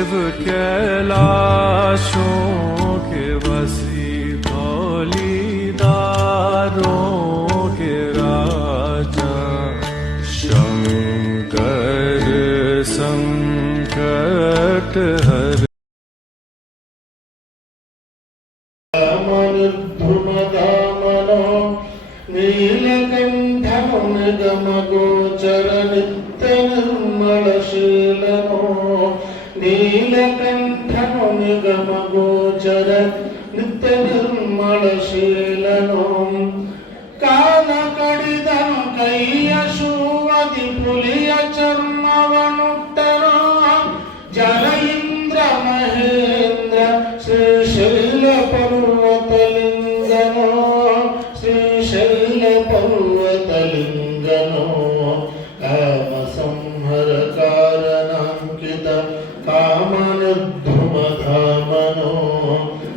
शिव कैलाशों के बसी धौलीदारों के राजा शंकर संकट हर ನೀಲಕಂಠನು ನಿಗಮಗೋಚರ ನಿತ್ಯ ನಿರ್ಮಲಶೀಲನೋ ನೀಲಕಂಠನು ನಿಗಮಗೋಚರ ನಿತ್ಯ ನಿರ್ಮಲಶೀಲನೋ ಕಾಲ ಕಡಿದನು ಕೈಯ ಶೂವದಿ ಪುಲಿಯ ಚರ್ಮವನುಟ್ಟನೋ ಜಲ ಇಂದ್ರ ಮಹೇಂದ್ರ ಶ್ರೀಶೈಲ ಪರ್ವತಲಿಂಗನೋ ಶ್ರೀಶೈಲ ಪರ್ವತಲಿಂಗನೋ ಕಾಮ ಸಂಹರ ಕಾರಣಾಂಕಿತ ಕಾಮ ನಿರ್ಧುಮಧಾಮನೋ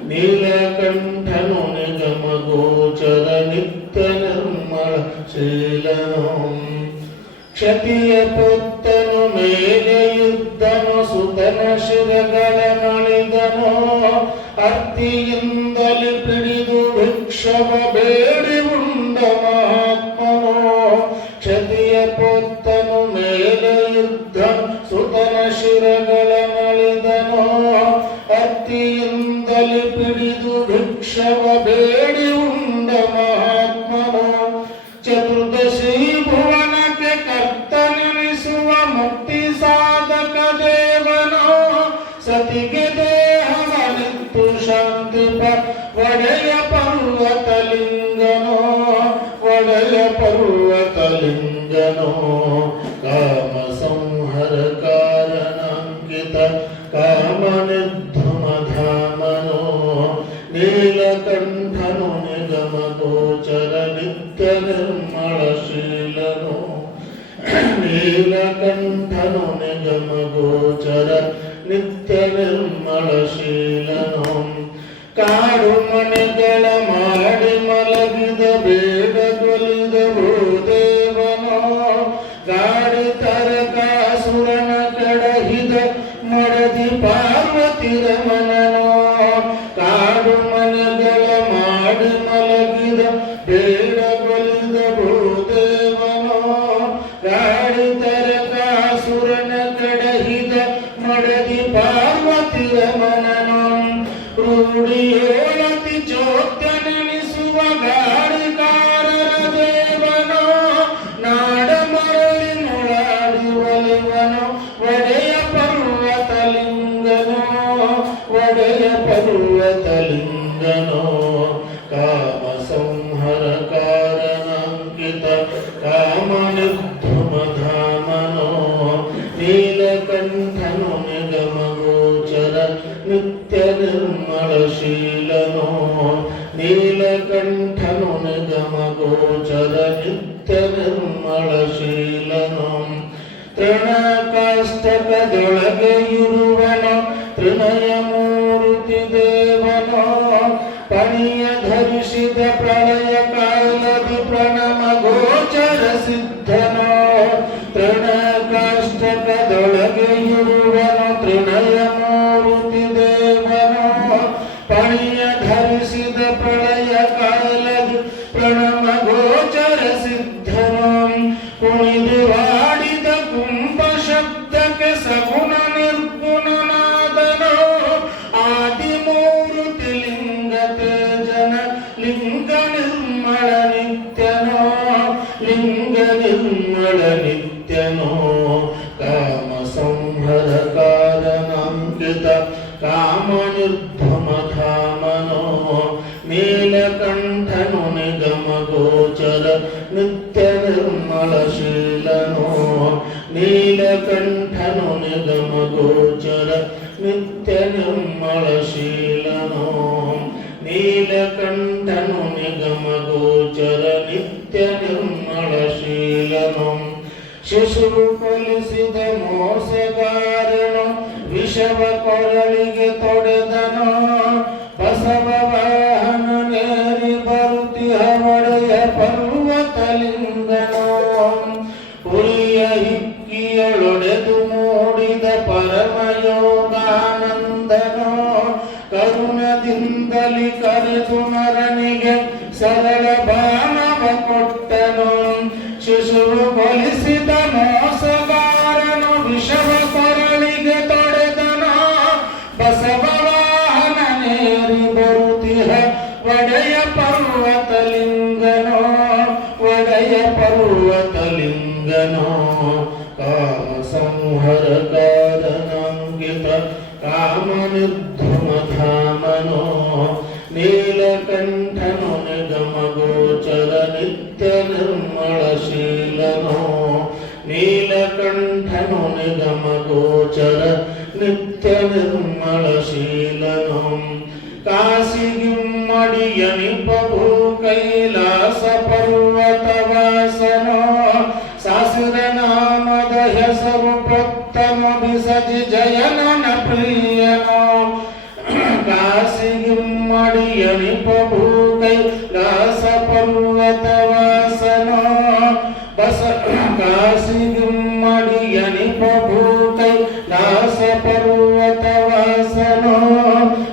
ನೀಲಕಂಠನು ನಿಗಮ ಗೋಚರ ನಿತ್ಯ ನಿರ್ಮಲ ಶೀಲನೋ ಕ್ಷತಿಯ ಪುತ್ತನು ಮೇಲೆ ಯುದ್ಧನು ಸುತನ ಶಿರಗಳ ನಳಿದನೋ ಅರ್ತಿಯಿಂದಲೇ ಪಿಡಿದು ಭಿಕ್ಷವ ಬೇಡಿ ಉಂಡ ಮಹಾತ್ಮನೋ ಕ್ಷತಿಯ ಪುತ್ತನು ಮೇಲೆ ಯುದ್ಧ ಸುತನ ಶಿರಗಳ ನಳಿದನೋ ಅರ್ತಿಯಿಂದಲೇ ಪಿಡಿದು ಭಿಕ್ಷವ ಬೇಡಿ ಉಂಡ ಮಹಾತ್ಮನೋ ಚತುರ್ದಶಿ ಭುವನಕ್ಕೆ ಕರ್ತನೆನಿಸುವ ಮುಕ್ತಿ ಸಾಧಕ ದೇವನೋ ಸತಿಗೆ ದೇಹವನಿತ್ತು ಶಾಂತಿಪ ಒಡೆಯ ಪರ್ವತಲಿಂಗನೋ ಒಡೆಯ ಪರ್ವತಲಿಂಗನೋ ಕಾಮ ಸಂಹರ ಕಾರಣಾಂಕಿತ ಕಾಮ ನಿರ್ಧುಮಧಾಮನೋ ನೀಲಕಂಠನು ನಿಗಮ ಗೋಚರ ನಿತ್ಯ ನಿರ್ಮಲಶೀಲನೋ ನೀಲಕಂಠನು ನಿಗಮ ಗೋಚರ ನಿತ್ಯ ನಿರ್ಮಲಶೀಲನೋ ಕಾಡು ಮನೆಗಳ ಮಾಡಿ ಮಲಗಿದ ಬೇಡಗೊಲಿದ ಭೂದೇವನೋ ಗಾಡಿ ತರಕಾಸುರನ ಕೆಡಹಿದ ಮಡದಿ ಪಾರ್ವತಿ ರಮಣನೋ ಕಾಡು ಮನೆಗಳ ಮಾಡಿ ಮಲಗಿದ ಬೇಡಗೊಲಿದ ಭೂದೇವನೋ ಗಾಡಿ ತರಕಾಸುರನ ಕೆಡಹಿದ ಮಡದಿ ಪಾರ್ವತಿ ರಮಣನೋ ರೂಢಿಯೋಳತಿ ಚೋದ್ಯನೆನಿಸುವ ಗಾಡಿಕಾರರ ದೇವನೋ ನಾಡ ಮರಳಿ ಮುಳಾಡಿ ಒಲಿವನೋ ಒಡೆಯ ಪರ್ವತಲಿಂಗನೋ ಒಡೆಯ ಪರ್ವತಲಿಂಗನೋ ಕಾಮ ಸಂಹರ ಕಾರಣಾಂಕಿತ ಕಾಮ ನಿರ್ಧುಮಧಾಮನೋ ನೀಲಕಂಠನು ನಿಗಮ ಗೋಚರ ನಿತ್ಯ ನಿರ್ಮಲಶೀಲನೋ ನೀಲಕಂಠನು ನಿಗಮ ಗೋಚರ ನಿತ್ಯ ನಿರ್ಮಲಶೀಲನೋ ತೃಣಕಾಷ್ಟಕದೊಳಗೆ ಇರುವನೋ ತ್ರಿನಯ ಮೂರ್ತಿ ದೇವನೋ ಪಣಿಯ ಧರಿಸಿದ ಪ್ರಳಯ ಕಾಲದಿ ಪ್ರಣಮ ಗೋಚರ ಸಿದ್ಧನೋ ತೃಣಕಾಷ್ಟಕದೊಳಗೆ ಇರುವನೋ ತ್ರಿನಯ ಮೂರ್ತಿ ದೇವನೋ ಪಣಿಯ ಧರಿಸಿದ ಪ್ರಳಯ ಕಾಲದಿ ಪ್ರಣಮ ಗೋಚರ ಸಿದ್ಧನೋ ಕುಣಿದು ಆಡಿದ ಕುಂಭ ಶಬ್ದಕ್ಕೆ ಸಗುಣ ನಿರ್ಗುಣನಾದನೋ ಆದಿಮೂರ್ತಿ ಲಿಂಗ ತೇಜನ ಲಿಂಗ ನಿರ್ಮಳ ನಿತ್ಯನೋ ಲಿಂಗ ನಿರ್ಮಳ ನಿತ್ಯನೋ ಕಾಮ ಸಂಹರ ಕಾರಣಾಂಕಿತ ಕಾಮ ನಿರ್ಧುಮಧಾಮನೋ ನೀಲಕಂಠನು ನಿಗಮ ಗೋಚರ ನಿತ್ಯ ನಿರ್ಮಲಶೀಲನೋ ನೀಲಕಂಠನು ನಿಗಮ ಗೋಚರ ನಿತ್ಯ ನಿರ್ಮಲಶೀಲನೋ ನೀಲಕಂಠನು ನಿಗಮ ಗೋಚರ ನಿತ್ಯ ನಿರ್ಮಲಶೀಲನೋ ಶಿಶುವು ಕೊಲಿಸಿದ ಮೋಸಗಾರನು ವಿಷವ ಕೊರಳಿಗೆ ತೊಡೆದನೋ ಬಸವ ವಾಹನ ನೇರಿ ಬರುತ್ತಿಹ ಒಡೆಯ ಪರ್ವತಲಿಂಗನೋ ಹುಲಿಯ ಹಿಕ್ಕಿಯಳೊಡೆದು ಮೂಡಿದ ಪರಮಯೋಗ ಒಲಿಸಿದ ಮೋಸಗಾರನು ವಿಷವ ಕೊರಳಿಗೆ ತೊಡೆದನು ಬಸವವಾಹನನೇರಿ ಬರುತ್ತಿಹ ಒಡೆಯ ಪರ್ವತಲಿಂಗನೋ ಒಡೆಯ ಪರ್ವತಲಿಂಗನೋ ಕಾಮ ಸಂಹರಕಾರನಾಂಕಿತ ಕಾಮನಿರ್ಧುಮಧಾಮನೋ ನೀಲಕಂಠನು ನಿಗಮಗೋಚರ ನಿತ್ಯ ನಿರ್ಮಳಶೀಲನೋ ನೀಲಕಂಠನು ನಿಗಮಗೋಚರ ನಿತ್ಯ ನಿರ್ಮಳಶೀಲನೋ ಕಾಸಿಗಿಮ್ಮಡಿಯನಿಪಭೂ ಕೈಲಾಸ ಪರ್ವತವಾಸನೋ ಸಾಸುರ ನಾಮದ ಹೆಸರು ಪೊತ್ತಮ ಬಿಸಜಿ ಜಯನನ ಪ್ರಿಯನೋ ಕಾಸಿಗಿಮ್ಮಡಿಯನಿಪಭೂ ಕೈಲಾಸ ಪರ್ವತವಾಸನೋ ಬಸ ಕಾಸಿಗಿಮ್ಮಡಿಯನಿಪಭೂ ಕೈಲಾಸ ಪರ್ವತವಾಸನೋ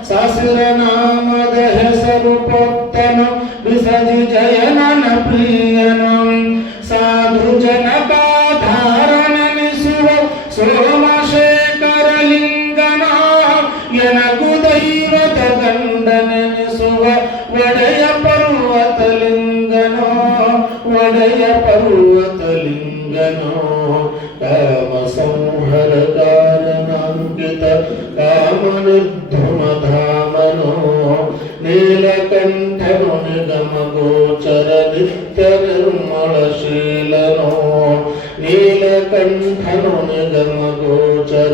ಸಾಸುರ ನಾಮದ ಹೆಸರು ಪೊತ್ತನ ಬಿಸಜಿ ಜಯನನ ಪ್ರಿಯನು ಸಾಧು ಜನಕಾಧಾರನೆನಿಸುವ ಸೋಮಶೇಖರ ಲಿಂಗನ ಎನಗು ದೈವದ ಗಂಡನೆನಿಸುವ ಒಡೆಯ ಪರ್ವತಲಿಂಗನೋ ಒಡೆಯ ಪರ್ವತಲಿಂಗನೋ ಕಾಮ ಸಂಹರಕಾರನಾಂಕಿತ ಕಾಮನಿರ್ಧುಮಧಾಮನೋ ನೀಲಕಂಠನು ನಿಗಮಗೋಚರ ನಿತ್ಯ ನಿರ್ಮಳಶೀಲನೋ ನೀಲಕಂಠನು ನಿಗಮಗೋಚರ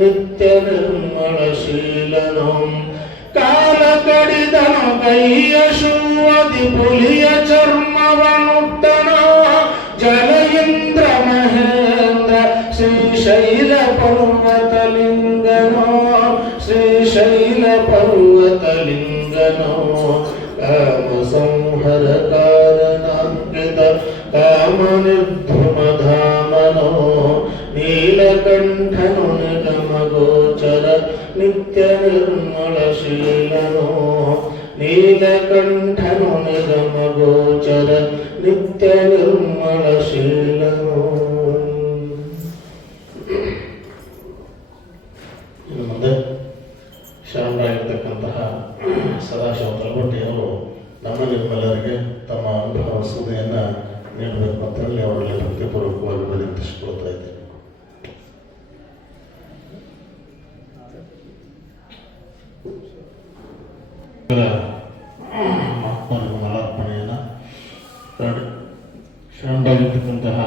ನಿತ್ಯ ನಿರ್ಮಳಶೀಲನೋ ಕಾಲ ಕಡಿದನು ಕೈಯ ಶೂವದಿ ಪುಲಿಯ ಚರ್ಮವನುಟ್ಟನೋ ಜಲ ಇಂದ್ರ ಮಹೇಂದ್ರ ಶ್ರೀಶೈಲ ಪರ್ವತಲಿಂಗನೋ ಶ್ರೀಶೈಲ ಪರ್ವತಲಿಂಗನೋ ಕಾಮ ಸಂಹರಕಾರನಾಂಕಿತ ಕಾಮನಿರ್ಧುಮಧಾಮನೋ ನೀಲಕಂಠನು ನಿಗಮಗೋಚರ ನಿತ್ಯ ನಿರ್ಮಳಶೀಲನೋ ನೀಲಕಂಠನು ನಿಗಮಗೋಚರ ನಿತ್ಯ ನಿರ್ಮಳಶೀಲನೋ. ಇನ್ನು ಮುಂದೆ ಶರಣರಾಗಿರ್ತಕ್ಕಂತಹ ಸದಾಶಿವ ತಲಗುಟ್ಟಿಯವರು ನಮ್ಮ ನಿಮ್ಮೆಲ್ಲರಿಗೆ ತಮ್ಮ ಅನುಭವ ಸುದ್ದಿಯನ್ನು ನೀಡಬೇಕು ಅಂತ ಹೇಳಿ ಅವರಲ್ಲಿ ಭಕ್ತಿಪೂರ್ವಕವಾಗಿ ವಿನಂತಿಸಿಕೊಳ್ತಾ ಇದ್ದೇನೆ. ಮಹಾತ್ಮನಿಗೆ ಮಾಲಾರ್ಪಣೆಯನ್ನು ಶರಣರಾಗಿರ್ತಕ್ಕಂತಹ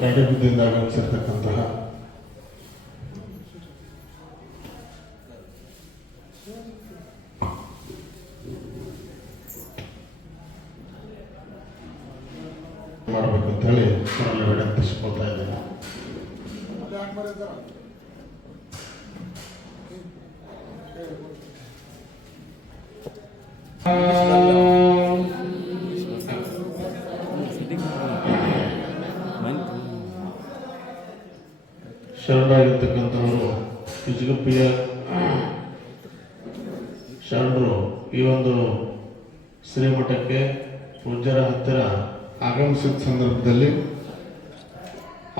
ಕಡೆಗುದ್ದಿಂದ ಆಗಮಿಸಿರ್ತಕ್ಕಂತಹ ಮಾಡಬೇಕಂತ ಹೇಳಿ ಅವರಲ್ಲಿ ವಿನಂತಿಸಿಕೊಳ್ತಾ ಇದ್ದೇನೆ. ಶರಣರಾಗಿರ್ತಕ್ಕಂಥವರು ಕಿಜುಗುಪ್ಪಿಯ ಶರಣರು ಈ ಒಂದು ಶ್ರೀಮಠಕ್ಕೆ ಪೂಜ್ಯರ ಹತ್ತಿರ ಆಗಮಿಸಿದ ಸಂದರ್ಭದಲ್ಲಿ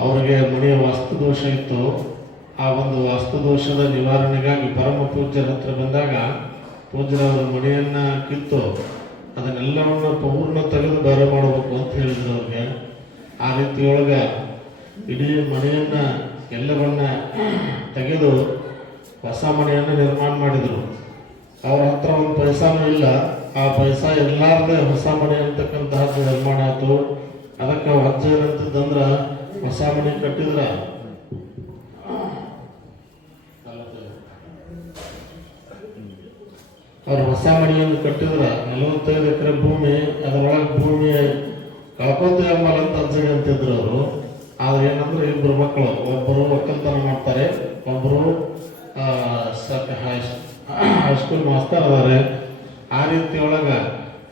ಅವರಿಗೆ ಮನೆಯ ವಾಸ್ತುದೋಷ ಇತ್ತು. ಆ ಒಂದು ವಾಸ್ತುದೋಷದ ನಿವಾರಣೆಗಾಗಿ ಪರಮ ಪೂಜ್ಯರ ಹತ್ರ ಬಂದಾಗ ಪೂಜ್ಯರವರ ಮನೆಯನ್ನು ಕಿತ್ತು ಅದನ್ನೆಲ್ಲವನ್ನು ಪೂರ್ಣ ತೆಗೆದು ಬೇರೆ ಮಾಡಬೇಕು ಅಂತ ಹೇಳಿದ್ರು ಅವ್ರಿಗೆ. ಆ ರೀತಿಯೊಳಗೆ ಇಡೀ ಮನೆಯನ್ನು ಎಲ್ಲವನ್ನ ತೆಗೆದು ಹೊಸ ಮನೆಯನ್ನು ನಿರ್ಮಾಣ ಮಾಡಿದರು. ಅವ್ರ ಹತ್ರ ಒಂದು ಪೈಸಾನೂ ಇಲ್ಲ. ಆ ಪೈಸಾ ಎಲ್ಲಾರದೇ ಹೊಸ ಮನೆ ಅಂತಕ್ಕಂತಹದ್ದು ನಿರ್ಮಾಣ ಆಯಿತು. ಅದಕ್ಕೆ ಅಜ್ಜ ಏನಂತಂದ್ರೆ ಹೊಸ ಮನೆ ಕಟ್ಟಿದ್ರೆ ಅವ್ರು ಹೊಸ ಮನೆಯನ್ನು ಕಟ್ಟಿದ್ರೆ 45 ಎಕರೆ ಭೂಮಿ, ಅದರೊಳಗೆ ಭೂಮಿ ಕಳ್ಕೊಂತ ಎಂಬಲ್ಲ ಅಂತ ಅಜ್ಜಗೆ ಅಂತಿದ್ರು ಅವರು. ಆದ್ರೆ ಏನಂದ್ರೆ ಇಬ್ಬರು ಮಕ್ಕಳು, ಒಬ್ಬರು ಒಕ್ಕಲ್ತನ ಮಾಡ್ತಾರೆ, ಒಬ್ಬರು ಹೈಸ್ಕೂಲ್ ಮಾಸ್ತರ್ ಅದಾರೆ. ಆ ರೀತಿ ಒಳಗೆ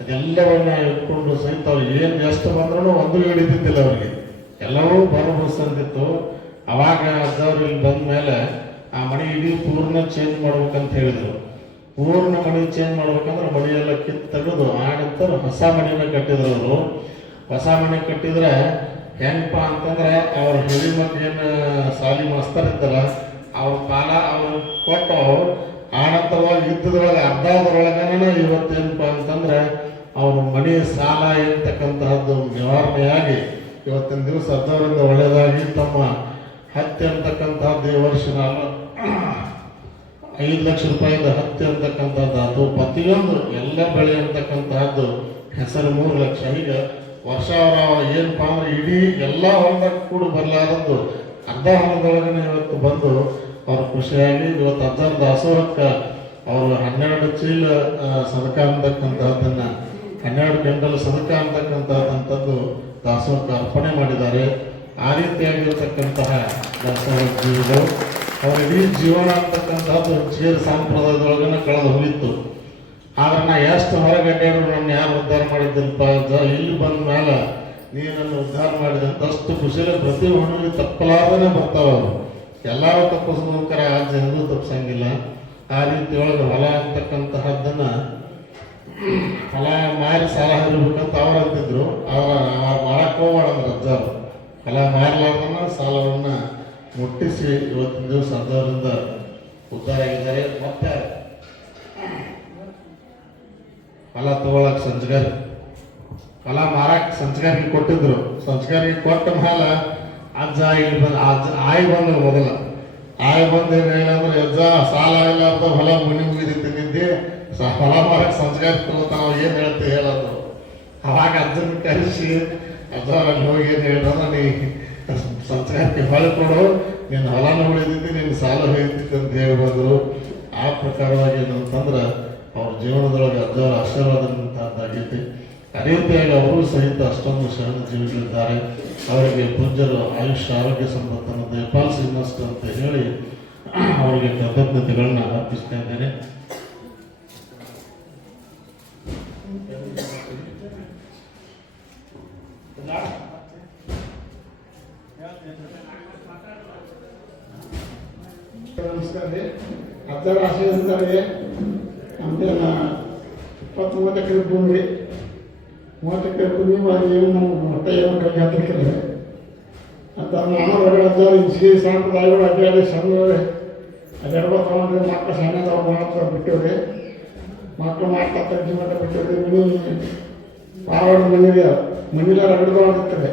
ಅದೆಲ್ಲವನ್ನ ಇಟ್ಕೊಂಡು ಸಹಿತ ಅವ್ರು ಏನು ಎಷ್ಟು ಬಂದ್ರೂ ಒಂದು ಹಿಡಿದಿದ್ದಿಲ್ಲ ಅವ್ರಿಗೆ, ಎಲ್ಲವೂ ಬರಬರ್ಸಂತಿತ್ತು. ಅವಾಗ ಅಜ್ಜವ್ರು ಇಲ್ಲಿ ಬಂದ ಮೇಲೆ ಆ ಮನೆ ಇಡೀ ಪೂರ್ಣ ಚೇಂಜ್ ಮಾಡ್ಬೇಕಂತ ಹೇಳಿದ್ರು. ಪೂರ್ಣ ಮನೆ ಚೇಂಜ್ ಮಾಡ್ಬೇಕಂದ್ರೆ ಮನೆಯೆಲ್ಲ ಕಿತ್ತು ತೆಗೆದು ಆ ನಂತರ ಹೊಸ ಮನೆಯನ್ನು ಕಟ್ಟಿದ್ರು ಅವರು. ಹೊಸ ಮನೆ ಕಟ್ಟಿದ್ರೆ ಹೆಂಗಪ್ಪ ಅಂತಂದ್ರೆ ಅವ್ರ ಹಿರಿ ಮಕ್ಕಳೇನು ಸಾಲಿ ಮಾಸ್ತರ್ ಇದ್ದಲ್ಲ ಅವ್ರ ಕಾಲ ಅವ್ರು ಕೊಟ್ಟು ಆನಂತರವಾಗಿ ಯುದ್ಧದೊಳಗೆ ಅರ್ಧದೊಳಗನ ಇವತ್ತೇನಪ್ಪ ಅಂತಂದ್ರೆ ಅವ್ರ ಮನೆ ಸಾಲ ಇರ್ತಕ್ಕಂತಹದ್ದು ನಿವಾರಣೆಯಾಗಿ ಇವತ್ತಿನ ದಿವಸ ಅರ್ಧವರಿಂದ ಒಳ್ಳೆಯದಾಗಿ ತಮ್ಮ ಹತ್ಯೆ ಅಂತಕ್ಕಂಥದ್ದು ಈ ವರ್ಷ ನಾನು 5 ಲಕ್ಷ ರೂಪಾಯಿದ ಹತ್ಯೆ ಅಂತಕ್ಕಂಥದ್ದು ಅದು ಪ್ರತಿಯೊಂದು ಎಲ್ಲ ಬೆಳೆ ಅಂತಕ್ಕಂತಹದ್ದು ಹೆಸರು 3 ಲಕ್ಷ. ಈಗ ವರ್ಷ ಅವರ ಏನಪ್ಪ ಅಂದ್ರೆ ಇಡೀ ಎಲ್ಲ ಹೊಲದಾಗ ಕೂಡ ಬರಲಾರದ್ದು ಅರ್ಧ ಹೊಲದೊಳಗನೆ ಇವತ್ತು ಬಂದು ಅವ್ರು ಖುಷಿಯಾಗಿ ಇವತ್ತು ಅಜ್ಜರ ದಾಸೋಹಕ್ಕೆ ಅವರು 12 ಚೀಲ ಸದಕ ಅಂತಕ್ಕಂತಹದ್ದನ್ನು 12 ಕ್ವಿಂಟಲ್ ಸದಕ ಅಂತಕ್ಕಂಥದ್ದು ದಾಸೋಹಕ್ಕೆ ಅರ್ಪಣೆ ಮಾಡಿದ್ದಾರೆ. ಆ ರೀತಿಯಾಗಿರ್ತಕ್ಕಂತಹ ದಾಸೋಹ ಜೀವಿಗಳು ಅವ್ರ ಇಡೀ ಜೀವನ ಅಂತಕ್ಕಂಥದ್ದು ಚೇರ್ ಸಂಪ್ರದಾಯದೊಳಗನೆ ಕಳೆದು ಹೋಗಿತ್ತು. ಆದ್ರೆ ನಾ ಎಷ್ಟು ಹೊರಗಡ್ಡಾಡ್ರು ನನ್ನ ಯಾರು ಉದ್ಧಾರ ಮಾಡಿದ್ದಲ್ಪ ಇಲ್ಲಿ ಬಂದ ಮೇಲೆ ನೀನನ್ನು ಉದ್ಧಾರ ಮಾಡಿದಂತ ಅಷ್ಟು ಖುಷಿಯಲ್ಲಿ ಪ್ರತಿ ಹುಡುಗಿ ತಪ್ಪಲಾರ್ದೇ ಬರ್ತಾವ. ಅವರು ಎಲ್ಲರೂ ತಪ್ಪಿಸ್ಬೇಕಾರ ಆಜ್ ಎಂದೂ ತಪ್ಪಿಸಂಗಿಲ್ಲ. ಆ ರೀತಿ ಒಳಗೆ ಹೊಲ ಅಂತಕ್ಕಂತಹದ್ದನ್ನು ಹೊಲ ಮಾರಿ ಸಾಲ ಹರಿಬೇಕಂತ ಅವ್ರು ಅಂತಿದ್ರು. ಮಾಡಕ್ಕೆ ಹೋಗ್ಬಾರ್ದಂದ್ರೆ ಅಜ್ಜರು ಹೊಲ ಮಾರಲಾರ್ದನ್ನ ಸಾಲವನ್ನು ಮುಟ್ಟಿಸಿ ಇವತ್ತಿನ ದಿವಸ ಅದರಿಂದ ಉದ್ಧಾರ ಆಗಿದ್ದಾರೆ. ಮತ್ತೆ ಹೊಲ ತಗೊಳಕ್ಕೆ ಸಂಚಗಾರಿ ಹೊಲ ಮಾರಕ್ಕೆ ಸಂಚಗಾರಿಗೆ ಕೊಟ್ಟಿದ್ರು. ಸಂಚಗಾರಿಗೆ ಕೊಟ್ಟ ಮೇಲೆ ಅಜ್ಜ ಇಲ್ಲಿ ಬಂದು ಆಯ್ ಬಂದ್ರು. ಮೊದಲ ಆಯ್ ಬಂದು ಏನು ಹೇಳಂದ್ರೆ ಅಜ್ಜ ಸಾಲ ಇಲ್ಲ ಅಂತ ಹೊಲ ಮುಗಿದಿತ್ತು ನಿಂದೆ ಹೊಲ ಮಾರಕ್ಕೆ ಸಂಚಗಾರಿ ತಗೋತಾವ ಏನು ಹೇಳ್ತೀವಿ ಹೇಳೋದು. ಅವಾಗ ಅಜ್ಜನ ಕರೆಸಿ ಅಜ್ಜ ಅಲ್ಲಿ ಹೋಗಿ ಏನು ಹೇಳಿದ್ರೆ ನೀ ಸಂಚಗಾರಕ್ಕೆ ಹೊಲ ಕೊಡು, ನಿನ್ನ ಹೊಲನ ಉಳಿದಿದ್ದು ನಿನ್ನ ಸಾಲ ಹೋಗಿತ್ತು ಅಂತ ಹೇಳ್ಬೋದು. ಆ ಪ್ರಕಾರವಾಗಿ ಏನಂತಂದ್ರೆ ಅವ್ರ ಜೀವನದೊಳಗೆ ಅಜ್ಜವರ ಆಶೀರ್ವಾದದಂತಹದ್ದಾಗೈತಿ. ಅದೇ ರೀತಿಯಾಗಿ ಅವರು ಸಹಿತ ಅಷ್ಟೊಂದು ಶರಣ ಜೀವಿಗಳಿದ್ದಾರೆ. ಅವರಿಗೆ ಪೂಜ್ಯರು ಆಯುಷ್ಯ ಆರೋಗ್ಯ ಸಂಪತ್ತನ್ನು ದಯಪಾಲಿಸಿ ಇನ್ನಷ್ಟು ಅಂತ ಹೇಳಿ ಅವರಿಗೆ ಕೃತಜ್ಞತೆಗಳನ್ನ ಅರ್ಪಿಸ್ತಾ ಇದ್ದೇನೆ. ನಮಸ್ಕಾರ ರೀ. ಅಜ್ಜರ ಆಶೀರ್ವಾದ ನಮ್ದು 20-30 ಎಕರೆ ಭೂಮಿ ರೀ. 30 ಎಕರೆ ಭೂಮಿ ಏನು ನಮ್ಗೆ ಮೊಟ್ಟ ಏನೋ ಕೈ ಹಾಕಲಿಕ್ಕಿಲ್ಲ. ಅಂತ ನಾನು ಹೊರಗಡೆ ಅಜ್ಜಾರು ಹಿಂಸಿ ಸಂಪ್ರದಾಯಗಳು ಅಡ್ಡಾಡಿ ಸಣ್ಣ ಅದೆರಡು ತಗೊಂಡ್ರೆ ಮಕ್ಕಳು ಸಣ್ಣದವ್ರು ಮಾಡ್ತಾ ಬಿಟ್ಟಿವ್ರಿ. ಮಕ್ಕಳು ಮಾಡ್ತಾ ತಂಗಿ ಮಟ್ಟ ಬಿಟ್ಟಿವ್ರಿ. ಪಾವಡ ಮನೆಗೆ ಮನೆಲ್ಲ ರಗಡ್ಕೊಂಡಿರ್ತಾರೆ.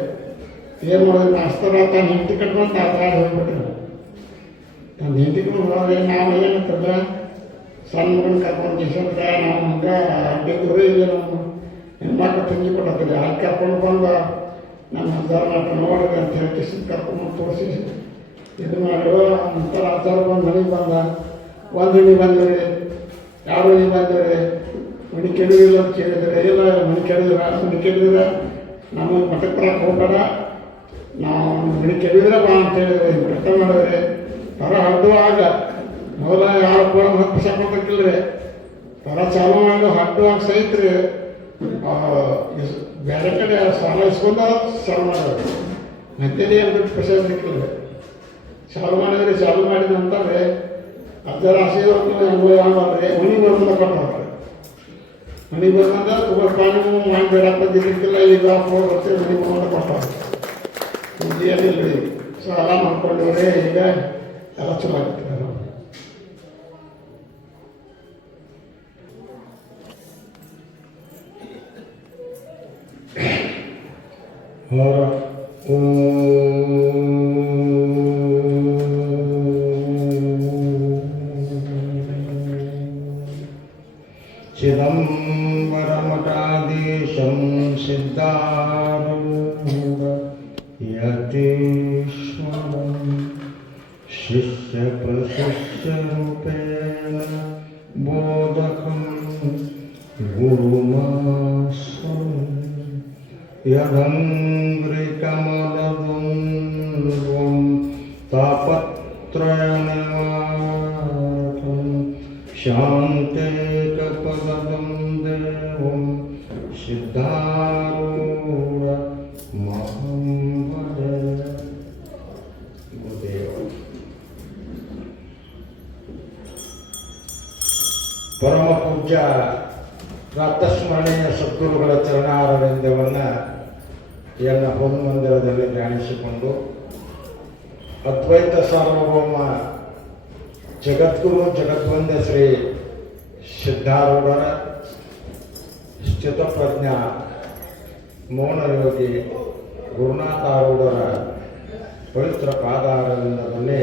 ಏನು ಮಾಡೋದು ಅಸ್ತರ ತಾನು ಹೆಂಡತಿ ಕಟ್ಕೊಂಡು ಆ ಹೋಗ್ಬಿಟ್ರಿ. ನಮ್ಮ ಹೆಂಡತಿಗೂ ಹೋದ್ರೆ ನಾವು ಏನಂತಲ್ಲ ಸಣ್ಣ ಮಗನ ಕರ್ಕೊಂಡು ದಿವಸ ನಾವು ಹಂಗೆ ಅಡ್ಡಿದ್ರಿ. ಇಲ್ಲಿ ನಮ್ಮ ಹೆಣ್ಮಕ್ಳು ತಂಗಿ ಕೊಟ್ಟಿರ್ತೀವಿ. ಅಲ್ಲಿ ಕರ್ಕೊಂಡು ಬಂದು ನಮ್ಮ ಅಜ್ಜಾರ ನಾಟ ನೋಡಿದೆ ಅಂತ ಹೇಳಿ ಕಿಸಿದ್ ಕರ್ಕೊಂಡು ತೋರಿಸಿ ಇದು ಮಾಡಿ ಒಂಥರ ಅಜ್ಜಾರ ಬಂದು ಮನೆಗೆ ಬಂದ. ಒಂದು ಹಣ್ಣಿ ಬಂದಿವ್ರಿ, 2 ಹಣ್ಣಿ ಬಂದಿವ್ರಿ. ಮನೆ ಕೆಡವಿಲ್ಲ ಅಂತ ಕೇಳಿದ್ರೆ ಇಲ್ಲ ಮನೆ ಕೆಡವಿದ್ರೆ ನಮಗೆ ಮಠಕ್ಕೆ ಬರಕ್ಕೆ ಹೋಗ್ಬೇಡ, ನಾವು ಮನೆ ಕೆಡವಿದ್ರೆ ಬಾ ಅಂತ ಹೇಳಿದ್ರೆ ಮಠ ಮಾಡಿದ್ರೆ ಪರ ಹಡ್ಡುವಾಗ ಮೊದಲ ಯಾರು ಕೂಡ 10 ಪೈಸೆ ಕೊಡ್ತಕ್ಕಿಲ್ರಿ. ಪರ ಚಾಲು ಮಾಡಿ ಹಡ್ಡುವಾಗ ಸಹಿತ ರೀ ಬೇರೆ ಕಡೆ ಸಾಲ ಇಸ್ಕೊಂಡು ಚಾಲು ಮಾಡೋದು. ಮತ್ತೇನೆ 10 ಪೈಸೆ ಸಿಕ್ಕಿಲ್ರಿ. ಚಾಲು ಮಾಡಿದ್ರಿ. ಚಾಲು ಮಾಡಿದ ನಂತರ ಅಜ್ಜರ ಆಶೀರ್ವಾದ ಮಾಡ್ರಿ. ಮನೆಗೆ ಬಂದ ಕೊಟ್ಟವ್ರಿ. ಮನೆಗೆ ಬಂದ ತುಗರ್ ಪಾನಿ ಮಾಡಿ ಬೇಡಪ್ಪ ದಿಕ್ಕಿಲ್ಲ. ಈಗ ಹೋಗುತ್ತೆ ಮನೆಗೆ ಬಂದ ಕೊಟ್ಟವ್ರಿ. ಏನಿಲ್ಲ ರೀ, ಸಾಲ ಮಾಡ್ಕೊಂಡಿವ್ರಿ. ಈಗ ಎಲ್ಲ ಚಲೋ ಆಗುತ್ತೆ. और चिदंबरमठाधीशं सिद्धारूढ यतीश्वरं शिष्यप्रशिष्यरूपेण बोधकं गुरुमाश्रमम् यदङ्घ्रिकमलद्वन्द्वं तापत्रयनिवारकं शान्तेकपदं देवं सिद्धारूढमहं भजे. गुरुदेव परम पूज्य ಪ್ರಾತಸ್ಮರಣೀಯ ಸದ್ಗುರುಗಳ ಚರಣಾರವಿಂದವನ್ನು ಎನ್ನ ಹೊನ್ಮಂದಿರದಲ್ಲಿ ಧ್ಯಾನಿಸಿಕೊಂಡು ಅದ್ವೈತ ಸಾರ್ವಭೌಮ ಜಗದ್ಗುರು ಜಗದ್ವಂದ ಶ್ರೀ ಸಿದ್ಧಾರೂಢರ ಸ್ಥಿತಪ್ರಜ್ಞ ಮೌನಯೋಗಿ ಗುರುನಾಥಾರೂಢರ ಪವಿತ್ರ ಪಾದಾರವಿಂದದಲ್ಲಿ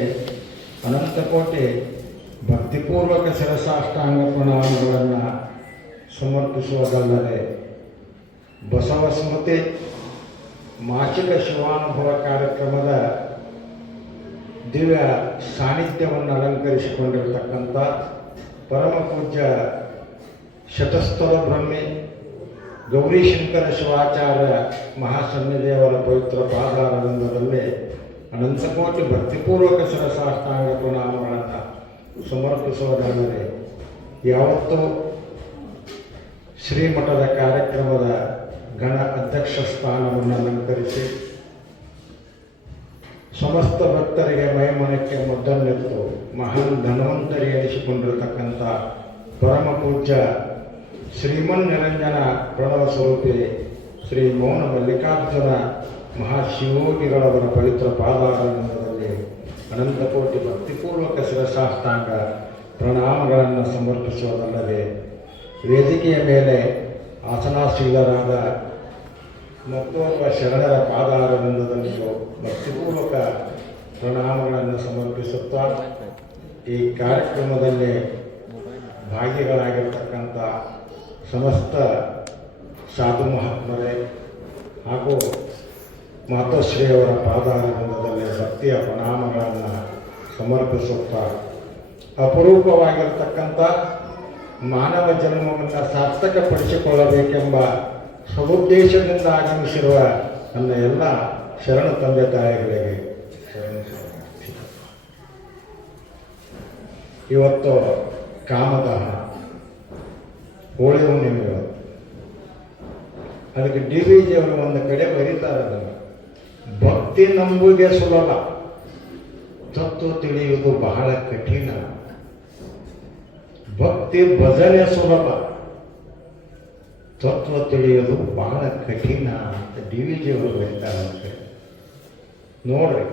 ಅನಂತಕೋಟಿ ಭಕ್ತಿಪೂರ್ವಕ ಶಿರಸಾಷ್ಟಾಂಗ ಪ್ರಣಾಮಗಳನ್ನು ಸಮರ್ಪಿಸುವುದಲ್ಲದೆ ಬಸವ ಸ್ಮೃತಿ ಮಾಸಿಕ ಶಿವಾನುಭವ ಕಾರ್ಯಕ್ರಮದ ದಿವ್ಯ ಸಾನ್ನಿಧ್ಯವನ್ನು ಅಲಂಕರಿಸಿಕೊಂಡಿರತಕ್ಕಂಥ ಪರಮ ಪೂಜ್ಯ ಶತಸ್ಥಲ ಬ್ರಹ್ಮಿ ಗೌರೀಶಂಕರ ಶಿವಾಚಾರ್ಯ ಮಹಾಸನ್ನಿಧಿಯವರ ಪವಿತ್ರ ಪಾದಾರವಿಂದದಲ್ಲಿ ಅನಂತಕೋಟಿ ಭಕ್ತಿಪೂರ್ವಕ ಶಿರಸಾಷ್ಟಾಂಗ ಪ್ರಣಾಮಗಳನ್ನು ಸಮರ್ಪಿಸುವುದಲ್ಲದೆ ಯಾವತ್ತೂ ಶ್ರೀಮಠದ ಕಾರ್ಯಕ್ರಮದ ಗಣ ಅಧ್ಯಕ್ಷ ಸ್ಥಾನವನ್ನು ಅಲಂಕರಿಸಿ ಸಮಸ್ತ ಭಕ್ತರಿಗೆ ಮೈಮನಕ್ಕೆ ಮುದ್ದನ್ನೆತ್ತು ಮಹಾನ್ ಧನ್ವಂತರಿ ಎನಿಸಿಕೊಂಡಿರತಕ್ಕಂಥ ಪರಮ ಪೂಜ್ಯ ಶ್ರೀಮನ್ ನಿರಂಜನ ಪ್ರಣವ ಸ್ವರೂಪಿ ಶ್ರೀ ಮೌನ ಮಲ್ಲಿಕಾರ್ಜುನ ಮಹಾಶಿವೋಗಿಗಳವರ ಪವಿತ್ರ ಪಾದಾರವಿಂದದಲ್ಲಿ ಅನಂತಕೋಟಿ ಭಕ್ತಿಪೂರ್ವಕ ಶಿರಸಾಷ್ಟಾಂಗ ಪ್ರಣಾಮಗಳನ್ನು ಸಮರ್ಪಿಸುವುದಲ್ಲದೆ ವೇದಿಕೆಯ ಮೇಲೆ ಆಸನಾಶೀಲರಾದ ಮತ್ತೋರ್ವ ಶರಣರ ಪಾದಾರವಿಂದದಲ್ಲಿಯೂ ಭಕ್ತಿಪೂರ್ವಕ ಪ್ರಣಾಮಗಳನ್ನು ಸಮರ್ಪಿಸುತ್ತಾ ಈ ಕಾರ್ಯಕ್ರಮದಲ್ಲಿ ಭಾಗಿಗಳಾಗಿರ್ತಕ್ಕಂಥ ಸಮಸ್ತ ಸಾಧು ಮಹಾತ್ಮರೇ ಹಾಗೂ ಮಾತೋಶ್ರೀಯವರ ಪಾದಾರವಿಂದದಲ್ಲಿ ಭಕ್ತಿಯ ಪ್ರಣಾಮಗಳನ್ನು ಸಮರ್ಪಿಸುತ್ತಾ ಅಪರೂಪವಾಗಿರ್ತಕ್ಕಂಥ ಮಾನವ ಜನ್ಮವನ್ನು ಸಾರ್ಥಕಪಡಿಸಿಕೊಳ್ಳಬೇಕೆಂಬ ಸದುದ್ದೇಶದಿಂದ ಆಗಮಿಸಿರುವ ನನ್ನ ಎಲ್ಲ ಶರಣ ತಂದೆ ತಾಯಿಗಳಿಗೆ ಇವತ್ತು ಕಾಮದಹನ ಹೋಳಿ ಹುಣ್ಣಿಮೆ ಇವತ್ತು. ಅದಕ್ಕೆ ಡಿ ವಿ ಜಿಯವರು ಒಂದು ಕಡೆ ಬರೀತಾರೆ ಅದನ್ನು, ಭಕ್ತಿ ನಂಬುವುದೇ ಸುಲಭ, ತತ್ವ ತಿಳಿಯುವುದು ಬಹಳ ಕಠಿಣ. ಭಕ್ತಿ ಭಜನೆ ಸುಲಭ, ತತ್ವ ತಿಳಿಯೋದು ಬಹಳ ಕಠಿಣ ಅಂತ ಡಿ ವಿ ಜಿಯವರು ಬರೀತಾರೆ. ನೋಡ್ರಿ,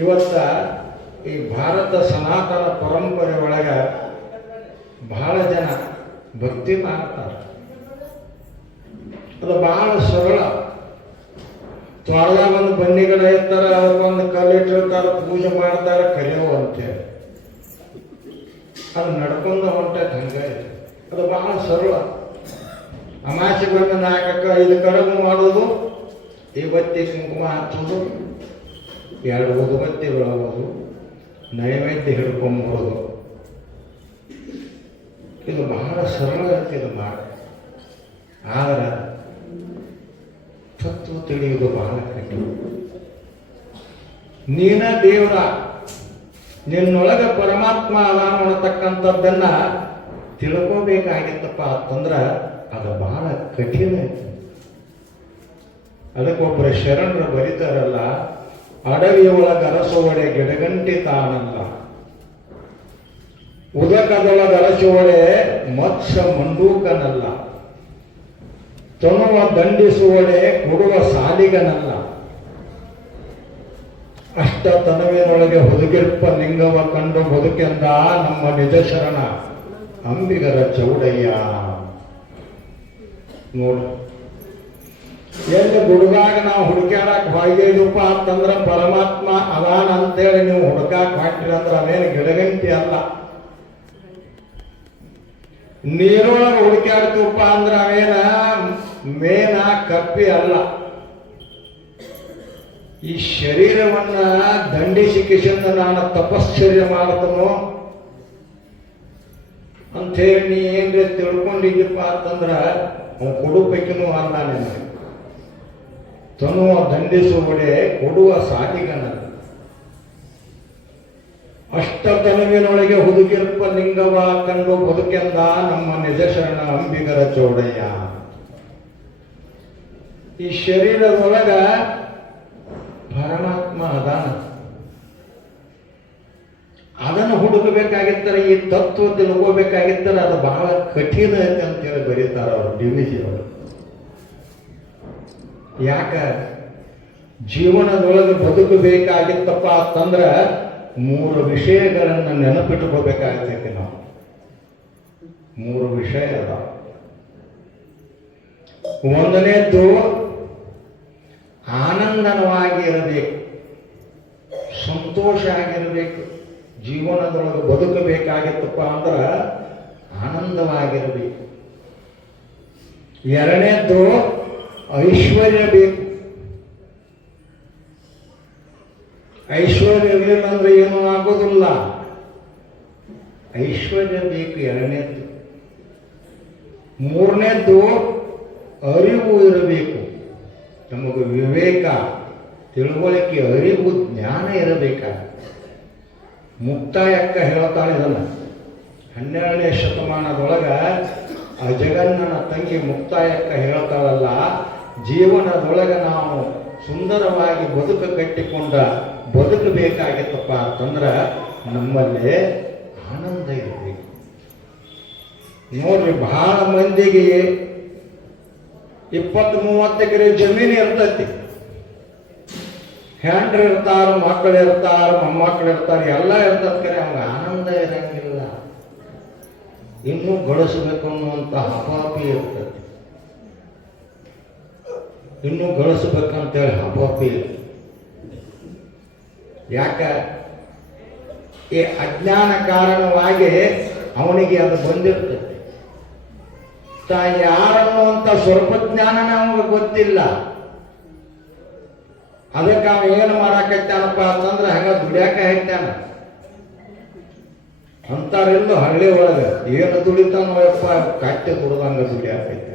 ಇವತ್ತ ಈ ಭಾರತ ಸನಾತನ ಪರಂಪರೆ ಒಳಗೆ ಬಹಳ ಜನ ಭಕ್ತಿ ಮಾಡ್ತಾರೆ. ಅದು ಬಹಳ ಸರಳ. ತ್ವಾರದಾಗ ಒಂದು ಬನ್ನಿಗಳ ಇರ್ತಾರೆ, ಅವ್ರಿಗೊಂದು ಕಲ್ಲಿಟ್ಟಿರ್ತಾರೆ, ಪೂಜೆ ಮಾಡ್ತಾರೆ, ಕರೆಯವು ಅಂತೇಳಿ ಅದು ನಡ್ಕೊಂಡು ಹೊಂಟೈತೆ. ಹಂಗೆ ಅದು ಬಹಳ ಸರಳ. ಅಮಾಸೆ ಬಂದ 4-5 ಕಡಗು ಮಾಡೋದು, ಈ ಬತ್ತಿ ಕುಂಕುಮ ಹಚ್ಚೋದು, 2 ಊದುಬತ್ತಿ ಬೆಳಗೋದು, ನೈವೇದ್ಯ ಹಿಡ್ಕೊಂಡ್ಬಿಡೋದು. ಇದು ಬಹಳ ಸರಳ ಅಂತ ಇದು ಮಾಡಿ. ಆದ್ರೆ ತತ್ವ ತಿಳಿಯುವುದು ಬಹಳ ಕಠಿಣ. ನೀನ ದೇವರ, ನಿನ್ನೊಳಗೆ ಪರಮಾತ್ಮ ಅದಾನ ಅನ್ನತಕ್ಕಂಥದ್ದನ್ನ ತಿಳ್ಕೋಬೇಕಾಗಿತ್ತಪ್ಪ ಅಂತಂದ್ರೆ ಅದು ಬಹಳ ಕಠಿಣ ಐತಿ. ಅದಕ್ಕೊಬ್ಬರು ಶರಣರು ಬರೀತಾರಲ್ಲ, ಅಡವಿಯೊಳಗೆ ಅರಸುವಡೆ ಗಿಡಗಂಟಿ ತಾನಲ್ಲ, ಉದಕದೊಳಗೆ ಅರಸುವಡೆ ಮತ್ಸ್ಯ ಮಂಡೂಕನಲ್ಲ, ತನುವ ದಂಡಿಸುವಡೆ ಕೊಡುವ ಸಾಲಿಗನಲ್ಲ, ಅಷ್ಟ ತನುವಿನೊಳಗೆ ಹುದುಗಿರ್ಪ ಲಿಂಗವ ಕಂಡು ಬದುಕೆಂದ ನಮ್ಮ ನಿಜ ಶರಣ ಅಂಬಿಗರ ಚೌಡಯ್ಯ. ನೋಡು, ಎಲ್ಲಿ ಗುಡುಗಾಗ ನಾವು ಹುಡುಕ್ಯಾಡಕ್ ಹೋಗಿದಪ್ಪ ಅಂತಂದ್ರೆ ಪರಮಾತ್ಮ ಅದಾನ ಅಂತೇಳಿ ನೀವು ಹುಡುಕಾಕ್ ಹೊಂಟ್ರಿ ಅಂದ್ರೆ ಅವೇನು ಗಿಡಗಂಟಿ ಅಲ್ಲ. ನೀರೊಳಗೆ ಹುಡುಕ್ಯಾಡ್ತೀವಪ್ಪ ಅಂದ್ರೆ ಅವೇನ ಮೇನ ಕಪ್ಪಿ ಅಲ್ಲ. ಈ ಶರೀರವನ್ನ ದಂಡಿಸಿ ಕಿಶಿಂದ ನಾನು ತಪಶ್ಚರ್ಯ ಮಾಡತನೋ ಅಂಥೇಳಿ ನೀ ಏನ್ರಿ ತಿಳ್ಕೊಂಡಿದ್ದೀಪ್ಪ ಅಂತಂದ್ರ ಅವ್ನು ಕೊಡು ಪೈಕಿನೂ ಅಲ್ಲ. ನಿನಗೆ ತನುವ ದಂಡಿಸುವಡೆ ಕೊಡುವ ಸಾಧಿಗನ, ಅಷ್ಟ ತನುವಿನೊಳಗೆ ಹುದುಗಿರ್ಪ ಲಿಂಗವ ಕಂಡು ಬದುಕೆಂದ ನಮ್ಮ ನಿಜ ಶರಣ ಅಂಬಿಗರ ಚೌಡಯ್ಯ. ಈ ಶರೀರದೊಳಗ ಪರಮಾತ್ಮ ಅದಾನ, ಅದನ್ನು ಹುಡುಕಬೇಕಾಗಿತ್ತಾರೆ, ಈ ತತ್ವ ತಿಳ್ಕೋಬೇಕಾಗಿತ್ತಾರೆ, ಅದು ಬಹಳ ಕಠಿಣ ಐತೆ ಅಂತೇಳಿ ಬರೀತಾರೆ ಅವರು ಡಿ ವಿ ಜಿ ಅವರು. ಯಾಕ ಜೀವನದೊಳಗೆ ಬದುಕಬೇಕಾಗಿತ್ತಪ್ಪ ಅಂತಂದ್ರೆ 3 ವಿಷಯಗಳನ್ನು ನೆನಪಿಟ್ಕೋಬೇಕಾಗತೈತಿ ನಾವು. 3 ವಿಷಯ ಅದ. ಒಂದನೇದ್ದು ಆನಂದವಾಗಿ ಇರಬೇಕು, ಸಂತೋಷ ಆಗಿರಬೇಕು. ಜೀವನದೊಳಗೆ ಬದುಕಬೇಕಾಗಿತ್ತಪ್ಪ ಅಂದ್ರೆ ಆನಂದವಾಗಿರಬೇಕು. ಎರಡನೇದ್ದು ಐಶ್ವರ್ಯ ಬೇಕು. ಐಶ್ವರ್ಯ ಇರಲಿಲ್ಲ ಅಂದ್ರೆ ಏನೂ ಆಗೋದಿಲ್ಲ. ಐಶ್ವರ್ಯ ಬೇಕು ಎರಡನೇದ್ದು. ಮೂರನೇದ್ದು ಅರಿವು ಇರಬೇಕು. ನಮಗೆ ವಿವೇಕ, ತಿಳುವಳಿಕೆ, ಅರಿವು, ಜ್ಞಾನ ಇರಬೇಕ. ಮುಕ್ತಾಯಕ್ಕ ಹೇಳ್ತಾಳೆ ಇದನ್ನ. 12ನೇ ಶತಮಾನದೊಳಗ ಅಜಗನ್ನನ ತಂಗಿ ಮುಕ್ತಾಯಕ್ಕ ಹೇಳ್ತಾಳಲ್ಲ, ಜೀವನದೊಳಗೆ ನಾವು ಸುಂದರವಾಗಿ ಬದುಕು ಕಟ್ಟಿಕೊಂಡ ಬದುಕಬೇಕಾಗಿತ್ತಪ್ಪ ಅಂತಂದ್ರೆ ನಮ್ಮಲ್ಲಿ ಆನಂದ ಇರಬೇಕು. ನೋಡ್ರಿ, ಬಹಳ ಮಂದಿಗೆ 20-30 ಎಕರೆ ಜಮೀನು ಇರ್ತೈತಿ. ಹೆಂಡ್ರು ಇರ್ತಾರ, ಮಕ್ಕಳು ಇರ್ತಾರ, ಮೊಮ್ಮಕ್ಕಳು ಇರ್ತಾರೆ, ಎಲ್ಲ ಇರ್ತದ. ಕರೆ ಅವ್ನಿಗೆ ಆನಂದ ಇರಂಗಿಲ್ಲ. ಇನ್ನೂ ಗಳಿಸ್ಬೇಕು ಅನ್ನುವಂಥ ಹಪಾಪಿ ಇರ್ತದೆ. ಇನ್ನೂ ಗಳಿಸ್ಬೇಕಂತೇಳಿ ಹಪಾಪಿ. ಯಾಕ? ಈ ಅಜ್ಞಾನ ಕಾರಣವಾಗಿ ಅವನಿಗೆ ಅದು ಬಂದಿರ್ತದೆ. ತಾ ಯಾರನ್ನುವಂಥ ಸ್ವಲ್ಪ ಜ್ಞಾನನೇ ಅವನಿಗೆ ಗೊತ್ತಿಲ್ಲ. ಅದಕ್ಕೆ ಅವ ಏನು ಮಾಡಾಕತ್ತಾನಪ್ಪ ಅಂತಂದ್ರೆ ಹಂಗ ದುಡಿಯಾಕ ಹೇಳ್ತಾನ. ಅಂತಾರೆಲ್ಲೂ ಹಳ್ಳಿ ಒಳಗೆ ಏನು ದುಡಿತಾನೋ ಯಪ್ಪ, ಕಟ್ಟೆ ದುಡ್ದಂಗ ದುಡಿಯಾಕೈತಾನ.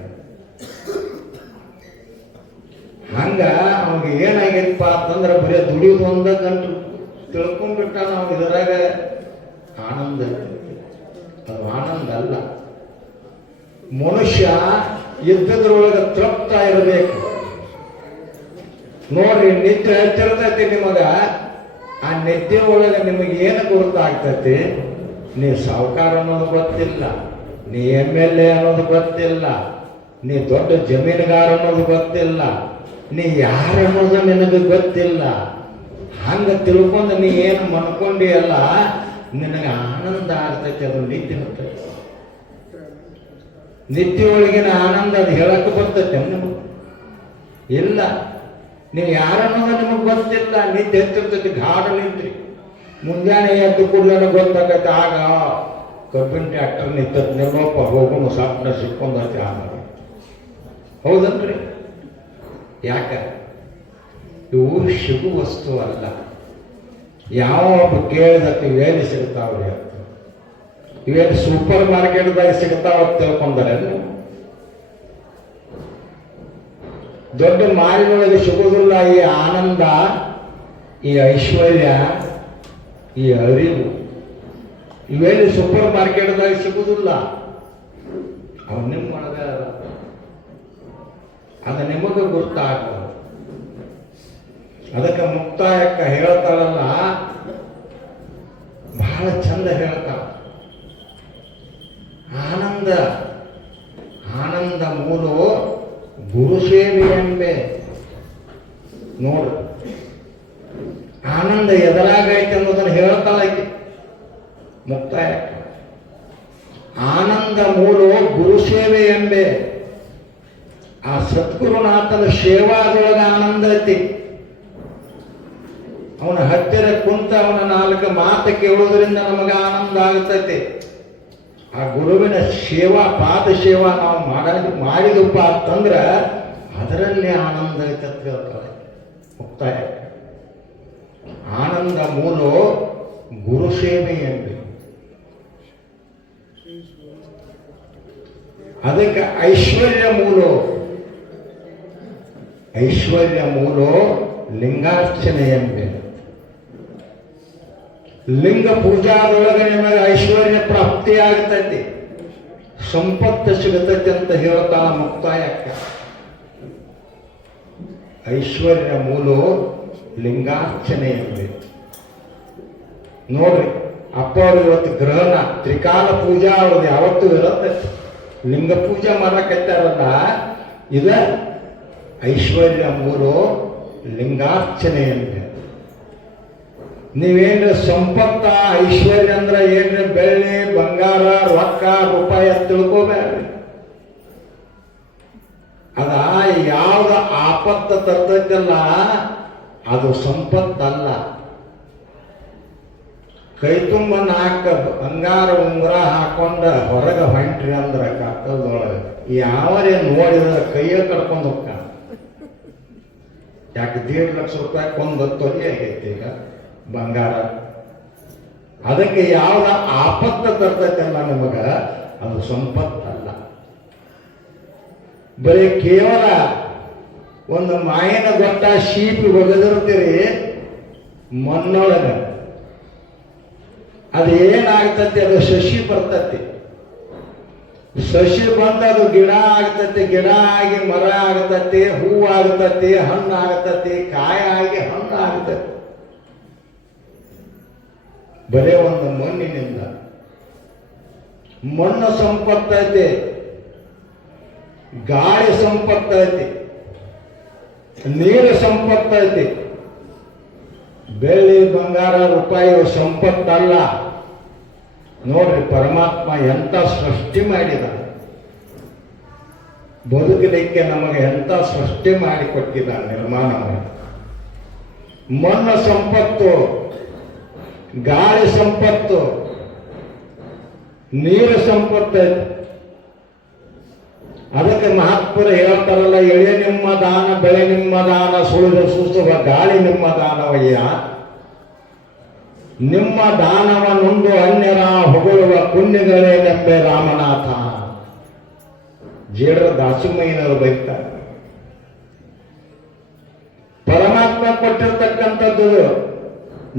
ಹಂಗ ಅವ್ನಿಗೆ ಏನಾಗೈತಪ್ಪ ಅಂತಂದ್ರೆ ಬರೀ ದುಡಿಯೋದು ಒಂದ ಗಂಟು ತಿಳ್ಕೊಂಡ್ಬಿಟ್ಟಾನ. ಅವ್ನು ಇದರಾಗ ಆನಂದ. ಅದು ಆನಂದ ಅಲ್ಲ. ಮನುಷ್ಯ ಇದ್ದದ್ರೊಳಗೆ ತೃಪ್ತ ಇರಬೇಕು. ನೋಡ್ರಿ, ನಿದ್ದೆ ಹತ್ತಿರ್ತೈತಿ ನಿಮಗ. ಆ ನಿದ್ದೆ ಒಳಗೆ ನಿಮಗೆ ಏನು ಗುರುತಾಗ್ತೈತಿ? ನೀ ಸಾವುಕಾರ ಅನ್ನೋದು ಗೊತ್ತಿಲ್ಲ, ನೀ MLA ಅನ್ನೋದು ಗೊತ್ತಿಲ್ಲ, ನೀ ದೊಡ್ಡ ಜಮೀನುಗಾರ ಅನ್ನೋದು ಗೊತ್ತಿಲ್ಲ, ನೀ ಯಾರು ಅನ್ನೋದು ನಿನಗೆ ಗೊತ್ತಿಲ್ಲ. ಹಂಗ ತಿಳ್ಕೊಂಡು ನೀ ಏನು ಮನ್ಕೊಂಡಿ ಅಲ್ಲ, ನಿನಗೆ ಆನಂದ ಆಗ್ತೈತಿ. ಅದು ನಿದ್ದೆ ಬರ್ತೈತಿ. ನಿದ್ದೆ ಒಳಗಿನ ಆನಂದ ಅದು ಹೇಳಕ್ಕೆ ಬರ್ತೈತೆ ನಿಮಗೆ? ಇಲ್ಲ. ನೀವು ಯಾರನ್ನೋದು ನಿಮಗೆ ಗೊತ್ತಿಲ್ಲ. ನಿದ್ದೆ ಎತ್ತಿರ್ತೈತಿ, ಗಾಢ ನಿದ್ರಿ. ಮುಂಜಾನೆ ಎದ್ದು ಕೂಡಲೇ ಗೊತ್ತಾಗೈತೆ. ಆಗ ಕಬ್ಬಿನ ಟ್ರ್ಯಾಕ್ಟರ್ ನಿಂತತ್, ನಿಲ್ಲೋಪ ಹೋಗೋಣ ಸಾಪ್ನ ಸಿಕ್ಕೊಂಡೈತಿ ಆಮೇಲೆ. ಹೌದನ್ರಿ? ಯಾಕ? ಇವು ಶುಭ ವಸ್ತು ಅಲ್ಲ. ಯಾವ ಕೇಳಿದಕ್ಕೆ ಇವೇನು ಸಿಗ್ತಾವ್ರಿ ಅಂತ. ಇವೇನು ಸೂಪರ್ ಮಾರ್ಕೆಟ್ದಾಗ ಸಿಗ್ತಾವ ತಿಳ್ಕೊಂಡಾರೆ. ದೊಡ್ಡ ಮಾರಿನೊಳಗೆ ಸಿಗೋದಿಲ್ಲ ಈ ಆನಂದ, ಈ ಐಶ್ವರ್ಯ, ಈ ಅರಿವು. ಇವೇನು ಸೂಪರ್ ಮಾರ್ಕೆಟ್ದಾಗ ಸಿಗುದಿಲ್ಲ. ಅವು ನಿಮ್ಮೊಳಗ ಅದು ನಿಮಗೆ ಗೊತ್ತಾಗಲ್ಲ. ಅದಕ್ಕೆ ಮುಕ್ತಾಯಕ್ಕ ಹೇಳ್ತಾಳಲ್ಲ, ಬಹಳ ಚಂದ ಹೇಳ್ತಾಳ. ಆನಂದ, ಆನಂದ ಮೂಲ ಗುರು ಸೇವೆ ಎಂಬೆ. ನೋಡು, ಆನಂದ ಎದರಾಗೈತೆ ಅನ್ನೋದನ್ನು ಹೇಳ್ತಾಳಕ್ಕೆ ಮುಕ್ತಾಯಕ್ಕ. ಆನಂದ ಮೂಲ ಗುರು ಸೇವೆ ಎಂಬೆ. ಆ ಸದ್ಗುರುನಾಥನ ಸೇವಾದೊಳಗೆ ಆನಂದ ಐತಿ. ಅವನ ಹತ್ತಿರ ಕುಂತ ಅವನ 4 ಮಾತು ಕೇಳೋದ್ರಿಂದ ನಮಗೆ ಆನಂದ ಆಗುತ್ತೈತಿ. ಆ ಗುರುವಿನ ಸೇವಾ, ಪಾದ ಸೇವಾ ನಾವು ಮಾಡಿದಪ್ಪ ಅಂತಂದ್ರೆ ಅದರಲ್ಲಿ ಆನಂದ ಐತೆ ಅಂತ ಹೇಳ್ತಾರೆ ಮುಕ್ತಾಯ. ಆನಂದ ಮೂಲ ಗುರು ಸೇವೆ ಎಂಬಿ. ಅದಕ್ಕೆ ಐಶ್ವರ್ಯ ಮೂಲ, ಐಶ್ವರ್ಯ ಮೂಲ ಲಿಂಗಾರ್ಚನೆ ಎಂಬೆ. ಲಿಂಗ ಪೂಜಾದೊಳಗೆ ನಿಮಗೆ ಐಶ್ವರ್ಯ ಪ್ರಾಪ್ತಿ ಆಗ್ತೈತಿ, ಸಂಪತ್ತು ಸಿಗತೈತಿ ಅಂತ ಹೇಳ್ತಾಳ ಮುಕ್ತಾಯಕ್ಕ. ಐಶ್ವರ್ಯ ಮೂಲ ಲಿಂಗಾರ್ಚನೆ ಎಂಬೆ. ನೋಡ್ರಿ, ಅಪ್ಪ ಅವ್ರು ಇವತ್ತು ಗ್ರಹಣ ತ್ರಿಕಾಲ ಪೂಜಾ ಅವ್ರದ್ದು ಯಾವತ್ತೂ ಇರುತ್ತೆ. ಲಿಂಗ ಪೂಜೆ ಮಾಡಕತ್ತಾರಲ್ಲ, ಇದ ಐಶ್ವರ್ಯ 3 ಲಿಂಗಾರ್ಚನೆ ಅಂದ್ರೆ ನೀವೇನ್ರಿ ಸಂಪತ್ತ ಐಶ್ವರ್ಯ ಅಂದ್ರೆ ಏನ್ರಿ ಬೆಳ್ಳಿ ಬಂಗಾರ ರೊಕ್ಕ ರೂಪಾಯಿ ಅಂತ ತಿಳ್ಕೋಬೇಡ್ರಿ. ಅದ ಯಾವ್ದ ಆಪತ್ತ ತರ್ತೈತಲ್ಲ ಅದು ಸಂಪತ್ತಲ್ಲ. ಕೈ ತುಂಬ 4 ಬಂಗಾರ ಉಂಗುರ ಹಾಕೊಂಡ ಹೊರಗೆ ಹೊಂಟ್ರಿ ಅಂದ್ರೆ ಕತ್ತಲದೊಳಗೆ ಯಾವರೇ ನೋಡಿದ್ರೆ ಕೈಯ ಕಡ್ಕೊಂಡು ಹೋಗ್ತಾನೆ. ಯಾಕೆ 1.5 ಲಕ್ಷ ರೂಪಾಯಿ ಒಂದು ತೊಲೆ ಆಗೈತಿ ಈಗ ಬಂಗಾರ. ಅದಕ್ಕೆ ಯಾವ್ದ ಆಪತ್ತ ತರ್ತೈತಲ್ಲ ನಿಮಗ ಅದು ಸಂಪತ್ತಲ್ಲ. ಬರೀ ಕೇವಲ ಒಂದು ಮಾಯಿನ ಗೊಟ್ಟ ಶೀಪಿ ಒಗೆದಿರ್ತೀರಿ ಮಣ್ಣೊಳಗ, ಅದೇನಾಗ್ತತಿ ಅದು ಸಸಿ ಬರ್ತತಿ. ಸಸಿ ಬಂದ ಅದು ಗಿಡ ಆಗ್ತತಿ, ಗಿಡ ಆಗಿ ಮರ ಆಗ್ತತಿ, ಹೂ ಆಗ್ತತಿ, ಹಣ್ಣು ಆಗ್ತತಿ, ಕಾಯ ಆಗಿ ಹಣ್ಣು ಆಗ್ತತಿ. ಬರೇ ಒಂದು ಮಣ್ಣಿನಿಂದ. ಮಣ್ಣು ಸಂಪತ್ತೈತಿ, ಗಾಳಿ ಸಂಪತ್ತೈತಿ, ನೀರು ಸಂಪತ್ತೈತಿ. ಬೆಳ್ಳಿ ಬಂಗಾರ ರೂಪಾಯಿ ಸಂಪತ್ತಲ್ಲ. ನೋಡ್ರಿ ಪರಮಾತ್ಮ ಎಂತ ಸೃಷ್ಟಿ ಮಾಡಿದ, ಬದುಕಲಿಕ್ಕೆ ನಮಗೆ ಎಂತ ಸೃಷ್ಟಿ ಮಾಡಿ ಕೊಟ್ಟಿದ್ದ, ನಿರ್ಮಾಣ ಮಾಡಿ. ಮಣ್ಣು ಸಂಪತ್ತು, ಗಾಳಿ ಸಂಪತ್ತು, ನೀರು ಸಂಪತ್ತೈತಿ. ಅದಕ್ಕೆ ಮಹಾತ್ಮರು ಹೇಳ್ತಾರಲ್ಲ, ಎಳೆ ನಿಮ್ಮ ದಾನ ಬೆಳೆ ನಿಮ್ಮ ದಾನ ಸುಳಿದ ಸೂಸುವ ಗಾಳಿ ನಿಮ್ಮ ದಾನವಯ್ಯ. ನಿಮ್ಮ ದಾನವ ನುಂಡು ಅನ್ಯರ ಹೊಗಳುವ ಪುಣ್ಯಗಳೇ ನೆಂಬೆ ರಾಮನಾಥ. ಜೇಡರ ದಾಸಿಮಯ್ಯನವರು ಬೈತಾರೆ. ಪರಮಾತ್ಮ ಕೊಟ್ಟಿರ್ತಕ್ಕಂಥದ್ದು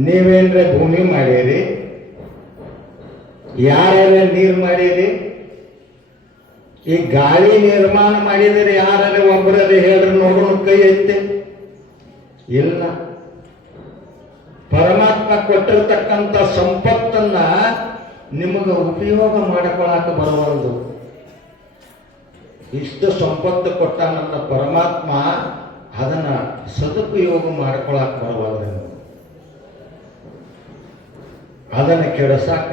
ನೀವೇನ್ರೆ ಭೂಮಿ ಮಾಡೀರಿ, ಯಾರ್ಯಾರ ನೀರು ಮಾಡೀರಿ, ಈ ಗಾಳಿ ನಿರ್ಮಾಣ ಮಾಡಿದರೆ ಯಾರು ಒಬ್ಬರಲ್ಲಿ ಹೇಳ್ರಿ ನೋಡೋಣ, ಕೈ ಐತೆ ಇಲ್ಲ. ಪರಮಾತ್ಮ ಕೊಟ್ಟಿರ್ತಕ್ಕಂಥ ಸಂಪತ್ತನ್ನ ನಿಮಗೆ ಉಪಯೋಗ ಮಾಡಿಕೊಳ್ಳಾಕ ಬರವಲ್ದು. ಇಷ್ಟು ಸಂಪತ್ತು ಕೊಟ್ಟಾನಂತ ಪರಮಾತ್ಮ, ಅದನ್ನ ಸದುಪಯೋಗ ಮಾಡ್ಕೊಳಕ್ ಬರವಲ್ದು. ಅದನ್ನ ಕೆಡಸಾಕ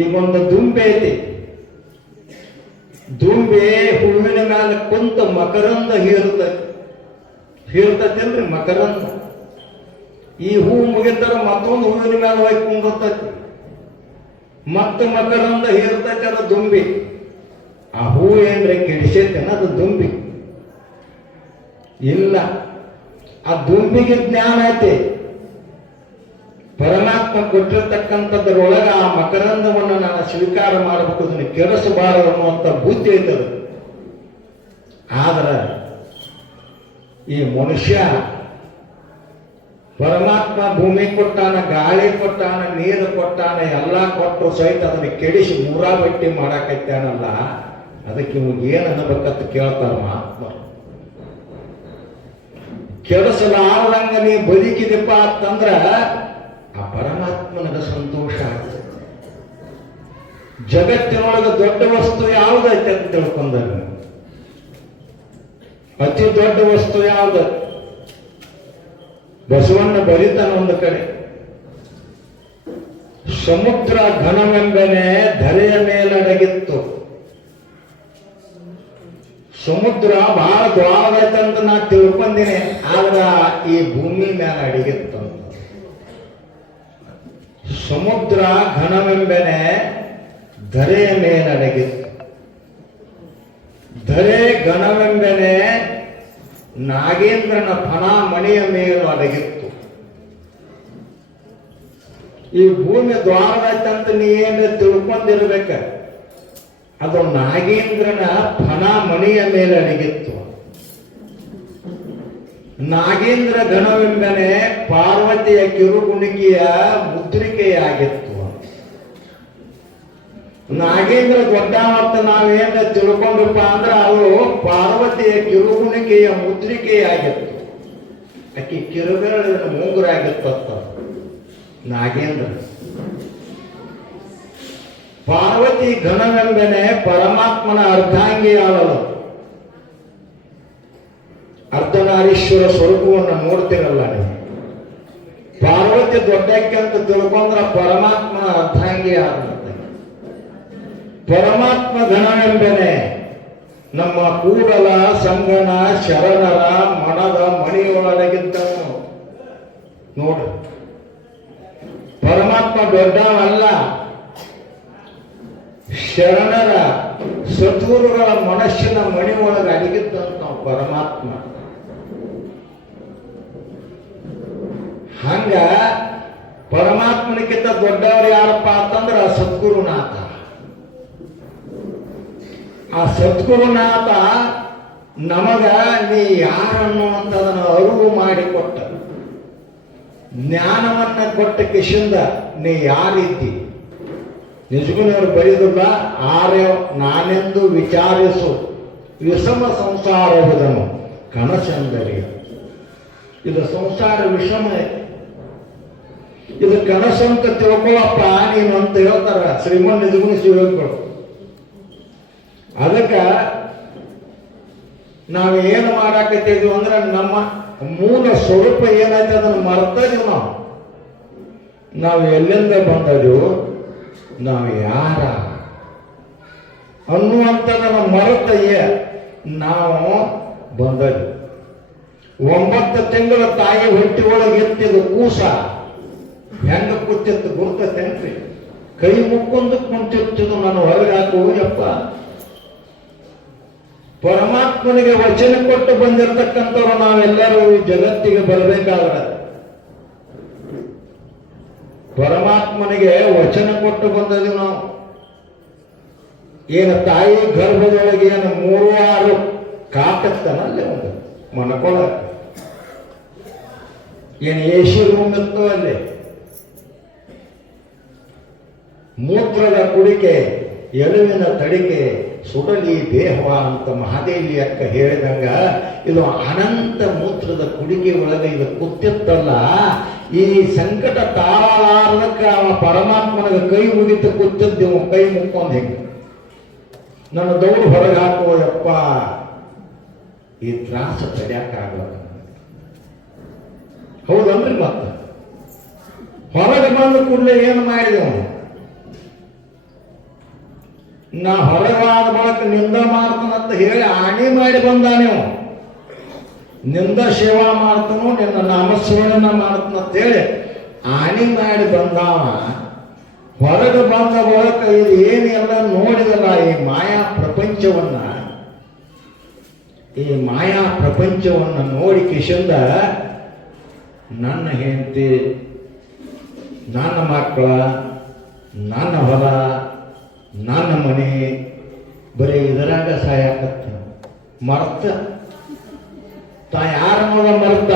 ಈಗೊಂದು ದುಂಬೆ ಐತಿ. ದುಂಬೆ ಹೂವಿನ ಮೇಲೆ ಕುಂತ ಮಕರಂದ ಹೀರ್ತೈತಿಲ್ರಿ ಮಕರಂದ. ಈ ಹೂ ಮುಗಿತಾರ ಮತ್ತೊಂದು ಹೂವಿನ ಮೇಲೆ ಹೋಗಿ ಕುಂದತೈತಿ, ಮತ್ತೆ ಮಕರಂದ ಹೀರ್ತೈತಿ. ಅದು ದುಂಬಿ. ಆ ಹೂ ಏನ್ರೆ ಕೆಡಿಸೈತೇನ ಅದು ದುಂಬಿ ಇಲ್ಲ. ಆ ದುಂಬಿಗೆ ಜ್ಞಾನ ಐತಿ. ಪರಮಾತ್ಮ ಕೊಟ್ಟಿರ್ತಕ್ಕಂಥದ್ರೊಳಗ ಆ ಮಕರಂದವನ್ನು ನಾನು ಸ್ವೀಕಾರ ಮಾಡಬೇಕು, ಅದನ್ನು ಕೆಡಿಸಬಾರದು ಅನ್ನುವಂಥ ಬುದ್ಧಿ ಐತದ. ಆದ್ರೆ ಈ ಮನುಷ್ಯ ಪರಮಾತ್ಮ ಭೂಮಿ ಕೊಟ್ಟಾನ, ಗಾಳಿ ಕೊಟ್ಟಾನ, ನೀರು ಕೊಟ್ಟಾನ, ಎಲ್ಲ ಕೊಟ್ಟರು ಸಹಿತ ಅದನ್ನು ಕೆಡಿಸಿ ಮೂರಾ ಬಟ್ಟಿ ಮಾಡಾಕೈತಾನಲ್ಲ. ಅದಕ್ಕೆ ಇವಾಗ ಏನು ಅನ್ನಬೇಕಂತ ಕೇಳ್ತಾರ ಮಹಾತ್ಮ. ಕೆಡಿಸಲಾರ್ದಂಗ ನೀ ಬದುಕಿದಪ್ಪ ಅಂತಂದ್ರ ಆ ಪರಮಾತ್ಮನಿಗೆ ಸಂತೋಷ ಆಗ್ತದೆ. ಜಗತ್ತಿನೊಳಗೆ ದೊಡ್ಡ ವಸ್ತು ಯಾವುದೈತೆ ಅಂತ ತಿಳ್ಕೊಂಡ, ಅತಿ ದೊಡ್ಡ ವಸ್ತು ಯಾವುದು? ಬಸವಣ್ಣ ಬರಿತಾನ ಒಂದು ಕಡೆ, ಸಮುದ್ರ ಘನವೆಂಬನೆ ಧರೆಯ ಮೇಲಡಗಿತ್ತು. ಸಮುದ್ರ ಬಹಳ ದ್ವಾರದೈತಂತ ನಾ ತಿಳ್ಕೊಂದಿನಿ, ಆದ್ರ ಈ ಭೂಮಿ ಮೇಲೆ ಅಡಗಿತ್ತು. ಸಮುದ್ರ ಘನವೆಂಬನೆ ಧರೆಯ ಮೇಲಡಗಿತ್ತು. ಧರೆ ಘನವೆಂಬನೆ ನಾಗೇಂದ್ರನ ಫಣ ಮಣಿಯ ಮೇಲೂ ಅಡಗಿತ್ತು. ಈ ಭೂಮಿ ದ್ವಾರದೈತಂತ ನೀ ಏನ್ರ ತಿಳ್ಕೊಂಡಿರ್ಬೇಕ, ಅದು ನಾಗೇಂದ್ರನ ಫಣ ಮಣಿಯ ಮೇಲೆ ಅಡಗಿತ್ತು. ನಾಗೇಂದ್ರ ಘನವೆಂಬನೆ ಪಾರ್ವತಿಯ ಕಿರುಗುಣಿಕೆಯ ಮುದ್ರಿಕೆಯಾಗಿತ್ತು. ನಾಗೇಂದ್ರ ದೊಡ್ಡ ಮತ್ತು ನಾವೇನ ತಿಳ್ಕೊಂಡಪ್ಪ ಅಂದ್ರೆ ಅದು ಪಾರ್ವತಿಯ ಕಿರುಗುಣಿಕೆಯ ಮುದ್ರಿಕೆಯಾಗಿತ್ತು. ಆಕೆ ಕಿರುಬೆರಳಿನ ಮೂಗುರಾಗಿತ್ತ ನಾಗೇಂದ್ರ. ಪಾರ್ವತಿ ಘನವೆಂಬನೆ ಪರಮಾತ್ಮನ ಅರ್ಧಾಂಗಿಯಾದಳು. ಅರ್ಧನಾರೀಶ್ವರ ಸ್ವರೂಪವನ್ನು ನೋಡ್ತಿರಲ್ಲ ನೀವು. ಪಾರ್ವತಿ ದೊಡ್ಡಕ್ಕೆ ಅಂತ ತಿಳ್ಕೊಂಡ್ರ ಪರಮಾತ್ಮನ ಅರ್ಧಾಂಗಿ ಆಗುತ್ತೆ. ಪರಮಾತ್ಮ ಘನವೆಂಬೆನೆ ನಮ್ಮ ಕೂಡಲ ಸಂಗನ ಶರಣರ ಮನದ ಮಣಿಯೊಳಗಿದ್ದನು. ನೋಡ್ರಿ, ಪರಮಾತ್ಮ ದೊಡ್ಡವಲ್ಲ, ಶರಣರ ಸದ್ಗುರುಗಳ ಮನಸ್ಸಿನ ಮಣಿ ಒಳಗೆ ಅಡಗಿದ್ದಂತ ಪರಮಾತ್ಮ. ಹಂಗ ಪರಮಾತ್ಮನಿಗಿಂತ ದೊಡ್ಡವರು ಯಾರಪ್ಪ ಅಂತಂದ್ರ ಸದ್ಗುರುನಾಥ. ಆ ಸದ್ಗುರುನಾಥ ನಮಗ ನೀ ಯಾರನ್ನುವಂಥದನ್ನು ಅರಿವು ಮಾಡಿಕೊಟ್ಟ, ಜ್ಞಾನವನ್ನ ಕೊಟ್ಟ ಕಿಶಿಂದ ನೀ ಯಾರಿದ್ದಿ. ನಿಜಗುಣವರು ಬರೆದಿಲ್ಲ, ಆರ್ಯ ನಾನೆಂದು ವಿಚಾರಿಸು ವಿಷಮ ಸಂಸಾರವುದನು ಕನಸೆಂದರೆ. ಇದು ಸಂಸಾರ ವಿಷಮ, ಇದು ಕನಸಂತ ತಿಳ್ಕೊಳಪ್ಪ ನೀನು ಅಂತ ಹೇಳ್ತಾರ ಶ್ರೀಮನ್ ನಿಜಗುಣ ಶಿವಗಳು. ಅದಕ್ಕೆ ನಾವು ಏನು ಮಾಡಾಕತ್ತಿದ್ವಿ ಅಂದ್ರೆ ನಮ್ಮ ಮೂಲ ಸ್ವರೂಪ ಏನೈತೆ ಅದನ್ನು ಮರ್ತಾ ಇದೀವಿ. ನಾವು ಎಲ್ಲಿಂದ ಬಂದವು, ನಾವು ಯಾರ ಅನ್ನುವಂಥದನ್ನು ಮರೆತಯ್ಯ ನಾವು ಬಂದವು. 9 ತಿಂಗಳ ತಾಯಿ ಹೊಟ್ಟಿ ಒಳಗೆ ಎತ್ತಿದ ಕೂಸ ಹೆಂಗ ಕೂತಿತ್ತು ಗುರ್ತೇನ್ರಿ? ಕೈ ಮುಕ್ಕೊಂದು ಕುಂತಿತ್ತು. ನಾನು ಹೊರಗೆ ಹಾಕು ಯಪ್ಪ. ಪರಮಾತ್ಮನಿಗೆ ವಚನ ಕೊಟ್ಟು ಬಂದಿರತಕ್ಕಂಥವ್ರು ನಾವೆಲ್ಲರೂ ಈ ಜಗತ್ತಿಗೆ ಬರಬೇಕಾದ್ರೆ ಪರಮಾತ್ಮನಿಗೆ ವಚನ ಕೊಟ್ಟು ಬಂದದ್ದು ನಾವು. ಏನು ತಾಯಿ ಗರ್ಭದೊಳಗೆ ಏನು 3-6 ಕಾಟತ್ತನಲ್ಲಿ ಒಂದು ಮನಕೊಳ, ಏನು ಎಸಿ ರೂಮ್ ಇತ್ತು ಅಲ್ಲಿ. ಮೂತ್ರದ ಕುಡಿಕೆ, ಎಲುವಿನ ತಡಿಕೆ, ಸುಡಲಿ ದೇಹವ ಅಂತ ಮಹಾದೇವಿ ಅಕ್ಕ ಹೇಳಿದಂಗ ಇದು ಅನಂತ ಮೂತ್ರದ ಕುಡಿಕೆ ಒಳಗೆ ಇದು ಕೂತಿತ್ತಲ್ಲ. ಈ ಸಂಕಟ ತಾಳಲಾರ್ದಕ್ಕ ಅವ ಪರಮಾತ್ಮನಿಗೆ ಕೈ ಮುಗಿತು ಕೂತಿದ್ದೆವು, ಕೈ ಮುಕ್ಕೊಂಡ್ ಹೆಂಗ ನನ್ನ ದೌಡು ಹೊರಗೆ ಹಾಕುವ ಯಪ್ಪ, ಈ ತ್ರಾಸ ತಡ್ಯಾಕಾಗಲ್ಲ. ಹೌದನ್ರಿ? ಮತ್ತೆ ಹೊರಗೆ ಬಂದ ಕೂಡಲೇ ಏನು ಮಾಡಿದೆವು? ನಾ ಹೊರಗಾದ ಬಳಕ ನಿಂದ ಮಾಡ್ತಾನಂತ ಹೇಳಿ ಆಣಿ ಮಾಡಿ ಬಂದ. ನೀವು ನಿಂದ ಸೇವಾ ಮಾಡ್ತಾನೋ, ನಿನ್ನ ನಾಮಸ್ಮರಣ ಮಾಡ್ತಾನಂತ ಹೇಳಿ ಆಣಿ ಮಾಡಿ ಬಂದಾವ. ಹೊರಗೆ ಬಂದ ಬಳಕ ಇದು ಏನೆಲ್ಲ ನೋಡಿದಲ್ಲ ಈ ಮಾಯಾ ಪ್ರಪಂಚವನ್ನ, ಈ ಮಾಯಾ ಪ್ರಪಂಚವನ್ನ ನೋಡಿ ಕಿಶಿಂದ ನನ್ನ ಹೆಂಡತಿ, ನನ್ನ ಮಕ್ಕಳ, ನನ್ನ ಹೊಲ, ನನ್ನ ಮನೆ, ಬರೀ ಇದರಾಗ ಸಾಯಕತ್ತ ಮರ್ತ ತಾ ಯಾರ ಮಗ ಮರ್ತ.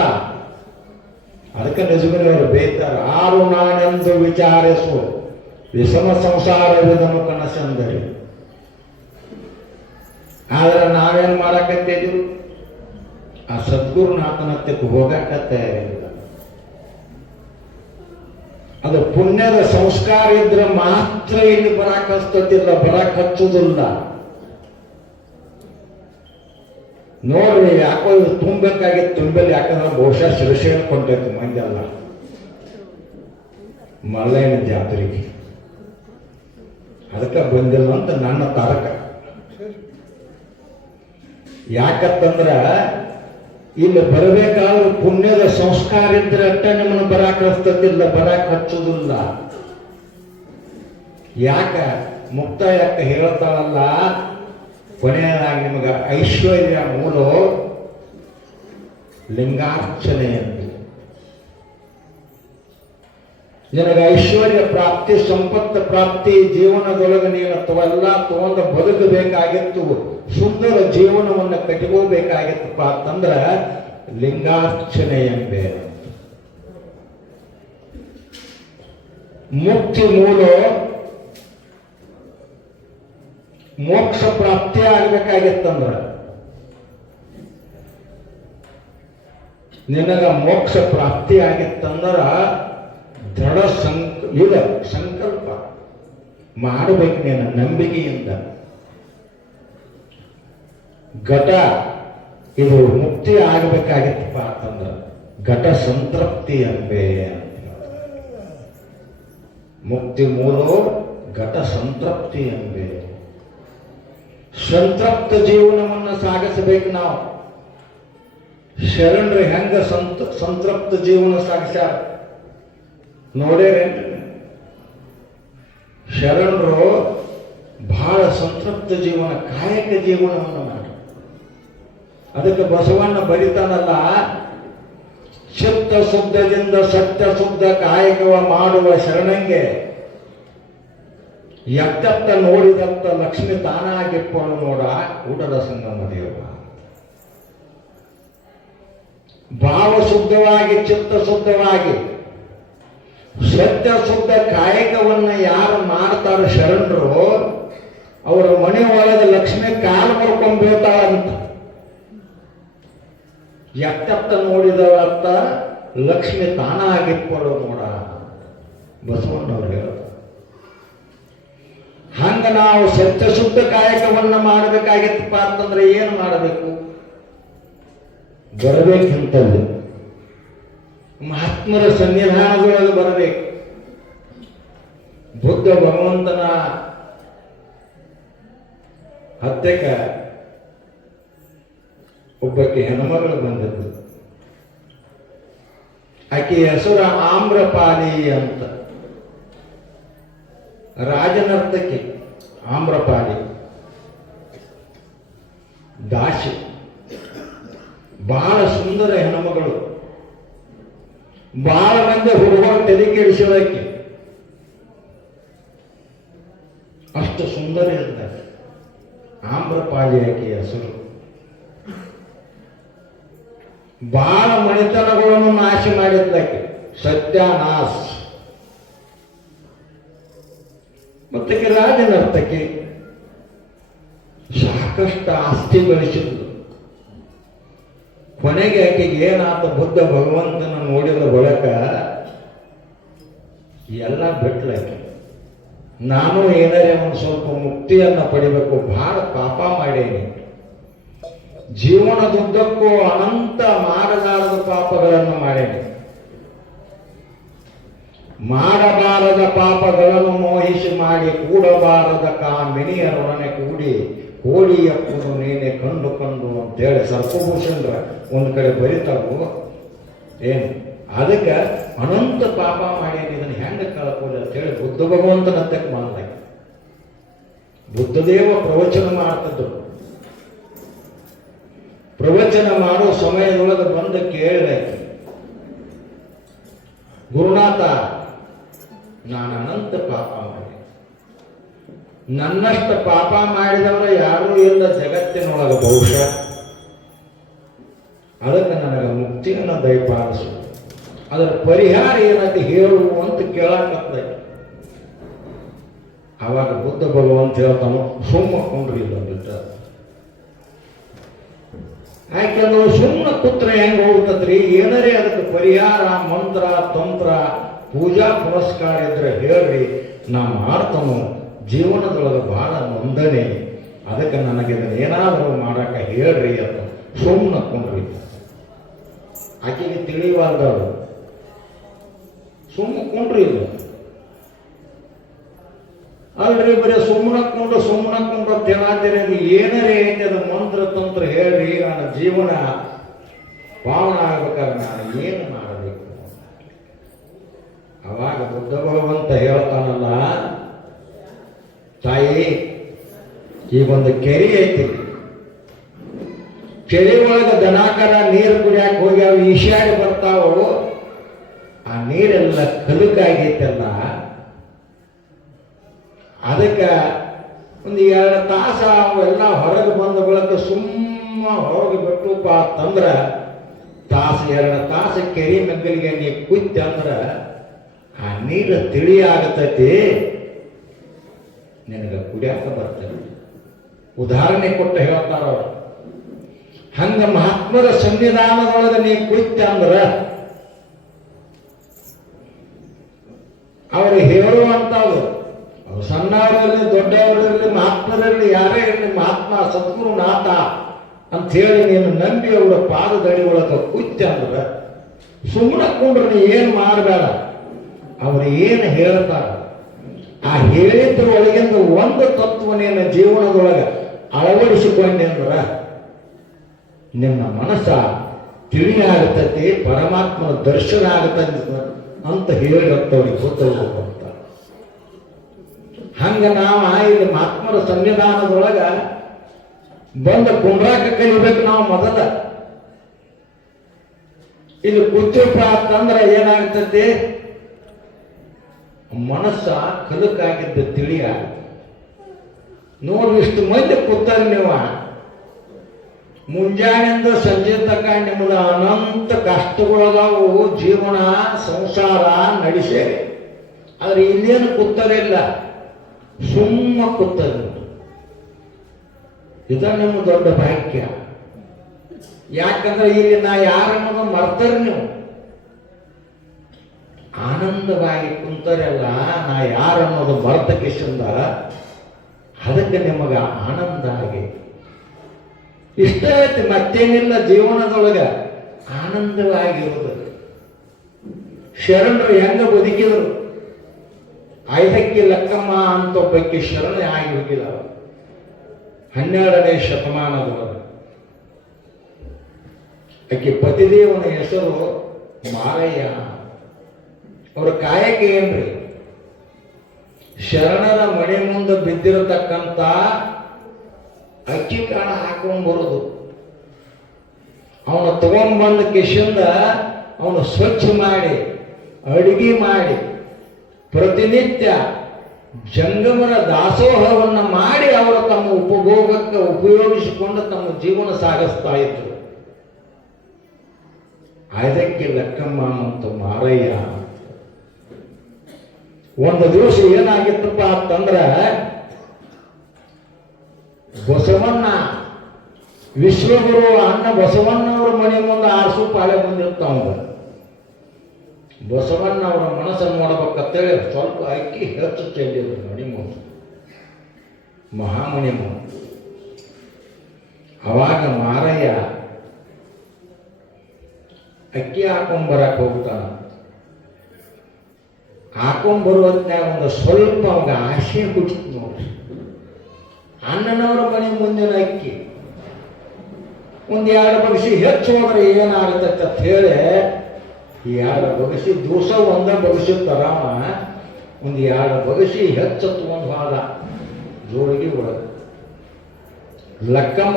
ಅದಕ್ಕೆ ನಿಜಗುಣಿಯವರು ಬೇಯ್ತಾರ, ಆರು ನಾನೆಂದು ವಿಚಾರಿಸು ವಿಷಮ ಸಂಸಾರವಿದನು ಕನಸೆಂದರೆ. ಆದ್ರೆ ನಾವೇನ್ ಮಾಡಕತ್ತಿದ್ವಿ? ಆ ಸದ್ಗುರುನಾಥನತ್ತಕ್ಕೆ ಹೋಗಕ್ಕ ತಯಾರಿಲ್ಲ. ಅದು ಪುಣ್ಯದ ಸಂಸ್ಕಾರ ಇದ್ರೆ ಮಾತ್ರ ಇಲ್ಲಿ ಬರಾಕ್ ಹಚ್ಚೋದಿಲ್ಲ, ಬರಾಕ್ ಹಚ್ಚೋದಿಲ್ಲ. ನೋಡ್ರಿ, ಯಾಕೋ ಇದು ತುಂಬಬೇಕಾಗಿತ್ತು, ತುಂಬಲ್ಲಿ. ಯಾಕಂದ್ರೆ ಬಹುಶಃ ಶ್ರೀಶೈಲ ಕೊಂಡೈತು ಮಂಜಲ್ಲ ಮಲ್ಲಯ್ಯನ ಜಾತ್ರೆಗೆ, ಅದಕ್ಕೆ ಬಂದಿಲ್ಲ ಅಂತ ನನ್ನ ತಾರಕ. ಯಾಕಂತಂದ್ರ ಇಲ್ಲಿ ಬರಬೇಕಾದ್ರೂ ಪುಣ್ಯದ ಸಂಸ್ಕಾರ ಇದ್ರೆ ಅಟ್ಟ ನಿಮ್ಮನ್ನು ಬರಾಕ್ ಹಚ್ಚೋದಿಲ್ಲ, ಬರಾಕ್ ಹಚ್ಚೋದಿಲ್ಲ. ಯಾಕ ಮುಕ್ತ ಯಾಕ ಹೇಳ್ತಾಳಲ್ಲ, ಕೊನೆಯದಾಗಿ ನಿಮಗ ಐಶ್ವರ್ಯ ಮೂಲ ಲಿಂಗಾರ್ಚನೆ ಅಂತ. ನಿನಗೆ ಐಶ್ವರ್ಯ ಪ್ರಾಪ್ತಿ, ಸಂಪತ್ತು ಪ್ರಾಪ್ತಿ ಜೀವನದೊಳಗೆ ನೀನು ಅವೆಲ್ಲ ತಗೊಂಡು ಬದುಕಬೇಕಾಗಿತ್ತು, ಸುಂದರ ಜೀವನವನ್ನು ಕಟ್ಟಿಕೋಬೇಕಾಗಿತ್ತಪ್ಪ ಅಂತಂದ್ರ ಲಿಂಗಾರ್ಚನೆ ಎಂಬೆ. ಮುಕ್ತಿ ಮೂಲ ಮೋಕ್ಷ ಪ್ರಾಪ್ತಿ ಆಗ್ಬೇಕಾಗಿತ್ತಂದ್ರ ನಿನಗ ಮೋಕ್ಷ ಪ್ರಾಪ್ತಿ ಆಗಿತ್ತಂದ್ರ ದೃಢ ಸಂಕಲ್ಪ ಮಾಡಬೇಕು ನೀನು ನಂಬಿಕೆಯಿಂದ. ಘಟ ಇದು ಮುಕ್ತಿ ಆಗಬೇಕಾಗಿತ್ತಪ್ಪ ಅಂತಂದ್ರೆ ಘಟ ಸಂತೃಪ್ತಿ ಎಂಬೆ ಅಂತ. ಮುಕ್ತಿ ಮೂಲೋ ಘಟ ಸಂತೃಪ್ತಿ ಎಂಬೆ. ಸಂತೃಪ್ತ ಜೀವನವನ್ನು ಸಾಗಿಸಬೇಕು ನಾವು. ಶರಣರು ಹೆಂಗ ಸಂತೃಪ್ತ ಜೀವನ ಸಾಗಿಸ್ಯಾರ ನೋಡೇರೇನ್ರಿ? ಶರಣರು ಬಹಳ ಸಂತೃಪ್ತ ಜೀವನ, ಕಾಯಕ ಜೀವನವನ್ನು ಮಾಡಿ. ಅದಕ್ಕೆ ಬಸವಣ್ಣ ಬರಿತಾನಲ್ಲ, ಚಿತ್ತ ಶುದ್ಧದಿಂದ ಸತ್ಯ ಶುದ್ಧ ಕಾಯಕವ ಮಾಡುವ ಶರಣಂಗೆ ಎತ್ತತ್ತ ನೋಡಿದತ್ತ ಲಕ್ಷ್ಮಿ ತಾನಾಗಿಪ್ಪಳು ನೋಡ ಕೂಡಲ ಸಂಗಮ ದೇವ. ಭಾವ ಶುದ್ಧವಾಗಿ ಚಿತ್ತ ಶುದ್ಧವಾಗಿ ಸತ್ಯ ಶುದ್ಧ ಕಾಯಕವನ್ನ ಯಾರು ಮಾಡ್ತಾರ ಶರಣರು, ಅವರ ಮನೆ ಒಳಗೆ ಲಕ್ಷ್ಮಿ ಕಾಲು ಬರ್ಕೊಂಡು ಬೀಳ್ತಾಳಂತ. ಎತ್ತತ್ತ ನೋಡಿದತ್ತ ಲಕ್ಷ್ಮಿ ತಾನಾಗಿಪ್ಪಳು ನೋಡ ಬಸವಣ್ಣವ್ರು ಹೇಳ್ತಾರೆ. ಹಂಗ ನಾವು ಸತ್ಯ ಶುದ್ಧ ಕಾಯಕವನ್ನ ಮಾಡಬೇಕಾಗಿತ್ತಪ್ಪ ಅಂತಂದ್ರೆ ಏನು ಮಾಡಬೇಕು? ಬರಬೇಕಂತಂದು ಮಹಾತ್ಮರ ಸನ್ನಿಧಾನದೊಳಗೆ ಬರಬೇಕು. ಬುದ್ಧ ಭಗವಂತನ ಹತ್ಯಕ ಒಬ್ಬಕ್ಕೆ ಹೆಣ್ಮಗಳು ಬಂದದ್ದು. ಆಕೆ ಹೆಸರು ಆಮ್ರಪಾಲಿ ಅಂತ. ರಾಜನರ್ತಕಿ ಆಮ್ರಪಾಲಿ, ದಾಸಿ, ಬಹಳ ಸುಂದರ ಹೆಣ್ಣುಮಗಳು. ಬಹಳ ಮಂದಿ ಹುಡುಗರು ತಲೆ ಕೆಡಿಸಿದಕ್ಕೆ, ಅಷ್ಟು ಸುಂದರ ಇರ್ತಾರೆ ಆಮ್ರಪಾಲಿ ಆಕೆಯ ಹೆಸರು. ಬಹಳ ಮಣಿತನಗಳನ್ನು ನಾಶ ಮಾಡಿದ್ದಕ್ಕೆ, ಸತ್ಯಾನಾಶ. ಮತ್ತೆ ರಾಜನರ್ತಕಿ, ಸಾಕಷ್ಟು ಆಸ್ತಿ ಗಳಿಸಿದ್ಲು. ಕೊನೆಗೆ ಆಕೆಗೆ ಏನಾತ, ಬುದ್ಧ ಭಗವಂತನ ನೋಡಿದ ಬಳಿಕ ಎಲ್ಲ ಬಿಟ್ಲಾಕೆ. ನಾನು ಏನಾರೇ ಒಂದು ಸ್ವಲ್ಪ ಮುಕ್ತಿಯನ್ನ ಪಡಿಬೇಕು, ಬಹಳ ಪಾಪ ಮಾಡೇನಿ, ಜೀವನದುದ್ದಕ್ಕೂ ಅನಂತ ಮಾಡಲಾರದ ಪಾಪಗಳನ್ನು ಮಾಡೇನಿ. ಮಾಡಬಾರದ ಪಾಪಗಳನ್ನು ಮೋಹಿಸಿ ಮಾಡಿ ಕೂಡಬಾರದ ಕಾಮಿನಿಯರೊಡನೆ ಕೂಡಿ ಕೋಡಿಯಪ್ಪನು ನೀನೆ ಕಂಡು ಅಂತೇಳಿ ಸರ್ಪಭೂಷಣರ ಒಂದು ಕಡೆ ಬರಿತಾವು. ಏನು ಅದಕ್ಕೆ ಅನಂತ ಪಾಪ ಮಾಡೇನಿ, ಇದನ್ನು ಹೆಂಗೆ ಕಳ್ಕೊಳ್ಳಿ ಅಂತೇಳಿ ಬುದ್ಧ ಭಗವಂತನ ಹತ್ತಕ್ಕೆ ಮಾಡಿದಾಗ ಬುದ್ಧದೇವ ಪ್ರವಚನ ಮಾಡ್ತಿದ್ರು. ಪ್ರವಚನ ಮಾಡೋ ಸಮಯದೊಳಗೆ ಬಂದು ಕೇಳಿದೆ, ಗುರುನಾಥ, ನಾನು ಅನಂತ ಪಾಪ ಮಾಡಿ, ನನ್ನಷ್ಟು ಪಾಪ ಮಾಡಿದವರು ಯಾರೂ ಇಲ್ಲ ಜಗತ್ತಿನೊಳಗೆ ಬಹುಶಃ. ಅದಕ್ಕೆ ನನಗೆ ಮುಕ್ತಿಯನ್ನು ದಯಪಾಲಿಸು, ಅದರ ಪರಿಹಾರ ಏನಂತ ಹೇಳು ಅಂತ ಕೇಳಾಕತ್ತ. ಆವಾಗ ಬುದ್ಧ ಭಗವಂತ ಹೇಳ್ತಾನೋ, ಸುಮ್ಮಕೊಂಡ್ರಿ ಇಲ್ಲ ಯಾಕೆಂದ್ರೆ ಸುಮ್ಮನೆ ಪುತ್ರ ಹೆಂಗೆ ಹೋಗ್ತದ್ರಿ? ಏನರೇ ಅದಕ್ಕೆ ಪರಿಹಾರ, ಮಂತ್ರ, ತಂತ್ರ, ಪೂಜಾ ಪುರಸ್ಕಾರ ಇದ್ರೆ ಹೇಳ್ರಿ, ನಾ ಮಾಡ್ತಾನು. ಜೀವನದೊಳಗೆ ಬಹಳ ನೊಂದಣೆ, ಅದಕ್ಕೆ ನನಗೆ ಇದನ್ನ ಏನಾದರೂ ಮಾಡಾಕ ಹೇಳ್ರಿ ಅಂತ ಸುಮ್ಮನೆ ಕೊಂಡ್ರಿ. ಆಕೆಗೆ ತಿಳಿವಾದವರು ಸುಮ್ಮ ಕೊಂಡ್ರಿ ಇಲ್ಲ ಅಲ್ರಿ, ಬರೀ ಸುಮ್ಮನಕ್ಕೊಂಡು ತಿಳಾತಿರೋದು ಏನಾರೇ ಐತೆ ಅದು ಮಂತ್ರ ತಂತ್ರ ಹೇಳ್ರಿ, ನನ್ನ ಜೀವನ ಪಾವನ ಆಗ್ಬೇಕಾದ್ರೆ ನಾನು ಏನು ಮಾಡಬೇಕು? ಅವಾಗ ಬುದ್ಧ ಭಗವಂತ ಹೇಳ್ತಾನಲ್ಲ, ತಾಯಿ, ಈಗೊಂದು ಕೆರೆ ಐತಿ, ಕೆರೆ ಒಳಗೆ ದನಾಕರ ನೀರು ಕುಡಿಯಾಕ ಹೋಗಿ ಅವು ಈಶಾಡಿ ಬರ್ತಾವು, ಆ ನೀರೆಲ್ಲ ಕಲುಕಾಗೈತಲ್ಲ, ಅದಕ್ಕೆ ಒಂದು 2 ತಾಸು ಅವೆಲ್ಲ ಹೊರಗೆ ಬಂದ ಬಳಿಕ ಸುಮ್ಮ ಹೊರಗೆ ಬಿಟ್ಟುಪ್ಪ ಅಂತಂದ್ರೆ ತಾಸು 2 ತಾಸು ಕೆರೆ ಮಗ್ಗಲಿಗೆ ನೀ ಕುಯ್ತ ಅಂದ್ರೆ ಆ ನೀರು ತಿಳಿ ಆಗತೈತಿ, ನಿನಗೆ ಕುಡಿಯಾಕ ಬರ್ತದೆ. ಉದಾಹರಣೆ ಕೊಟ್ಟು ಹೇಳ್ತಾರ ಅವರು. ಹಂಗ ಮಹಾತ್ಮರ ಸನ್ನಿಧಾನದೊಳಗೆ ನೀ ಕುಯ್ತ ಅಂದ್ರ ಅವರು ಹೇಳುವಂತವ್ರು, ಅವ್ರು ಸಣ್ಣವರಲ್ಲಿ ದೊಡ್ಡವರಲ್ಲಿ ಮಹಾತ್ಮರಲ್ಲಿ ಯಾರೇ ಇರಲಿ, ಮಹಾತ್ಮ ಸದ್ಗುರುನಾಥ ಅಂಥೇಳಿ ನೀನು ನಂಬಿ ಅವರ ಪಾದದಡಿ ಒಳಗೆ ಕುಚ್ಚ ಅಂದ್ರೆ ಸುಮ್ಮನೆ ಕುಂಡ್ರೆ ನೀ ಏನು ಮಾಡಬೇಡ. ಅವರು ಏನು ಹೇಳ್ತಾರ ಆ ಹೇಳಿದ್ರ ಒಳಗಿಂದ ಒಂದು ತತ್ವ ನೀನು ಜೀವನದೊಳಗೆ ಅಳವಡಿಸಿಕೊಂಡೆ ಅಂದ್ರೆ ನಿನ್ನ ಮನಸ್ಸ ತಿಳಿಯಾಗುತ್ತದೆ, ಪರಮಾತ್ಮನ ದರ್ಶನ ಆಗುತ್ತದೆ ಅಂತ ಹೇಳಿರತ್ತವ್ರಿಗೆ ಗೊತ್ತೋಗ್ಬೇಕು ಅಂತ. ಹಂಗ ನಾವು ಇಲ್ಲಿ ಮಹಾತ್ಮರ ಸಂವಿಧಾನದೊಳಗ ಬಂದ ಕುಂಡ್ರಾಕ ಕಲಿಬೇಕು. ನಾವು ಮೊದಲ ಇಲ್ಲಿ ಕೂತಪ್ಪ ಅಂತಂದ್ರೆ ಏನಾಗ್ತದೆ, ಮನಸ್ಸ ಕಲುಕಾಗಿದ್ದ ತಿಳಿಯ. ನೋಡಿ ಇಷ್ಟು ಮಂದಿ ಕೂತಾರೆ ನೀವು, ಮುಂಜಾನೆಯಿಂದ ಸಂಜೆ ತನಕ ನಿಮ್ಮದ ಅನಂತ ಕಷ್ಟಗಳದಾವು, ಜೀವನ ಸಂಸಾರ ನಡೆಸೇರಿ. ಆದ್ರೆ ಇಲ್ಲೇನು ಕೂತಲಿಲ್ಲ, ಸುಮ್ಮ ಕೂತದ. ಇದ ನಿಮ್ಮ ದೊಡ್ಡ ಭಾಗ್ಯ. ಯಾಕಂದ್ರೆ ಇಲ್ಲಿ ನಾ ಯಾರನ್ನೋದು ಮರ್ತಾರೆ ನೀವು. ಆನಂದವಾಗಿ ಕುಂತರೆಲ್ಲ ನಾ ಯಾರನ್ನೋದು ಮರ್ತ ಕಿಶಿಂದ ಅದಕ್ಕೆ ನಿಮಗೆ ಆನಂದ ಆಗಿ ಇಷ್ಟ ಐತಿ, ಮತ್ತೇನಿಲ್ಲ ಜೀವನದೊಳಗೆ ಆನಂದವಾಗಿರುವುದು. ಶರಣರು ಹೆಂಗ ಬದುಕಿದ್ರು, 5ಕ್ಕೆ ಲಕ್ಕಮ್ಮ ಅಂತ ಒಬ್ಬಕ್ಕೆ ಶರಣೆ ಆಗಿ ಹೋಗಿಲ್ಲ. 12ನೇ ಶತಮಾನದೊಳಗೆ ಆಕೆ ಪತಿದೇವನ ಹೆಸರು ಮಾರಯ್ಯ. ಅವ್ರ ಕಾಯಕ ಏನ್ರಿ, ಶರಣರ ಮನೆ ಮುಂದೆ ಬಿದ್ದಿರತಕ್ಕಂತ ಅಕ್ಕಿ ಕಾಳ ಹಾಕೊಂಡ್ ಬರೋದು, ಅವನ ತಗೊಂಡ್ಬಂದ ಕಿಶಿಂದ ಅವನು ಸ್ವಚ್ಛ ಮಾಡಿ ಅಡಿಗೆ ಮಾಡಿ ಪ್ರತಿನಿತ್ಯ ಜಂಗಮರ ದಾಸೋಹವನ್ನ ಮಾಡಿ ಅವರು ತಮ್ಮ ಉಪಭೋಗಕ್ಕೆ ಉಪಯೋಗಿಸಿಕೊಂಡು ತಮ್ಮ ಜೀವನ ಸಾಗಿಸ್ತಾ ಇದ್ರು. 5ಕ್ಕೆ ಲಕ್ಕಮ್ಮ ಮತ್ತು ಮಾರಯ್ಯ. ಒಂದು ದಿವಸ ಏನಾಗಿತ್ತಪ್ಪ ಅಂತಂದ್ರ, ಬಸವಣ್ಣ ವಿಶ್ವಗುರು ಅಣ್ಣ ಬಸವಣ್ಣವರ ಮನೆ ಮುಂದೆ ಆರ್ಸು ಪಾಳೆ ಬಂದಿರ್ತಾವ. ಬಸವಣ್ಣ ಅವರ ಮನಸ್ಸನ್ನು ನೋಡಬೇಕಂತೇಳಿ ಸ್ವಲ್ಪ ಅಕ್ಕಿ ಹೆಚ್ಚು ಚೆಲ್ಲಿದ್ರು ಮಣಿ ಮುಂದೆ, ಮಹಾಮಣಿ ಮುಂದೆ. ಅವಾಗ ಮಾರಯ್ಯ ಅಕ್ಕಿ ಹಾಕೊಂಡ್ಬರಕ್ ಹೋಗ್ತಾನ. ಹಾಕೊಂಡ್ಬರುವತ್ನಾಗ ಒಂದು ಸ್ವಲ್ಪ ಅವಾಗ ಆಸೆ ಹುಟ್ಟಿತು ನೋಡ್ರಿ. ಅಣ್ಣನವರ ಮನೆ ಮುಂದಿನ ಅಕ್ಕಿ 1-2 ಬಗಸಿ ಹೆಚ್ಚು ಹೋದ್ರೆ ಏನಾಗುತ್ತೆ ಅಂತ ಹೇಳಿ 2 ಬಗಸಿ ದಿವಸ ಒಂದ ಬಗಸಿ ತರಾಮ 1-2 ಬಗಸಿ ಹೆಚ್ಚು ತಗೊಂಡು ಹೋದ ಜೋಡಿಗೆ ಒಳಗೆ. ಲಕ್ಕಮ್ಮ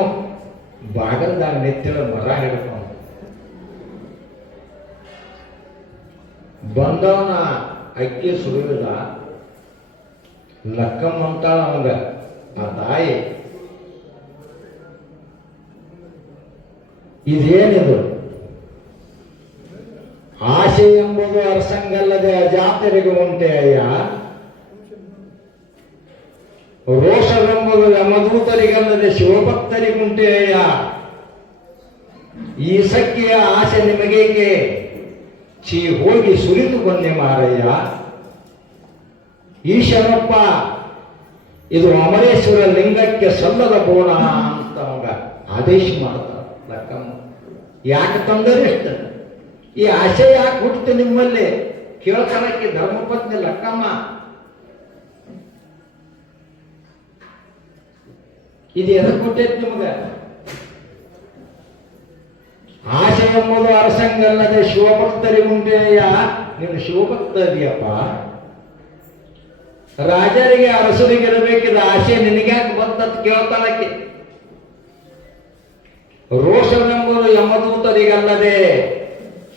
ಬಾಗಲ್ದಾಗ ನೆತ್ತಿಳ ಮರ ಹಿಡ್ಕೊಂಡು ಬಂದವನ ಅಕ್ಕಿ ಸುರಿದ. ಲಕ್ಕಮ್ಮ ಅಂತಾಳ ಅವಂಗ, ಆ ತಾಯಿ, ಇದೇನಿದು ಆಸೆ ಎಂಬುದು ಅರಸಂಗಲ್ಲದೆ ಅಜಾತರಿಗೆ ಉಂಟೆ ಅಯ್ಯ, ರೋಷವೆಂಬುದು ಯಮದೂತರಿಗಲ್ಲದೆ ಶಿವಭಕ್ತರಿಗುಂಟೆ ಅಯ್ಯ. ಈ ಸಖಿಯ ಆಸೆ ನಿಮಗೇಕೆ, ಚೀ ಹೋಗಿ ಸುರಿದು ಬಂದೆ ಮಾರಯ್ಯ. ಈಶನಪ್ಪ ಇದು ಅಮರೇಶ್ವರ ಲಿಂಗಕ್ಕೆ ಸಲ್ಲದ ಬೋಣ ಅಂತ ಅವಾಗ ಆದೇಶ ಮಾಡ್ತಾರ ಲಕ್ಕಮ್ಮ. ಯಾಕೆ ತಂದರಿಷ್ಟ ಈ ಆಸೆ ಯಾಕೆ ಹುಟ್ಟಿತು ನಿಮ್ಮಲ್ಲಿ ಕೇಳ್ತಾರಕ್ಕೆ ಧರ್ಮಪತ್ನಿ ಲಕ್ಕಮ್ಮ. ಇದು ಎದಕ್ಕೆ ಕೊಟ್ಟೈತಿ ನಿಮ್ಗ? ಆಸೆ ಎಂಬುದು ಅರಸಂಗಲ್ಲದೆ ಶಿವಭಕ್ತರಿಗುಂಟೆಯ. ನೀನು ಶಿವಭಕ್ತರಿಯಪ್ಪ, ರಾಜರಿಗೆ ಅರಸರಿಗೆ ಇರಬೇಕಿದ ಆಸೆ ನಿನಗ್ಯಾಕೆ ಬಂತಂತ ಕೇಳ್ತಾಳಕ್ಕೆ. ರೋಷವೆಂಬುದು ಯಮದೂತರಿಗಲ್ಲದೆ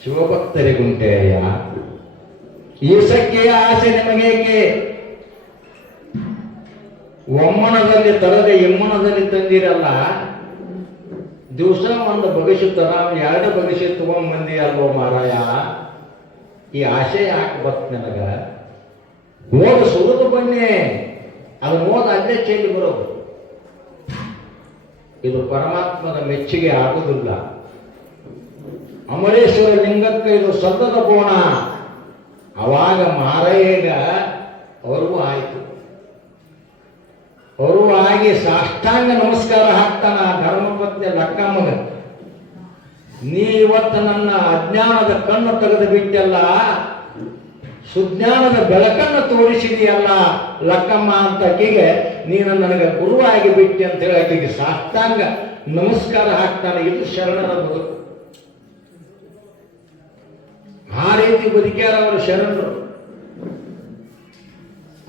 ಶಿವಭಕ್ತರಿಗುಂಟೆಯ. ಈ ಸಖ್ಯೆಯ ಆಸೆ ನಿಮಗೇಕೆ, ಒಮ್ಮನದಲ್ಲಿ ತರದೆ ಎಮ್ಮನದಲ್ಲಿ ತಂದಿರಲ್ಲ. ದಿವಸ ಒಂದು ಬಗಸಿ ತರ 2 ಬಗಸಿ ತಗೊಂಡ್ಬಂದಿ ಅಲ್ವೋ ಮಾರಾಯ. ಈ ಆಸೆ ಯಾಕೆ ಬತ್ ನನಗ? ಓದು ಸುರಿದು ಬನ್ನಿ, ಅದು ಓದ ಅಲ್ಲೇ ಚೆಲ್ಲಿ ಬರೋದು. ಇದು ಪರಮಾತ್ಮನ ಮೆಚ್ಚುಗೆ ಆಗುವುದಿಲ್ಲ. ಅಮರೇಶ್ವರ ಲಿಂಗಕ್ಕೆ ಇದು ಸಲ್ಲದ ಬೋಣ. ಅವಾಗ ಮಾರಯ್ಯಗ ಅವ್ರಿಗೂ ಆಯ್ತು. ಅವರು ಆಗಿ ಸಾಷ್ಟಾಂಗ ನಮಸ್ಕಾರ ಹಾಕ್ತಾನ ಧರ್ಮಪತ್ನಿ ಲಕ್ಕಮ್ಮಗ. ನೀ ಇವತ್ತು ನನ್ನ ಅಜ್ಞಾನದ ಕಣ್ಣು ತೆಗೆದು ಬಿಟ್ಟಲ್ಲ, ಸುಜ್ಞಾನದ ಬೆಳಕನ್ನು ತೋರಿಸಿದೆಯಲ್ಲ ಲಕ್ಕಮ್ಮ ಅಂತ ಆಕೆಗೆ, ನೀನು ನನಗೆ ಗುರುವಾಗಿ ಬಿಟ್ಟಿ ಅಂತ ಹೇಳಿ ಆಕೆಗೆ ಸಾಷ್ಟಾಂಗ ನಮಸ್ಕಾರ ಹಾಕ್ತಾನೆ. ಇದು ಶರಣರ ಬದುಕು. ಆ ರೀತಿ ಬದುಕ್ಯಾರ ಅವರು ಶರಣರು.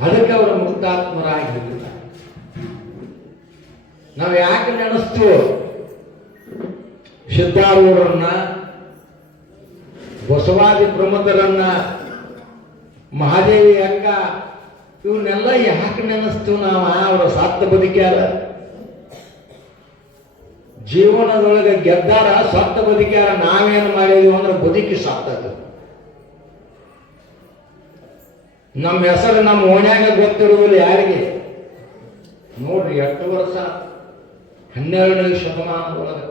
ಅದಕ್ಕೆ ಅವರು ಮುಕ್ತಾತ್ಮರಾಗಿಲ್ಲ. ನಾವು ಯಾಕೆ ನೆನೆಸ್ತೀವೋ ಸಿದ್ಧಾರೂಢರನ್ನ, ಬಸವಾದಿ ಪ್ರಮುಖರನ್ನ, ಮಹಾದೇವಿ ಅಕ್ಕ, ಇವನ್ನೆಲ್ಲ ಯಾಕೆ ನೆನೆಸ್ತೀವಿ ನಾವು? ಅವರ ಸತ್ತ ಬದುಕ್ಯಾರ, ಜೀವನದೊಳಗೆ ಗೆದ್ದಾರ, ಸತ್ತ ಬದುಕ್ಯಾರ. ನಾವೇನು ಮಾಡಿದೀವಿ ಅಂದ್ರೆ ಬದುಕಿ ಸತ್ತದು. ನಮ್ಮ ಹೆಸರು ನಮ್ಮ ಓಣ್ಯಾಗ ಗೊತ್ತಿರುವುದಿಲ್ಲ ಯಾರಿಗೆ. ನೋಡ್ರಿ ಎಷ್ಟು ವರ್ಷ, 12ನೇ ಶತಮಾನದೊಳಗೆ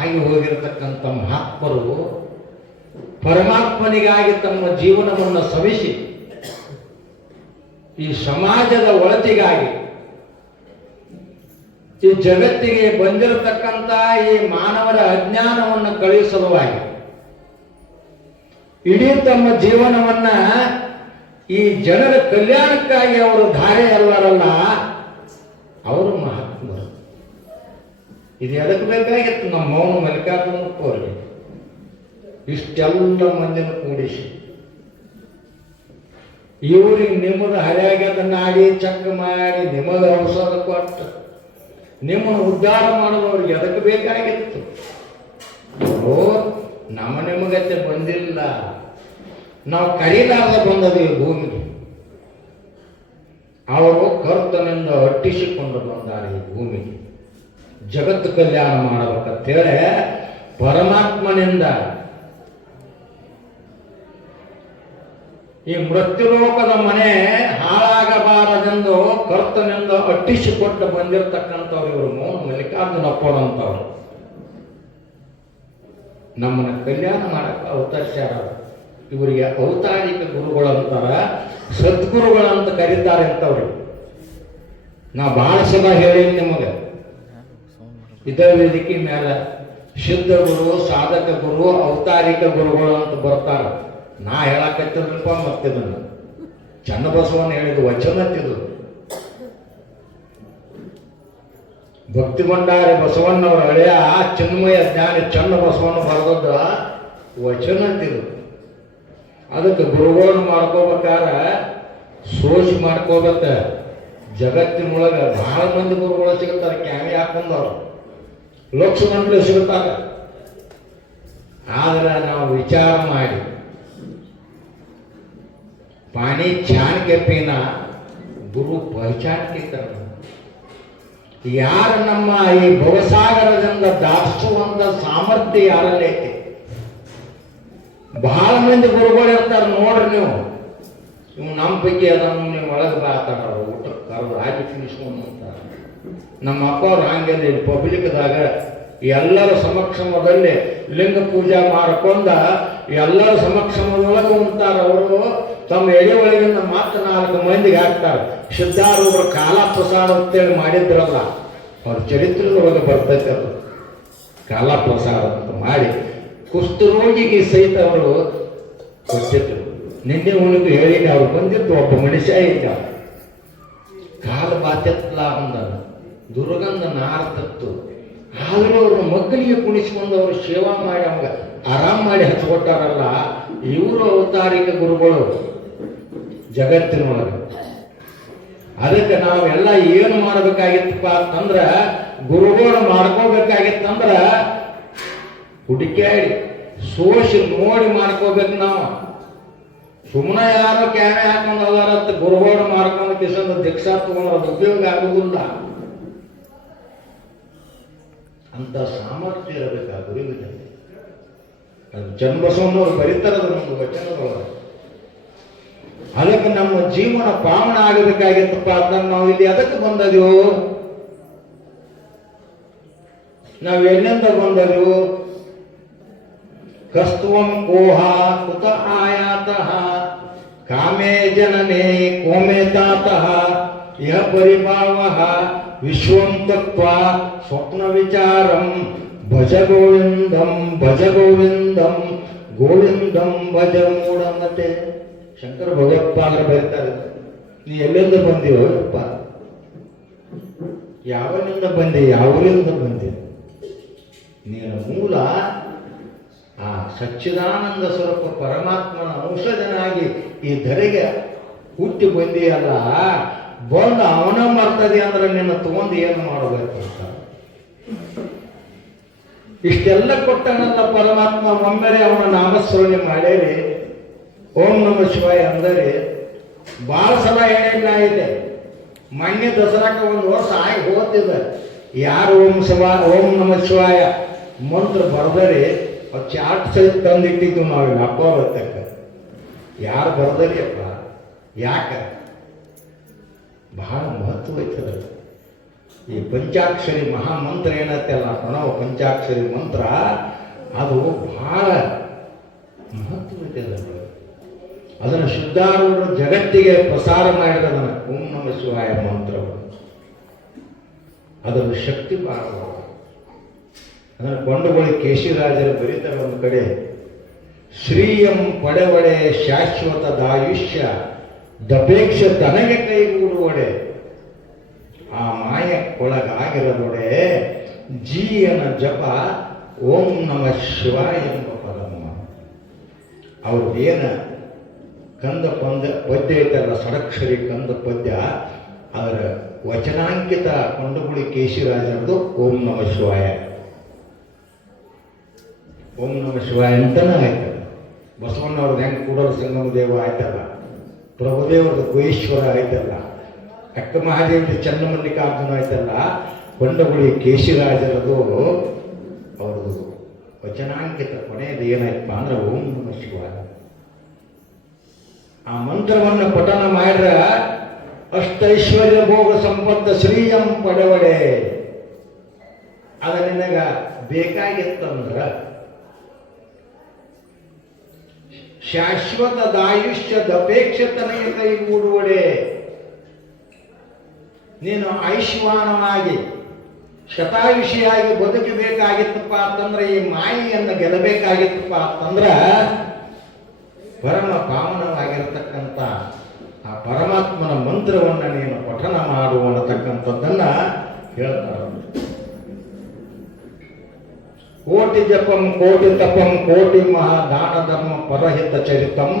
ಆಗಿ ಹೋಗಿರತಕ್ಕಂಥ ಮಹಾತ್ಮರು ಪರಮಾತ್ಮನಿಗಾಗಿ ತಮ್ಮ ಜೀವನವನ್ನು ಸವಿಸಿ ಈ ಸಮಾಜದ ಒಳತಿಗಾಗಿ, ಈ ಜಗತ್ತಿಗೆ ಬಂದಿರತಕ್ಕಂಥ ಈ ಮಾನವರ ಅಜ್ಞಾನವನ್ನು ಕಳಿಸಲುವಾಗಿ ಇಡೀ ತಮ್ಮ ಜೀವನವನ್ನ ಈ ಜನರ ಕಲ್ಯಾಣಕ್ಕಾಗಿ ಅವರು ಧಾರೆ ಅಲ್ವಾರಲ್ಲ, ಅವರು ಮಹಾತ್ಮರು. ಇದು ಎದಕ್ಕೆ ಬೇಕಾಗಿತ್ತು? ನಮ್ಮ ಮೌನ ಮಲ್ಲಿಕಾರ್ಜುನಪ್ಪವ್ರಿಗೆ ಇಷ್ಟೆಲ್ಲ ಮಂದಿನ ಕೂಡಿಸಿ ಇವ್ರಿಗೆ ನಿಮ್ಮದು ಹರಿಯಾಗದ ನಾಡಿ ಚಕ್ ಮಾಡಿ ನಿಮಗೆ ಔಷಧ ಕೊಟ್ಟು ನಿಮ್ಮನ್ನು ಉದ್ಧಾರ ಮಾಡೋದವ್ರಿಗೆ ಎದಕ್ಕೆ ಬೇಕಾಗಿತ್ತು? ಓ, ನಮ್ಮ ನಿಮಗತ್ತೆ ಬಂದಿಲ್ಲ, ನಾವು ಕರೀಲಾರ್ದ ಬಂದದು ಈ ಭೂಮಿಗೆ. ಅವರು ಕರ್ತನಿಂದ ಅಟ್ಟಿಸಿಕೊಂಡು ಬಂದಾರೆ ಈ ಭೂಮಿಗೆ. ಜಗತ್ತು ಕಲ್ಯಾಣ ಮಾಡಬೇಕಂತೇಳಿ ಪರಮಾತ್ಮನಿಂದ ಈ ಮೃತ್ಯುಲೋಕದ ಮನೆ ಹಾಳಾಗಬಾರದೆಂದು ಕರ್ತನಿಂದ ಅಟ್ಟಿಸಿಕೊಟ್ಟು ಬಂದಿರತಕ್ಕಂಥವ್ರು ಇವರು ಮೌನ ಮಲ್ಲಿಕಾರ್ಜುನಪ್ಪನಂತವ್ರು. ನಮ್ಮನ್ನ ಕಲ್ಯಾಣ ಮಾಡಕ್ಕೆ ಅವತಾರ. ಇವರಿಗೆ ಔತಾರಿಕ ಗುರುಗಳಂತಾರ, ಸದ್ಗುರುಗಳಂತ ಕರೀತಾರೆ ಅಂತವ್ರು. ನಾ ಬಹಳ ಸಲ ಹೇಳೀನಿ ನಿಮಗೆ, ಇದೇ ವೇದಿಕೆ ಮೇಲೆ ಸಿದ್ಧ ಗುರು, ಸಾಧಕ ಗುರು, ಔತಾರಿಕ ಗುರುಗಳು ಅಂತ ಬರ್ತಾರ. ನಾ ಹೇಳಕತ್ತಿದ್ರಪ್ಪ ಮತ್ತಿದನ್ನು ಚನ್ನಬಸವನ ಹೇಳಿದ ವಚನ ತಿದು. ಭಕ್ತಿ ಭಂಡಾರಿ ಬಸವಣ್ಣವರ ಹಳೆಯ ಚಿನ್ಮಯ ಜ್ಞಾನಿ ಚನ್ನಬಸವಣ್ಣ ಬರೆದದ್ದ ವಚನ ತಿದು. ಅದಕ್ಕೆ ಗುರುಗಳನ್ನು ಮಾಡ್ಕೋಬೇಕಾರ ಸೋಚ್ ಮಾಡ್ಕೋಬೇಕ. ಜಗತ್ತಿನೊಳಗೆ ಬಹಳ ಮಂದಿ ಗುರುಗಳು ಸಿಗುತ್ತಾರೆ, ಕ್ಯಾಮಿ ಹಾಕೊಂಡವ್ರು ಲಕ್ಷ ಗಂಟಲು ಸಿಗುತ್ತಾರೆ. ಆದ್ರೆ ನಾವು ವಿಚಾರ ಮಾಡಿ पानी छान के पीना गुरु पहचान के करना. ಯಾರು ನಮ್ಮ ಈ ಭವಸಾಗರದಿಂದ ದಾಟಿಸುವಂತ ಸಾಮರ್ಥ್ಯ ಯಾರಲ್ಲೈತಿ? ಬಹಳ ಮಂದಿ ಗುರುಗಳು ಇರ್ತಾರೆ ನೋಡ್ರಿ ನೀವು. ಇವು ನಮ್ಮ ಬಗ್ಗೆ ಅದನ್ನು ನೀವು ಒಳಗೆ ಬಾತಾಡ ಊಟ ಕರೆದು ಹಾಕಿ ತಿನ್ನಿಸ್ಕೊಂಡು ಅಂತಾರೆ. ನಮ್ಮ ಅಪ್ಪ ಅವ್ರು ಹಂಗೆಲ್ಲ ಇಲ್ಲಿ ಪಬ್ಲಿಕ್ದಾಗ ಎಲ್ಲರ ಸಮಕ್ಷಮದಲ್ಲಿ ಲಿಂಗ ಪೂಜೆ ಮಾಡ್ಕೊಂಡ ಎಲ್ಲರ ಸಮಕ್ಷಮದೊಳಗೆ ಉಂಟಾರ. ಅವರು ತಮ್ಮ ಎಡೆ ಒಳಗಿಂದ ಮಾತ್ರ 4 ಮಂದಿಗೆ ಹಾಕ್ತಾರೆ. ಸಿದ್ಧಾರೂಢರು ಕಾಲ ಪ್ರಸಾದ ಅಂತೇಳಿ ಮಾಡಿದ್ರಲ್ಲ, ಅವ್ರ ಚರಿತ್ರೆದೊಳಗೆ ಬರ್ತೈತೆ ಅದು. ಕಾಲ ಪ್ರಸಾದ ಅಂತ ಮಾಡಿ ಕುಷ್ಠರೋಗಿಗೆ ಸಹಿತ ಅವರು ಕೊಟ್ಟಿದ್ರು. ನಿನ್ನೆ ಉಣಿಗೆ ಹೇಳಿದ ಅವ್ರು ಬಂದಿದ್ದು ಒಬ್ಬ ಮನುಷ್ಯ ಇದ್ದ. ಕಾಲ ಬಾತ್ಯತ್ಲ ಅಂದ, ದುರ್ಗಂಧ ನಾರ್ತತ್ತು. ಆದರೂ ಅವರು ಮಕ್ಕಳಿಗೆ ಕುಣಿಸ್ಕೊಂಡು ಅವರು ಸೇವಾ ಮಾಡಿ ಅವಾಗ ಆರಾಮ್ ಮಾಡಿ ಹಚ್ಕೊಟ್ಟಾರಲ್ಲ, ಇವರು ಔತಾರಿಕ ಗುರುಗಳು ಜಗತ್ತಿನೊಳಗೆ. ಅದಕ್ಕೆ ನಾವೆಲ್ಲ ಏನು ಮಾಡಬೇಕಾಗಿತ್ತಪ್ಪ ಅಂತಂದ್ರ, ಗುರುಗಳು ಮಾಡ್ಕೋಬೇಕಾಗಿತ್ತಂದ್ರ ಹುಡುಕ್ಯಾಡಿ ಸೋಸಿ ನೋಡಿ ಮಾಡ್ಕೋಬೇಕು. ನಾವು ಸುಮ್ಮನೆ ಯಾರೋ ಕ್ಯಾಮೆ ಹಾಕೊಂಡು ಅದಾರತ್ತ ಗುರುಗಳು ಮಾಡ್ಕೊಂಡು ಕಿಸಂದ ದೀಕ್ಷಾ ತಗೊಂಡ್ರೆ ಉಪಯೋಗ ಆಗುವುದಿಲ್ಲ. ಅಂತ ಸಾಮರ್ಥ್ಯ ಇರಬೇಕು ಆ ಗುರುವಿಗೆ. ಅದು ಚನ್ನಬಸವಣ್ಣವ್ರು ಬರೀತಾರದ ಒಂದು ವಚನದೊಳಗೆ. ಅದಕ್ಕೆ ನಮ್ಮ ಜೀವನ ಪಾವನ ಆಗಬೇಕಾಗಿತ್ತಪ್ಪ ಅದನ್ನ ನಾವು ಇಲ್ಲಿ ಅದಕ್ಕೆ ಬಂದದೆವು. ನಾವು ಎಲ್ಲಿಂದ ಬಂದದೆವು? ಕಸ್ತುವಂ ಕೋಹ ಕುತ ಆಯಾತಃ ಕಾಮೇ ಜನನೇ ಕೋಮೇ ತಾತಃ ಇಹ ಪರಿಭಾವ ವಿಶ್ವಂ ತತ್ವ ಸ್ವಪ್ನ ವಿಚಾರಂ ಭಜ ಗೋವಿಂದಂ ಭಜ ಗೋವಿಂದಂ ಗೋವಿಂದಂ ಭಜ ಮೂಢಮತೆ. ಶಂಕರ ಭಗವತ್ಪಾದರು ಬರೀತಾರೆ, ನೀ ಎಲ್ಲಿಂದ ಬಂದೀವೋ ಯಪ್ಪ, ಯಾವನಿಂದ ಬಂದೆ, ಯಾವರಿಂದ ಬಂದೆ, ನೀನು ಮೂಲ ಆ ಸಚ್ಚಿದಾನಂದ ಸ್ವರೂಪ ಪರಮಾತ್ಮನ ಔಷಧನಾಗಿ ಈ ಧರೆಗೆ ಹುಟ್ಟಿ ಬಂದಿಯಲ್ಲ, ಬಂದು ಅವನ ಮರ್ತದೆ ಅಂದ್ರೆ ನಿನ್ನ ತಗೊಂಡು ಏನು ಮಾಡಬೇಕು ಅಂತ. ಇಷ್ಟೆಲ್ಲ ಕೊಟ್ಟನಲ್ಲ ಪರಮಾತ್ಮ, ಒಮ್ಮೆಲೆ ಅವನ ನಾಮಸ್ಮರಣೆ ಮಾಡೇರಿ ಓಂ ನಮ ಶಿವಾಯ ಅಂದರೆ ಭಾಳ ಸಲ ಏನೇನ ಇದೆ. ಮೊನ್ನೆ ದಸರಾಕ್ಕೆ ಒಂದು ವರ್ಷ ಆಗಿ ಹೋಗ್ತಿದ್ದ, ಯಾರು ಓಂ ನಮ ಶಿವಾಯ ಮಂತ್ರ ಬರ್ದರೆ ಅದು ಚಾಟ್ ಸಹಿತ ತಂದಿಟ್ಟಿದ್ದು ನಾವು ಅಪ್ಪ ಬರ್ತಕ್ಕ. ಯಾರು ಬರ್ದರಿಯಪ್ಪ, ಯಾಕೆ ಬಹಳ ಮಹತ್ವ ಐತದ. ಈ ಪಂಚಾಕ್ಷರಿ ಮಹಾಮಂತ್ರ ಏನತ್ತಲ್ಲ, ಪ್ರಣವ ಪಂಚಾಕ್ಷರಿ ಮಂತ್ರ ಅದು ಬಹಳ ಮಹತ್ವ ಐತದ. ಅದನ್ನು ಶುದ್ಧಾರೂಢರು ಜಗತ್ತಿಗೆ ಪ್ರಸಾರ ಮಾಡಿರೋದನ್ನ ಓಂ ನಮ ಶಿವಾಯ ಮಂತ್ರವನ್ನು. ಅದರ ಶಕ್ತಿ ಬಹಳ. ಅದನ್ನು ಕೊಂಡುಗೊಳ್ಳಿ ಕೇಶಿರಾಜರು ಬರೀತಾರೆ ಒಂದು ಕಡೆ, ಶ್ರೀಯಂ ಪಡೆವಡೆ ಶಾಶ್ವತ ದಾಯುಷ್ಯ ದಪೇಕ್ಷ ತನಗೆ ಕೈಗೂಡುವಡೆ, ಆ ಮಾಯ ಒಳಗಾಗಿರದೊಡೆ ಜೀಯನ ಜಪ ಓಂ ನಮ ಶಿವಾಯ ಎಂಬ ಪದಮ್ಮ. ಅವ್ರದ್ದೇನ ಕಂದ ಪದ್ಯ ಐತಲ್ಲ, ಷಡಕ್ಷರಿ ಕಂದ ಪದ್ಯ, ಅದರ ವಚನಾಂಕಿತ ಕೊಂಡುಗುಳಿ ಕೇಶಿರಾಜರದು ಓಂ ನಮ ಶಿವಾಯ. ಓಂ ನಮ ಶಿವಾಯ ಅಂತಾನೆ ಆಯ್ತಲ್ಲ. ಬಸವಣ್ಣವ್ರದ್ದು ಹೆಂಗೆ ಕೂಡಲ ಸಂಗಮ ದೇವ ಆಯ್ತಲ್ಲ, ಪ್ರಭುದೇವ್ರದ್ದು ಗುಹೇಶ್ವರ ಆಯ್ತಲ್ಲ, ಅಕ್ಕ ಮಹಾದೇವ್ರ ಚನ್ನಮಲ್ಲಿಕಾರ್ಜುನ ಆಯ್ತಲ್ಲ, ಕೊಂಡಗುಳಿ ಕೇಶಿರಾಜರದು ಅವ್ರದ್ದು ವಚನಾಂಕಿತ ಕೊನೆಯದು ಏನಾಯ್ತಪ್ಪ ಅಂದ್ರೆ ಓಂ ನಮ ಶಿವಾಯ. ಆ ಮಂತ್ರವನ್ನು ಪಠನ ಮಾಡ್ರ ಅಷ್ಟೈಶ್ವರ್ಯ ಭೋಗ ಸಂಪತ್ತ ಶ್ರೀಯಂ ಪಡೆವಡೆ. ಅದ ನಿನಗ ಬೇಕಾಗಿತ್ತಂದ್ರ ಶಾಶ್ವತ ದಾಯುಷ್ಯ ದಪೇಕ್ಷತನೆಯ ಕೈಗೂಡುವಡೆ. ನೀನು ಐಶ್ವಾನವಾಗಿ ಶತಾಯುಷಿಯಾಗಿ ಬದುಕಬೇಕಾಗಿತ್ತಪ್ಪ ಅಂತಂದ್ರೆ, ಈ ಮಾಯೆಯನ್ನು ಗೆಲ್ಲಬೇಕಾಗಿತ್ತಪ್ಪ ಅಂತಂದ್ರ ಪರಮ ಪಾವನವಾಗಿರತಕ್ಕಂಥ ಆ ಪರಮಾತ್ಮನ ಮಂತ್ರವನ್ನು ನೀನು ಪಠನ ಮಾಡು ಅನ್ನತಕ್ಕಂಥದ್ದನ್ನ ಹೇಳ್ತಾರೆ. ಕೋಟಿ ಜಪಂ ಕೋಟಿ ತಪಂ ಕೋಟಿ ಮಹಾ ದಾನ ಧರ್ಮ ಪರಹಿತ ಚರಿತಂ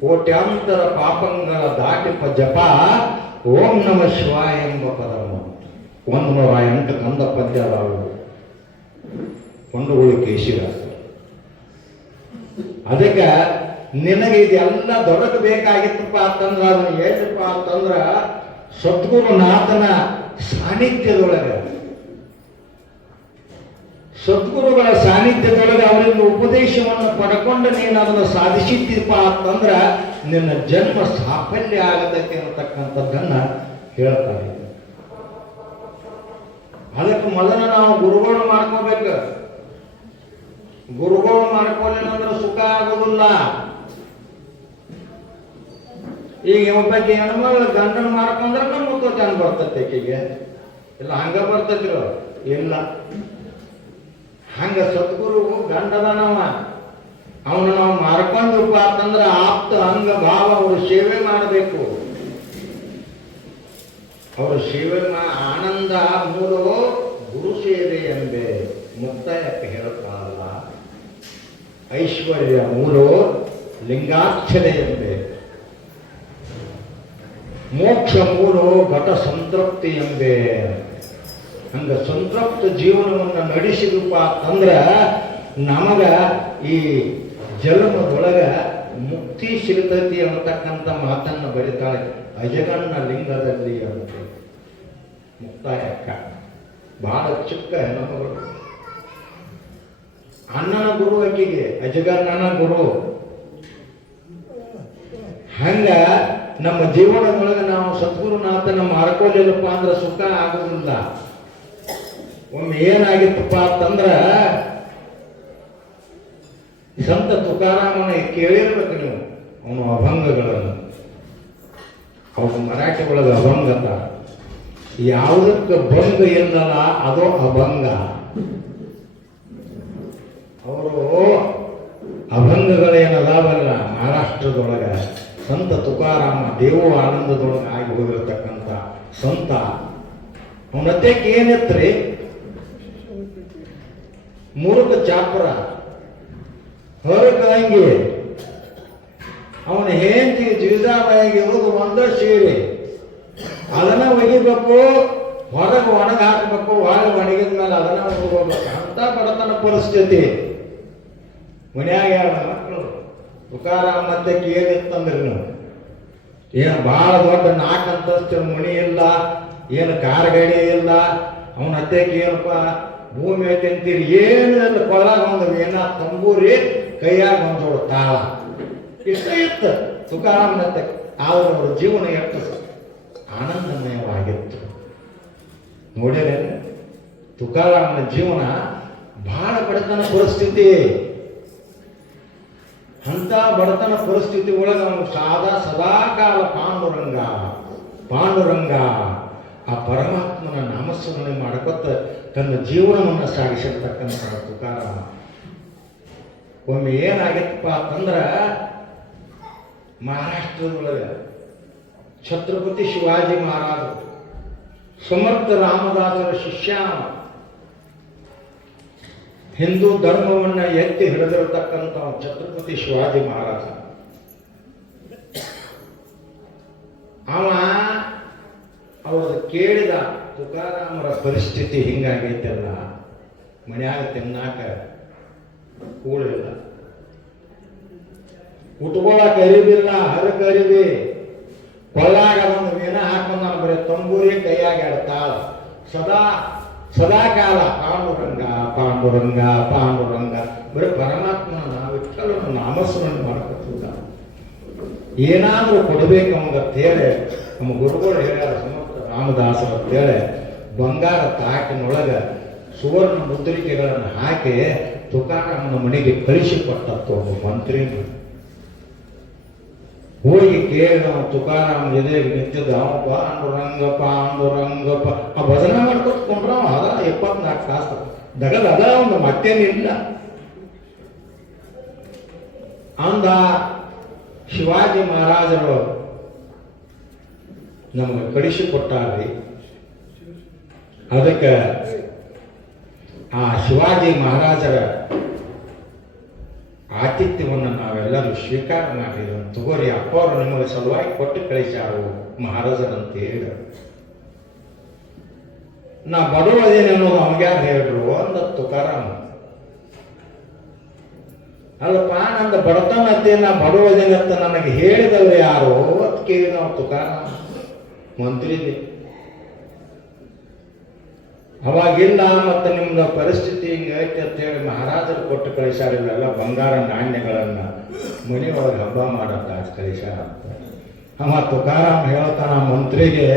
ಕೋಟ್ಯಾಂತರ ಪಾಪಂಗಳ ದಾಟಿಪ ಜಪ ಓಂ ನಮ ಶಿವಾಯ ಎಂಬ ಪದವನ್ನು 108 ಕಂದ ಪದ್ಯ ಅದಾವು ಕೊಂಡುಗುಳಿ ಕೇಶಿರಾಜ. ಅದಕ್ಕೆ ನಿನಗೆ ಇದೆಲ್ಲ ದೊರಕಬೇಕಾಗಿತ್ತಪ್ಪ ಅಂತಂದ್ರೆ ಅದನ್ನು ಏನಪ್ಪ ಅಂತಂದ್ರ ಸದ್ಗುರುನಾಥನ ಸಾನ್ನಿಧ್ಯದೊಳಗೆ, ಸದ್ಗುರುಗಳ ಸಾನ್ನಿಧ್ಯದೊಳಗೆ ಅವರಿಂದ ಉಪದೇಶವನ್ನು ಪಡ್ಕೊಂಡು ನೀನು ಅದನ್ನು ಸಾಧಿಸಿದ್ದೀಪ ಅಂತಂದ್ರ ನಿನ್ನ ಜನ್ಮ ಸಾಫಲ್ಯ ಆಗತೈತೆ ಅನ್ನತಕ್ಕಂಥದ್ದನ್ನ ಹೇಳ್ತಾರೆ. ಅದಕ್ಕೆ ಮೊದಲು ನಾವು ಗುರುಗಳು ಮಾಡ್ಕೋಬೇಕು. ಗುರುಗಳು ಮಾಡ್ಕೊಳ್ಳಿಲ್ಲ ಅಂದ್ರೆ ಸುಖ ಆಗೋದಿಲ್ಲ. ಈಗ ಒಬ್ಬಕ್ಕೆ ಹೆಣ್ಮಗಳು ಗಂಡನ ಮಾಡ್ಕೊಂಡ್ರೆ ನಮ್ಮ ಮುತ್ತೋಚಾನ ಬರ್ತೈತೆ ಆಕೆಗೆ, ಇಲ್ಲ ಹಂಗ ಬರ್ತೈತಿರೋ ಇಲ್ಲ. ಹಂಗ ಸದ್ಗುರು ಗಂಡದನವ, ಅವನು ನಾವು ಮಾರ್ಕೊಂಡ್ರಪ್ಪ ಅಂತಂದ್ರೆ ಆಪ್ತ ಅಂಗ ಭಾವ ಅವರು ಸೇವೆ ಮಾಡಬೇಕು. ಅವರು ಸೇವೆ ಆನಂದ ಮೂಲ ಗುರು ಸೇವೆ ಎಂಬೆ ಮುಕ್ತಾಯಕ್ಕೆ ಹೇಳುತ್ತಾರಲ್ಲ. ಐಶ್ವರ್ಯ ಮೂಲ ಲಿಂಗಾರ್ಚನೆ ಎಂಬೆ, ಮೋಕ್ಷ ಮೂಲ ಘಟ ಸಂತೃಪ್ತಿ ಎಂಬೆ. ಹಂಗ ಸಂತೃಪ್ತ ಜೀವನವನ್ನು ನಡೆಸಿದಪ್ಪ ಅಂತಂದ್ರ ನಮಗ ಈ ಜನ್ಮದೊಳಗ ಮುಕ್ತಿ ಸಿಗ್ತೈತಿ ಅನ್ನತಕ್ಕಂಥ ಮಾತನ್ನು ಬರೀತಾಳೆ ಅಜಗಣ್ಣ ಲಿಂಗದಲ್ಲಿ ಅಂತ. ಮುಕ್ತಾಯಕ್ಕ ಬಹಳ ಚಿಕ್ಕ ಹೆಣ್ಣುಮಗಳು, ಅಣ್ಣನ ಗುರು ಆಕೆಗೆ, ಅಜಗಣ್ಣನ ಗುರು. ಹಂಗ ನಮ್ಮ ಜೀವನದೊಳಗೆ ನಾವು ಸದ್ಗುರುನಾಥನ ಮಾಡ್ಕೊಳ್ಳಿಲ್ಲಪ್ಪ ಅಂದ್ರೆ ಸುಖ ಆಗೋದಿಲ್ಲ. ಒಮ್ಮೆ ಏನಾಗಿತ್ತಪ್ಪ ಅಂತಂದ್ರ ಸಂತ ತುಕಾರಾಮನ ಕೇಳಿರ್ಬೇಕು ನೀವು ಅವನ ಅಭಂಗಗಳನ್ನು. ಅವ್ರು ಮರಾಠಿ ಒಳಗೆ ಅಭಂಗ ಅಂತ, ಯಾವುದಕ್ಕೆ ಭಂಗ ಇಲ್ಲಲ್ಲ ಅದು ಅಭಂಗ. ಅವರು ಅಭಂಗಗಳೇನದಾವಲ್ಲ ಮಹಾರಾಷ್ಟ್ರದೊಳಗೆ ಸಂತ ತುಕಾರಾಮ ದೇವ ಆನಂದದೊಳಗೆ ಆಗಿ ಹೋಗಿರತಕ್ಕಂಥ ಸಂತ. ಅವನತ್ಯಕ್ಕೆ ಏನಿತ್ರಿ, ಮುರುಕ ಚಾಪುರ ಹೊರಗಂಗಿ, ಅವನ ಹೆಂಡತಿ ಜೀವದಾಬಾಯಿಗೆ ಇರೋದು ಒಂದೇ ಸೀರೆ, ಅದನ್ನ ಒಗಿಬೇಕು, ಹೊರಗೆ ಒಣಗ ಹಾಕಬೇಕು, ಒಳಗೆ ಒಣಗಿದ ಮೇಲೆ ಅದನ್ನ ಹೋಗ್ಬೇಕು ಅಂತ ಬಡತನ ಪರಿಸ್ಥಿತಿ. ಮನ್ಯಾಗ ಮಕ್ಕಳು ತುಕಾರಾಮ ಮತ್ತೆ ಏನಿತ್ತಂದ್ರೆ ಏನು ಭಾಳ ದೊಡ್ಡ 4 ಅಂತಸ್ತಿನ ಮಣಿ ಇಲ್ಲ, ಏನು ಕಾರ್ ಗಾಡಿ ಇಲ್ಲ. ಅವನ ಹತ್ಯಕ್ಕೆ ಏನಪ್ಪ ಭೂಮಿ ಐತೆ ಅಂತೀರಿ, ಏನು ಇಲ್ಲ, ಕೊಳ್ಳಾಗ ಒಂದು ಏನ ತಂಬೂರಿ, ಕೈಯಾಗ ಒಂದು ಜೋಡು ತಾಳ, ಇಷ್ಟ ಇತ್ತು ತುಕಾರಾಮನತ್ತೆ. ಆದ್ರೆ ಅವ್ರ ಜೀವನ ಎಷ್ಟು ಆನಂದಮಯವಾಗಿತ್ತು ನೋಡಿದ್ರೆ. ತುಕಾರಾಮನ ಜೀವನ ಬಹಳ ಬಡತನ ಪರಿಸ್ಥಿತಿ. ಅಂತ ಬಡತನ ಪರಿಸ್ಥಿತಿ ಒಳಗೆ ಅವನು ಸದಾಕಾಲ ಪಾಂಡುರಂಗ ಪಾಂಡುರಂಗ ಆ ಪರಮಾತ್ಮನ ನಾಮಸ್ಮರಣೆ ಮಾಡ್ಕೊತ ತನ್ನ ಜೀವನವನ್ನು ಸಾಗಿಸಿರ್ತಕ್ಕಂಥ ತುಕಾರಾಮ. ಒಮ್ಮೆ ಏನಾಗಿತ್ತಪ್ಪ ಅಂತಂದ್ರೆ, ಮಹಾರಾಷ್ಟ್ರದೊಳಗೆ ಛತ್ರಪತಿ ಶಿವಾಜಿ ಮಹಾರಾಜ ಸಮರ್ಥ ರಾಮದಾಸರ ಶಿಷ್ಯ, ಹಿಂದೂ ಧರ್ಮವನ್ನ ಎತ್ತಿ ಹಿಡಿದಿರತಕ್ಕಂಥ ಛತ್ರಪತಿ ಶಿವಾಜಿ ಮಹಾರಾಜ. ಅವರು ಕೇಳಿದ ತುಕಾರಾಮರ ಪರಿಸ್ಥಿತಿ ಹಿಂಗಾಗೈತೆಲ್ಲ, ಮನ್ಯಾಗ ತಿನ್ನಾಕ ಕೂಳಿಲ್ಲ, ಉಟ್ಕೊಳಕ್ ಅರಿವಿಲ್ಲ, ಹರಕ ಅರಿವಿ, ಕೊಳ್ಳಾಗ ಒಂದು ಮೀನ ಹಾಕೊಂಡ ಬರೀ ತಂಬೂರಿ, ಕೈಯಾಗ ತಾಳ, ಸದಾಕಾಲ ಪಾಂಡುರಂಗ ಪಾಂಡುರಂಗ ಪಾಂಡುರಂಗ, ಬರೀ ಪರಮಾತ್ಮನ ವಿಠಲನ ನಾಮಸ್ಮರಣೆ ಮಾಡ್ಕೊತಿದ್ದ. ಏನಾದ್ರೂ ಕೊಡ್ಬೇಕು ಅವಂಗಂತೇಳಿ ನಮ್ಮ ಗುರುಗಳು ಹೇಳ್ಯಾರ, ಸಮರ್ಥ ರಾಮದಾಸರ ಅಂತೇಳಿ ಬಂಗಾರ ತಾಕಿನೊಳಗೆ ಸುವರ್ಣ ಮುದ್ರಿಕೆಗಳನ್ನು ಹಾಕಿ ತುಕಾರಾಮನ ಮನೆಗೆ ಕಳಿಸಿಕೊಟ್ಟತ್ತು ಒಬ್ಬ ಮಂತ್ರಿ. ಹೋಗಿ ಕೇಳಿದ ತುಕಾರಾಮ ಎದೆಗೆ ನಿಂತಿದ್ದ, ಅವ ಪಾಂಡುರಂಗ ಪಾಂಡುರಂಗಪ್ಪ ಆ ಭಜನೆ ಮಾಡ್ಕೊತ್ಕೊಂಡ್ರ ಅದ 24 ತಾಸು ದಗದ ಅದ ಒಂದು ಮತ್ತೇನಿಲ್ಲ ಅಂದ. ಶಿವಾಜಿ ಮಹಾರಾಜರು ನಮಗೆ ಕಳಿಸಿಕೊಟ್ಟಾರ್ರಿ. ಅದಕ್ಕೆ ಆ ಶಿವಾಜಿ ಮಹಾರಾಜರ ಆತಿಥ್ಯವನ್ನು ನಾವೆಲ್ಲರೂ ಸ್ವೀಕಾರ ಮಾಡಿದ್ರು. ತಗೋರಿ, ಅಪ್ಪವರು ನಿಮಗೆ ಸಲುವಾಗಿ ಕೊಟ್ಟು ಕಳಿಸ್ಯಾರು ಮಹಾರಾಜರಂತ ಹೇಳಿ. ನಾ ಬಡವದೇನೆ ಅನ್ನೋದು ಅವಂಗ್ಯಾರು ಹೇಳ್ರು ಅಂದ ತುಕಾರಾಮ. ಅಲ್ಲಪ್ಪ, ನಂದು ಬಡತನ ಅತ್ತೆ, ನಾ ಬಡವದೇನಂತ ನನಗೆ ಹೇಳಿದವರು ಯಾರು ಅಂತ ಕೇಳಿ ನಾವು ತುಕಾರಾಮ ಮಂತ್ರಿಗೆ. ಅವಾಗಿಲ್ಲ, ಮತ್ತೆ ನಿಮ್ದು ಪರಿಸ್ಥಿತಿ ಹಿಂಗೈತೆ ಅಂತ ಹೇಳಿ ಮಹಾರಾಜರು ಕೊಟ್ಟು ಕಳಿಸ್ಯಾರಿಲ್ಲ ಬಂಗಾರ ನಾಣ್ಯಗಳನ್ನ ಮನೆಯೊಳಗೆ ಹಬ್ಬ ಮಾಡತ್ತ ಕಳಿಸ್ಯಾರ ಅಂತ. ಅವ ತುಕಾರಾಮ ಹೇಳ್ತಾನ ಮಂತ್ರಿಗೆ,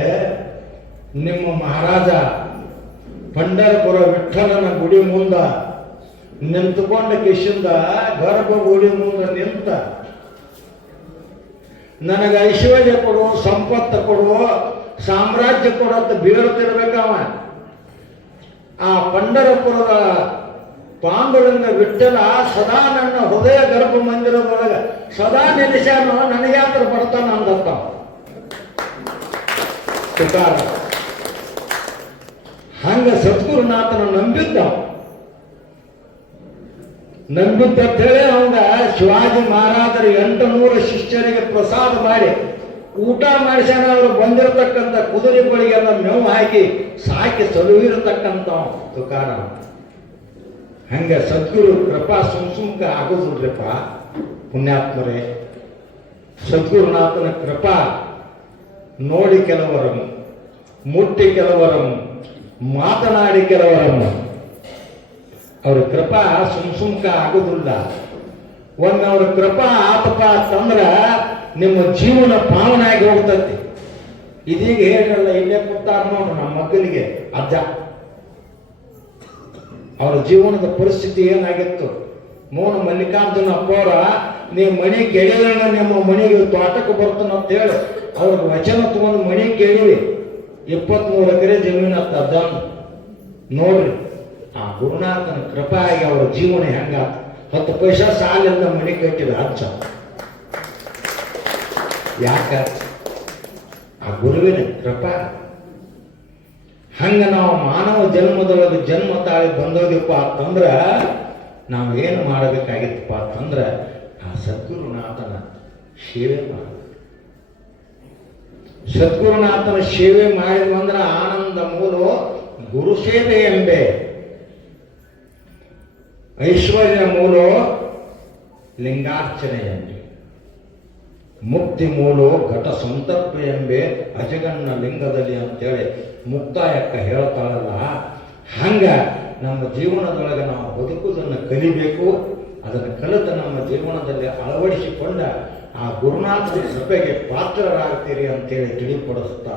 ನಿಮ್ಮ ಮಹಾರಾಜ ಪಂಢರಪುರ ವಿಠಲನ ಗುಡಿ ಮುಂದ ನಿಂತುಕೊಂಡ ಕಿಶಿಂದ ಗರ್ಭ ಗುಡಿ ಮುಂದೆ ನಿಂತ ನನಗೆ ಐಶ್ವರ್ಯ ಕೊಡು, ಸಂಪತ್ತು ಕೊಡು, ಸಾಮ್ರಾಜ್ಯ ಕೊಡು ಅಂತ ಬೀಳ್ತಿರ್ಬೇಕವ. ಆ ಪಂಢರಪುರದ ಪಾಂಡುರಂಗ ವಿಠಲ ಸದಾ ನನ್ನ ಹೃದಯ ಗರ್ಭ ಮಂದಿರದೊಳಗೆ ಸದಾ ನೆನೆಸ್ಯಾನು, ನನಗ್ಯಾತ್ರ ಬರ್ತಾನ ಅಂದತ್ತ ತುಕಾರ. ಹಂಗ ಸದ್ಗುರುನಾಥನ ನಂಬಿದ್ದ ಹೇಳಿ ಅವಂಗ ಶಿವಾಜಿ ಮಹಾರಾಜರು 800 ಶಿಷ್ಯರಿಗೆ ಪ್ರಸಾದ ಮಾಡಿ ಊಟ ಮಾಡಿಸ್ಯಾನ. ಅವರು ಬಂದಿರತಕ್ಕಂಥ ಕುದುರೆಗಳಿಗೆಲ್ಲ ಮೇವು ಹಾಕಿ ಸಾಕಿ ಸಲುವಿರತಕ್ಕಂಥ ತುಕಾರ. ಹಂಗ ಸದ್ಗುರು ಕೃಪಾ ಸುಮ್ಕ ಆಗೋದಿಲ್ರಿಪ್ಪ ಪುಣ್ಯಾತ್ಮರೇ. ಸದ್ಗುರುನಾಥನ ಕೃಪಾ ನೋಡಿ ಕೆಲವರನ್ನು, ಮುಟ್ಟಿ ಕೆಲವರನ್ನು, ಮಾತನಾಡಿ ಕೆಲವರನ್ನು. ಅವ್ರ ಕೃಪಾ ಸುಮ್ಕ ಆಗುದಿಲ್ಲ. ಒಮ್ಮೆ ಅವ್ರ ಕೃಪಾ ಆತಪ ಅಂತಂದ್ರ ನಿಮ್ಮ ಜೀವನ ಪಾವನಾಗಿ ಹೋಗ್ತತಿ. ಇದೀಗ ಹೇಳಲ್ಲ, ಇಲ್ಲೇ ಕೂತಾರ ನೋಡ್ರಿ ನಮ್ಮ ಮಕ್ಕಳಿಗೆ ಅಜ್ಜ, ಅವರ ಜೀವನದ ಪರಿಸ್ಥಿತಿ ಏನಾಗಿತ್ತು. ಮೋನ ಮಲ್ಲಿಕಾರ್ಜುನ ಅಪ್ಪವರ ನೀವು ಮನೆ ಗೆಳೆಯರನ್ನ ನಿಮ್ಮ ಮನೆಗೆ ತೋಟಕ್ಕೆ ಬರ್ತಾನ ಅಂತ ಹೇಳಿ ಅವ್ರಿಗೆ ವಚನ ತಗೊಂಡು ಮನೆ ಕೇಳಿವಿ. 23 ಎಕರೆ ಜಮೀನು ಅದಾನ ನೋಡ್ರಿ. ಆ ಗುರುನಾಥನ ಕೃಪೆ ಆಗಿ ಅವರ ಜೀವನ ಹೆಂಗ 10 ಪೈಸಾ ಸಾಲಿಂದ ಮನೆ ಕಟ್ಟಿದ ಅಜ್ಜ. ಯಾಕ? ಆ ಗುರುವಿನ ಕೃಪಾ. ಹಂಗ ನಾವು ಮಾನವ ಜನ್ಮದೊಳಗೆ ಜನ್ಮ ತಾಳಿ ಬಂದೋದಿಪ್ಪ ಅಂತಂದ್ರ ನಾವೇನು ಮಾಡಬೇಕಾಗಿತ್ತಪ್ಪ ಅಂತಂದ್ರ ಆ ಸದ್ಗುರುನಾಥನ ಸೇವೆ ಮಾಡ. ಸದ್ಗುರುನಾಥನ ಸೇವೆ ಮಾಡಿದ್ವಂದ್ರ ಆನಂದ ಮೂಲ ಗುರು ಸೇವೆ ಎಂಬೆ, ಐಶ್ವರ್ಯ ಮೂಲ ಲಿಂಗಾರ್ಚನೆ ಎಂಬೆ, ಮುಕ್ತಿ ಮೂಲ ಘಟ ಸಂತರ್ಪ ಎಂಬೆ ಅಜಗನ್ನ ಲಿಂಗದಲ್ಲಿ ಅಂತೇಳಿ ಮುಕ್ತಾಯಕ್ಕ ಹೇಳ್ತಾಳಲ್ಲ. ಹಂಗ ನಮ್ಮ ಜೀವನದೊಳಗೆ ನಾವು ಬದುಕುವುದನ್ನು ಕಲಿಬೇಕು. ಅದನ್ನು ಕಲಿತು ನಮ್ಮ ಜೀವನದಲ್ಲಿ ಅಳವಡಿಸಿಕೊಂಡ ಆ ಗುರುನಾಥನ ಕೃಪೆಗೆ ಪಾತ್ರರಾಗ್ತೀರಿ ಅಂತೇಳಿ ತಿಳಿಪಡಿಸುತ್ತಾ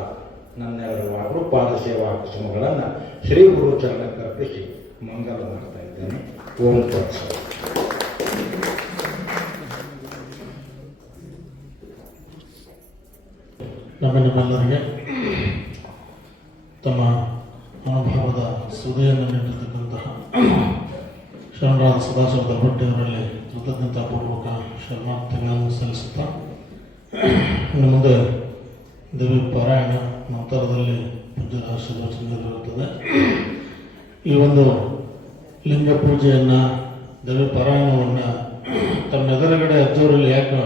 ನನ್ನೆಲ್ಲರ ವಾಗ್ರೂಪಾದ ಸೇವಾ ಕುಸುಮಗಳನ್ನು ಶ್ರೀ ಗುರು ಚರಣಕ್ಕೆ ಅರ್ಪಿಸಿ ಮಂಗಲ ಮಾಡ್ತಾ ಇದ್ದೇನೆ. ಓಂ ತತ್ಸತ್. ನಮ್ಮೆಲ್ಲರಿಗೆ ತಮ್ಮ ಅನುಭವದ ಸುದೆಯನ್ನು ನೀಡಿರತಕ್ಕಂತಹ ಶರಣರಾದ ಸದಾಶಿವ ದರ್ಭಟ್ಟಿಯವರಲ್ಲಿ ಕೃತಜ್ಞತಾಪೂರ್ವಕ ಶರಣಾರ್ಥಿಗಳನ್ನು ಸಲ್ಲಿಸುತ್ತಾ ಇನ್ನು ಮುಂದೆ ದೇವಿ ಪಾರಾಯಣ ನಂತರದಲ್ಲಿ ಪೂಜ್ಯರ ಆಶೀರ್ವಚನವಿರುತ್ತದೆ. ಈ ಒಂದು ಲಿಂಗ ಪೂಜೆಯನ್ನು ದೇವಿ ಪಾರಾಯಣವನ್ನು ತಮ್ಮ ಎದುರುಗಡೆ ಅಜ್ಜವರಲ್ಲಿ ಯಾಕೆ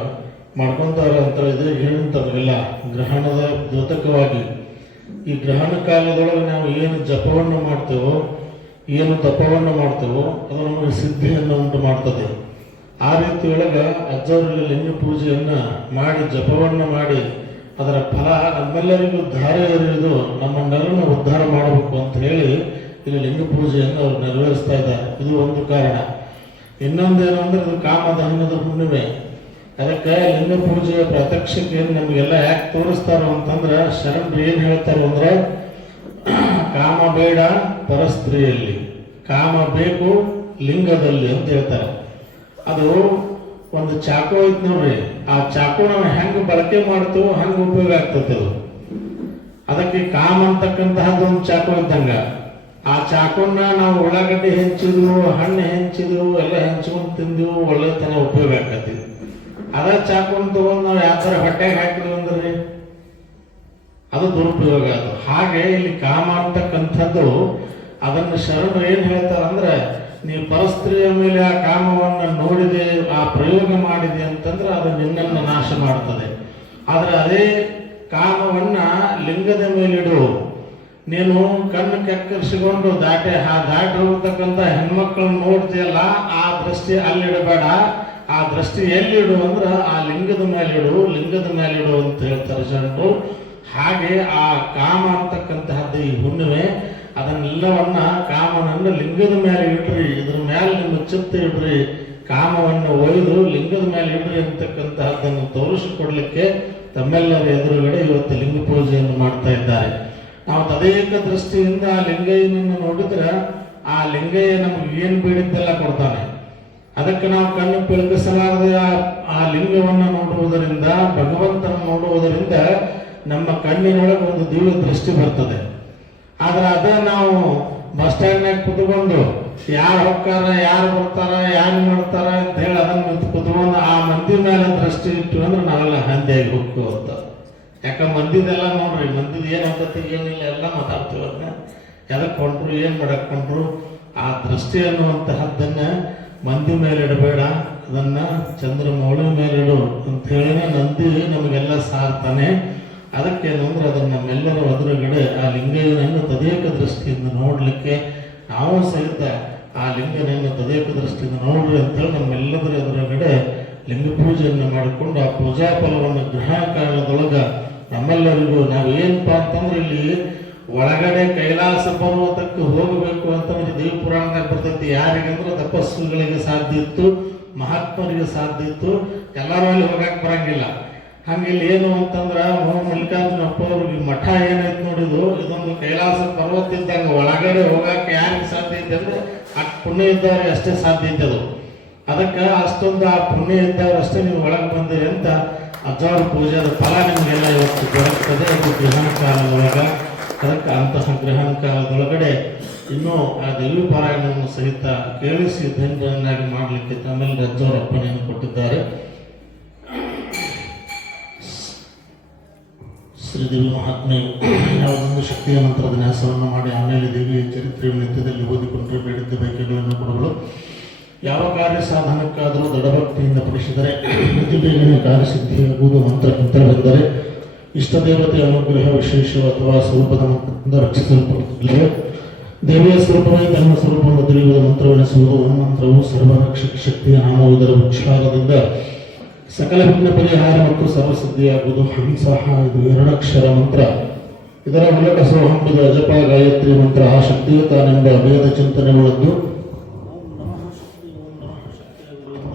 ಮಾಡ್ಕೊತಾರೆ ಅಂತ ಇದೇ ಹೇಳಿದ ತಮಗೆಲ್ಲ ಗ್ರಹಣದ ದ್ಯೋತಕವಾಗಿ ಈ ಗ್ರಹಣ ಕಾಲದೊಳಗೆ ನಾವು ಏನು ಜಪವನ್ನು ಮಾಡ್ತೇವೋ, ಏನು ತಪವನ್ನು ಮಾಡ್ತೇವೋ ಅದು ನಮಗೆ ಸಿದ್ಧಿಯನ್ನು ಉಂಟು ಮಾಡ್ತದೆ. ಆ ರೀತಿಯೊಳಗೆ ಅಜ್ಜವರಲ್ಲಿ ಲಿಂಗ ಪೂಜೆಯನ್ನು ಮಾಡಿ ಜಪವನ್ನು ಮಾಡಿ ಅದರ ಫಲ ನಮ್ಮೆಲ್ಲರಿಗೂ ಧಾರೆ ಎರೆಯುವುದು ನಮ್ಮನ್ನೆಲ್ಲರನ್ನು ಉದ್ಧಾರ ಮಾಡಬೇಕು ಅಂತ ಹೇಳಿ ಇಲ್ಲಿ ಲಿಂಗ ಪೂಜೆಯನ್ನು ಅವರು ನೆರವೇರಿಸ್ತಾ ಇದ್ದಾರೆ. ಇದು ಒಂದು ಕಾರಣ. ಇನ್ನೊಂದೇನು ಅಂದರೆ ಇದು ಕಾಮದಹನದ ಹುಣ್ಣಿಮೆ. ಅದಕ್ಕೆ ಲಿಂಗ ಪೂಜೆಯ ಪ್ರತ್ಯಕ್ಷಕ್ಕೆ ನಮಗೆಲ್ಲ ಯಾಕೆ ತೋರಿಸ್ತಾರೋ ಅಂತಂದ್ರೆ ಶರಣರು ಏನು ಹೇಳ್ತಾರೋ ಅಂದ್ರೆ ಕಾಮ ಬೇಡ ಪರಸ್ತ್ರೀಯಲ್ಲಿ, ಕಾಮ ಬೇಕು ಲಿಂಗದಲ್ಲಿ ಅಂತ ಹೇಳ್ತಾರೆ. ಅದು ಒಂದು ಚಾಕು ಐತೆ ನೋಡ್ರಿ, ಆ ಚಾಕು ನಾವು ಹೆಂಗೆ ಬಳಕೆ ಮಾಡ್ತೀವೋ ಹಂಗೆ ಉಪಯೋಗ ಆಗ್ತದೆ ಅದು. ಅದಕ್ಕೆ ಕಾಮ ಅಂತಕ್ಕಂತಹದ್ದು ಒಂದು ಚಾಕು ಇದ್ದಂಗ. ಆ ಚಾಕುನ್ನ ನಾವು ಉಳ್ಳಾಗಡ್ಡಿ ಹೆಂಚಿದ್ವು, ಹಣ್ಣು ಹೆಂಚಿದ್ವು, ಎಲ್ಲ ಹೆಂಚ್ಕೊಂಡು ತಿಂದೆವು, ಒಳ್ಳೆತನ ಉಪಯೋಗ ಆಗ್ತದೆ. ಅದ ಚಾಕುನ್ ತಗೊಂಡು ನಾವು ಯಾವ ಥರ ಹೊಟ್ಟೆಗೆ ಹಾಕಿದ್ವಿ ಅಂದ್ರೆ ಅದು ದುರುಪಯೋಗ. ಅದು ಹಾಗೆ ಇಲ್ಲಿ ಕಾಮ ಅಂತಕ್ಕಂಥದ್ದು ಅದನ್ನು ಶರಣರು ಏನು ಹೇಳ್ತಾರಂದ್ರೆ, ನೀವು ಪರಸ್ತ್ರೀಯ ಮೇಲೆ ಆ ಕಾಮವನ್ನು ನೋಡಿದೆ, ಆ ಪ್ರಯೋಗ ಮಾಡಿದೆ ಅಂತಂದ್ರೆ ಅದು ನಿನ್ನನ್ನು ನಾಶ ಮಾಡ್ತದೆ. ಆದರೆ ಅದೇ ಕಾಮವನ್ನ ಲಿಂಗದ ಮೇಲಿಡು. ನೀನು ಕಣ್ಣು ಕೆಕ್ಕರಿಸಿಕೊಂಡು ದಾಟಿ ಹೋಗ್ತಕ್ಕಂಥ ಹೆಣ್ಮಕ್ಳನ್ನ ನೋಡ್ತೀಯಲ್ಲ, ಆ ದೃಷ್ಟಿ ಅಲ್ಲಿಡಬೇಡ. ಆ ದೃಷ್ಟಿ ಎಲ್ಲಿಡು ಅಂದ್ರೆ ಆ ಲಿಂಗದ ಮೇಲಿಡು, ಲಿಂಗದ ಮೇಲಿಡು ಅಂತ ಹೇಳ್ತಾರೆ ಶರಣರು. ಹಾಗೆ ಆ ಕಾಮ ಅಂತಕ್ಕಂತಹದ್ದು ಈ ಹುಣ್ಣಿಮೆ, ಅದನ್ನೆಲ್ಲವನ್ನ ಕಾಮನನ್ನು ಲಿಂಗದ ಮೇಲೆ ಇಡ್ರಿ, ಇದ್ರ ಮೇಲೆ ನಿಮ್ಮ ಚಿತ್ತ ಇಡ್ರಿ, ಕಾಮವನ್ನು ಒಯ್ದು ಲಿಂಗದ ಮೇಲೆ ಇಡ್ರಿ ಅಂತಕ್ಕಂತಹದ್ದನ್ನು ತೋರಿಸಿಕೊಡ್ಲಿಕ್ಕೆ ತಮ್ಮೆಲ್ಲರ ಎದುರುಗಡೆ ಇವತ್ತು ಲಿಂಗ ಪೂಜೆಯನ್ನು ಮಾಡ್ತಾ ಇದ್ದಾರೆ. ನಾವು ತದೇಕ ದೃಷ್ಟಿಯಿಂದ ಆ ಲಿಂಗಯ್ಯನನ್ನು ನೋಡಿದ್ರೆ ಆ ಲಿಂಗಯ್ಯ ನಮಗೆ ಏನು ಬೇಡಿದ್ದೆಲ್ಲ ಕೊಡ್ತಾನೆ. ಅದಕ್ಕೆ ನಾವು ಕಣ್ಣು ಬೆಳಗಿಸಲಾರದೆ ಆ ಲಿಂಗವನ್ನು ನೋಡುವುದರಿಂದ, ಭಗವಂತನ ನೋಡುವುದರಿಂದ ನಮ್ಮ ಕಣ್ಣಿನೊಳಗೆ ಒಂದು ದಿವ್ಯ ದೃಷ್ಟಿ ಬರ್ತದೆ. ಆದ್ರೆ ಅದ ನಾವು ಬಸ್ ಸ್ಟ್ಯಾಂಡ್ನಾಗ ಕುತ್ಕೊಂಡು ಯಾರು ಹೋಗ್ತಾರ, ಯಾರು ಬರ್ತಾರ, ಯಾರು ನೋಡ್ತಾರ ಅಂತ ಹೇಳಿ ಅದನ್ನ ಕುತ್ಕೊಂಡು ಆ ಮಂದಿ ಮೇಲೆ ದೃಷ್ಟಿ ಇಟ್ಟು ಅಂದ್ರೆ ನಾವೆಲ್ಲ ಹಂದಿಯಾಗಿ ಹೋಗ್ತೀವಿ ಅಂತ. ಯಾಕೆ ಮಂದಿದೆಲ್ಲ ನೋಡ್ರಿ, ಮಂದಿದ ಏನಾಗ್ತತಿ ಏನಿಲ್ಲ ಎಲ್ಲ ಮಾತಾಡ್ತೀವಿ. ಅದನ್ನ ಎದಕ್ಕೆ ಕೊಂಡ್ರು, ಏನು ಮಾಡಕ್ಕೆ ಕೊಂಡ್ರು, ಆ ದೃಷ್ಟಿ ಅನ್ನುವಂತಹದ್ದನ್ನ ಮಂದಿ ಮೇಲೆ ಇಡಬೇಡ, ಅದನ್ನ ಚಂದ್ರಮೌಳಿ ಮೇಲೆ ಇಡು ಅಂತ ಹೇಳಿನೇ ನಂದಿ ನಮಗೆಲ್ಲ ಸಾರ್ತಾನೆ. ಅದಕ್ಕೇನಂದ್ರೆ ಅದನ್ನು ನಮ್ಮೆಲ್ಲರ ಎದುರುಗಡೆ ಆ ಲಿಂಗಯ್ಯನನ್ನು ತದೇಕ ದೃಷ್ಟಿಯಿಂದ ನೋಡಲಿಕ್ಕೆ ನಾವು ಸಹಿತ ಆ ಲಿಂಗನನ್ನು ತದೇಕ ದೃಷ್ಟಿಯಿಂದ ನೋಡ್ರಿ ಅಂತೇಳಿ ನಮ್ಮೆಲ್ಲದರ ಎದುರುಗಡೆ ಲಿಂಗ ಪೂಜೆಯನ್ನು ಮಾಡಿಕೊಂಡು ಆ ಪೂಜಾ ಫಲವನ್ನು ಗ್ರಹಣ ಕಾಲದೊಳಗೆ ನಮ್ಮೆಲ್ಲರಿಗೂ ನಾವೇನಪ್ಪ ಅಂತಂದ್ರೆ ಇಲ್ಲಿ ಒಳಗಡೆ ಕೈಲಾಸ ಪರ್ವತಕ್ಕೆ ಹೋಗಬೇಕು ಅಂತಂದ್ರೆ ದೇವ ಪುರಾಣದಾಗ ಬರ್ತೈತಿ. ಯಾರಿಗಂದ್ರೆ ತಪಸ್ಸುಗಳಿಗೆ ಸಾಧ್ಯ ಇತ್ತು, ಮಹಾತ್ಮರಿಗೆ ಸಾಧ್ಯ ಇತ್ತು, ಎಲ್ಲರೂ ಅಲ್ಲಿ ಹೋಗಕ್ಕೆ ಬರಂಗಿಲ್ಲ. ಹಂಗೆ ಇಲ್ಲಿ ಏನು ಅಂತಂದ್ರೆ ಮಲ್ಲಿಕಾರ್ಜುನಪ್ಪ ಅವ್ರಿಗೆ ಮಠ ಏನೈತೆ ನೋಡಿದು, ಇದೊಂದು ಕೈಲಾಸ ಪರ್ವತ ಇದ್ದಂಗೆ ಒಳಗಡೆ ಹೋಗಕ್ಕೆ ಯಾರಿಗೆ ಸಾಧ್ಯ ಐತೆ ಅಂದ್ರೆ ಅಷ್ಟು ಪುಣ್ಯ ಇದ್ದವ್ರಿಗೆ ಅಷ್ಟೇ ಸಾಧ್ಯ ಐತೆ ಅದು. ಅದಕ್ಕೆ ಅಷ್ಟೊಂದು ಆ ಪುಣ್ಯ ಇದ್ದಾಗ ಅಷ್ಟೇ ನೀವು ಒಳಗೆ ಬಂದಿರಿ ಅಂತ ಅಜ್ಜಾವ್ರ ಪೂಜೆದ ಫಲ ನಿಮಗೆಲ್ಲ ಇವತ್ತು ದೊರಕ್ತದೆ. ಇದು ಗ್ರಹಣ ಕಾಲದೊಳಗೆ ಅದಕ್ಕೆ ಅಂತಹ ಗ್ರಹಣ ಕಾಲದೊಳಗಡೆ ಇನ್ನೂ ಆ ದೇವಿ ಪಾರಾಯಣವನ್ನು ಸಹಿತ ಕೇಳಿಸಿ ಧನ್ಯರನ್ನಾಗಿ ಮಾಡಲಿಕ್ಕೆ ತಮ್ಮಲ್ಲಿ ಅಜ್ಜಾವ್ರ ಅಪ್ಪಣೆಯನ್ನು ಕೊಟ್ಟಿದ್ದಾರೆ. ಶ್ರೀದೇವಿ ಮಹಾತ್ಮೆಯು ಯಾವುದೊಂದು ಶಕ್ತಿಯ ಮಂತ್ರದ ನ್ಯಾಸವನ್ನು ಮಾಡಿ ಆಮೇಲೆ ದೇವಿಯ ಚರಿತ್ರೆಯನ್ನು ನಿತ್ಯದಲ್ಲಿ ಓದಿಕೊಂಡರೆ ಬೇಡಿದ್ದ ಬಯಕೆಗಳನ್ನು ಕೊಡಲು ಯಾವ ಕಾರ್ಯ ಸಾಧನಕ್ಕಾದರೂ ದೃಢಭಕ್ತಿಯಿಂದ ಪಡಿಸಿದರೆ ಅತಿ ಬೇಗನೆ ಕಾರ್ಯಸಿದ್ಧಿಯಾಗುವುದು ಮಂತ್ರವೆಂದರೆ ಇಷ್ಟ ದೇವತೆಯ ಅನುಗ್ರಹ ವಿಶೇಷ ಅಥವಾ ಸ್ವರೂಪದ ಮಂತ್ರದಿಂದ ರಕ್ಷಿಸಲ್ಪಡುತ್ತಿಲ್ಲ. ದೇವಿಯ ಸ್ವರೂಪವೇ ತನ್ನ ಸ್ವರೂಪವನ್ನು ತಿಳಿಯುವುದು ಮಂತ್ರವೆನಿಸುವುದು. ಮಂತ್ರವು ಸರ್ವರಕ್ಷಕ ಶಕ್ತಿಯ ನಾಮವುದರ ಉಚ್ಚಾರದಿಂದ ಸಕಲ ವಿಘ್ನ ಪರಿಹಾರ ಮತ್ತು ಸರ್ವಸಿದ್ಧಿಯಾಗುವುದು. ಹಂಸಃ ಇದು 2 ಅಕ್ಷರ ಮಂತ್ರ. ಇದರ ಮೂಲಕ ಸೋಹಂಬುದು ಅಜಪ ಗಾಯತ್ರಿ ಮಂತ್ರ. ಆ ಶಕ್ತಿಯು ತಾನೆಂಬ ಅಭೇದ ಚಿಂತನೆ ಉಳ್ಳದ್ದು.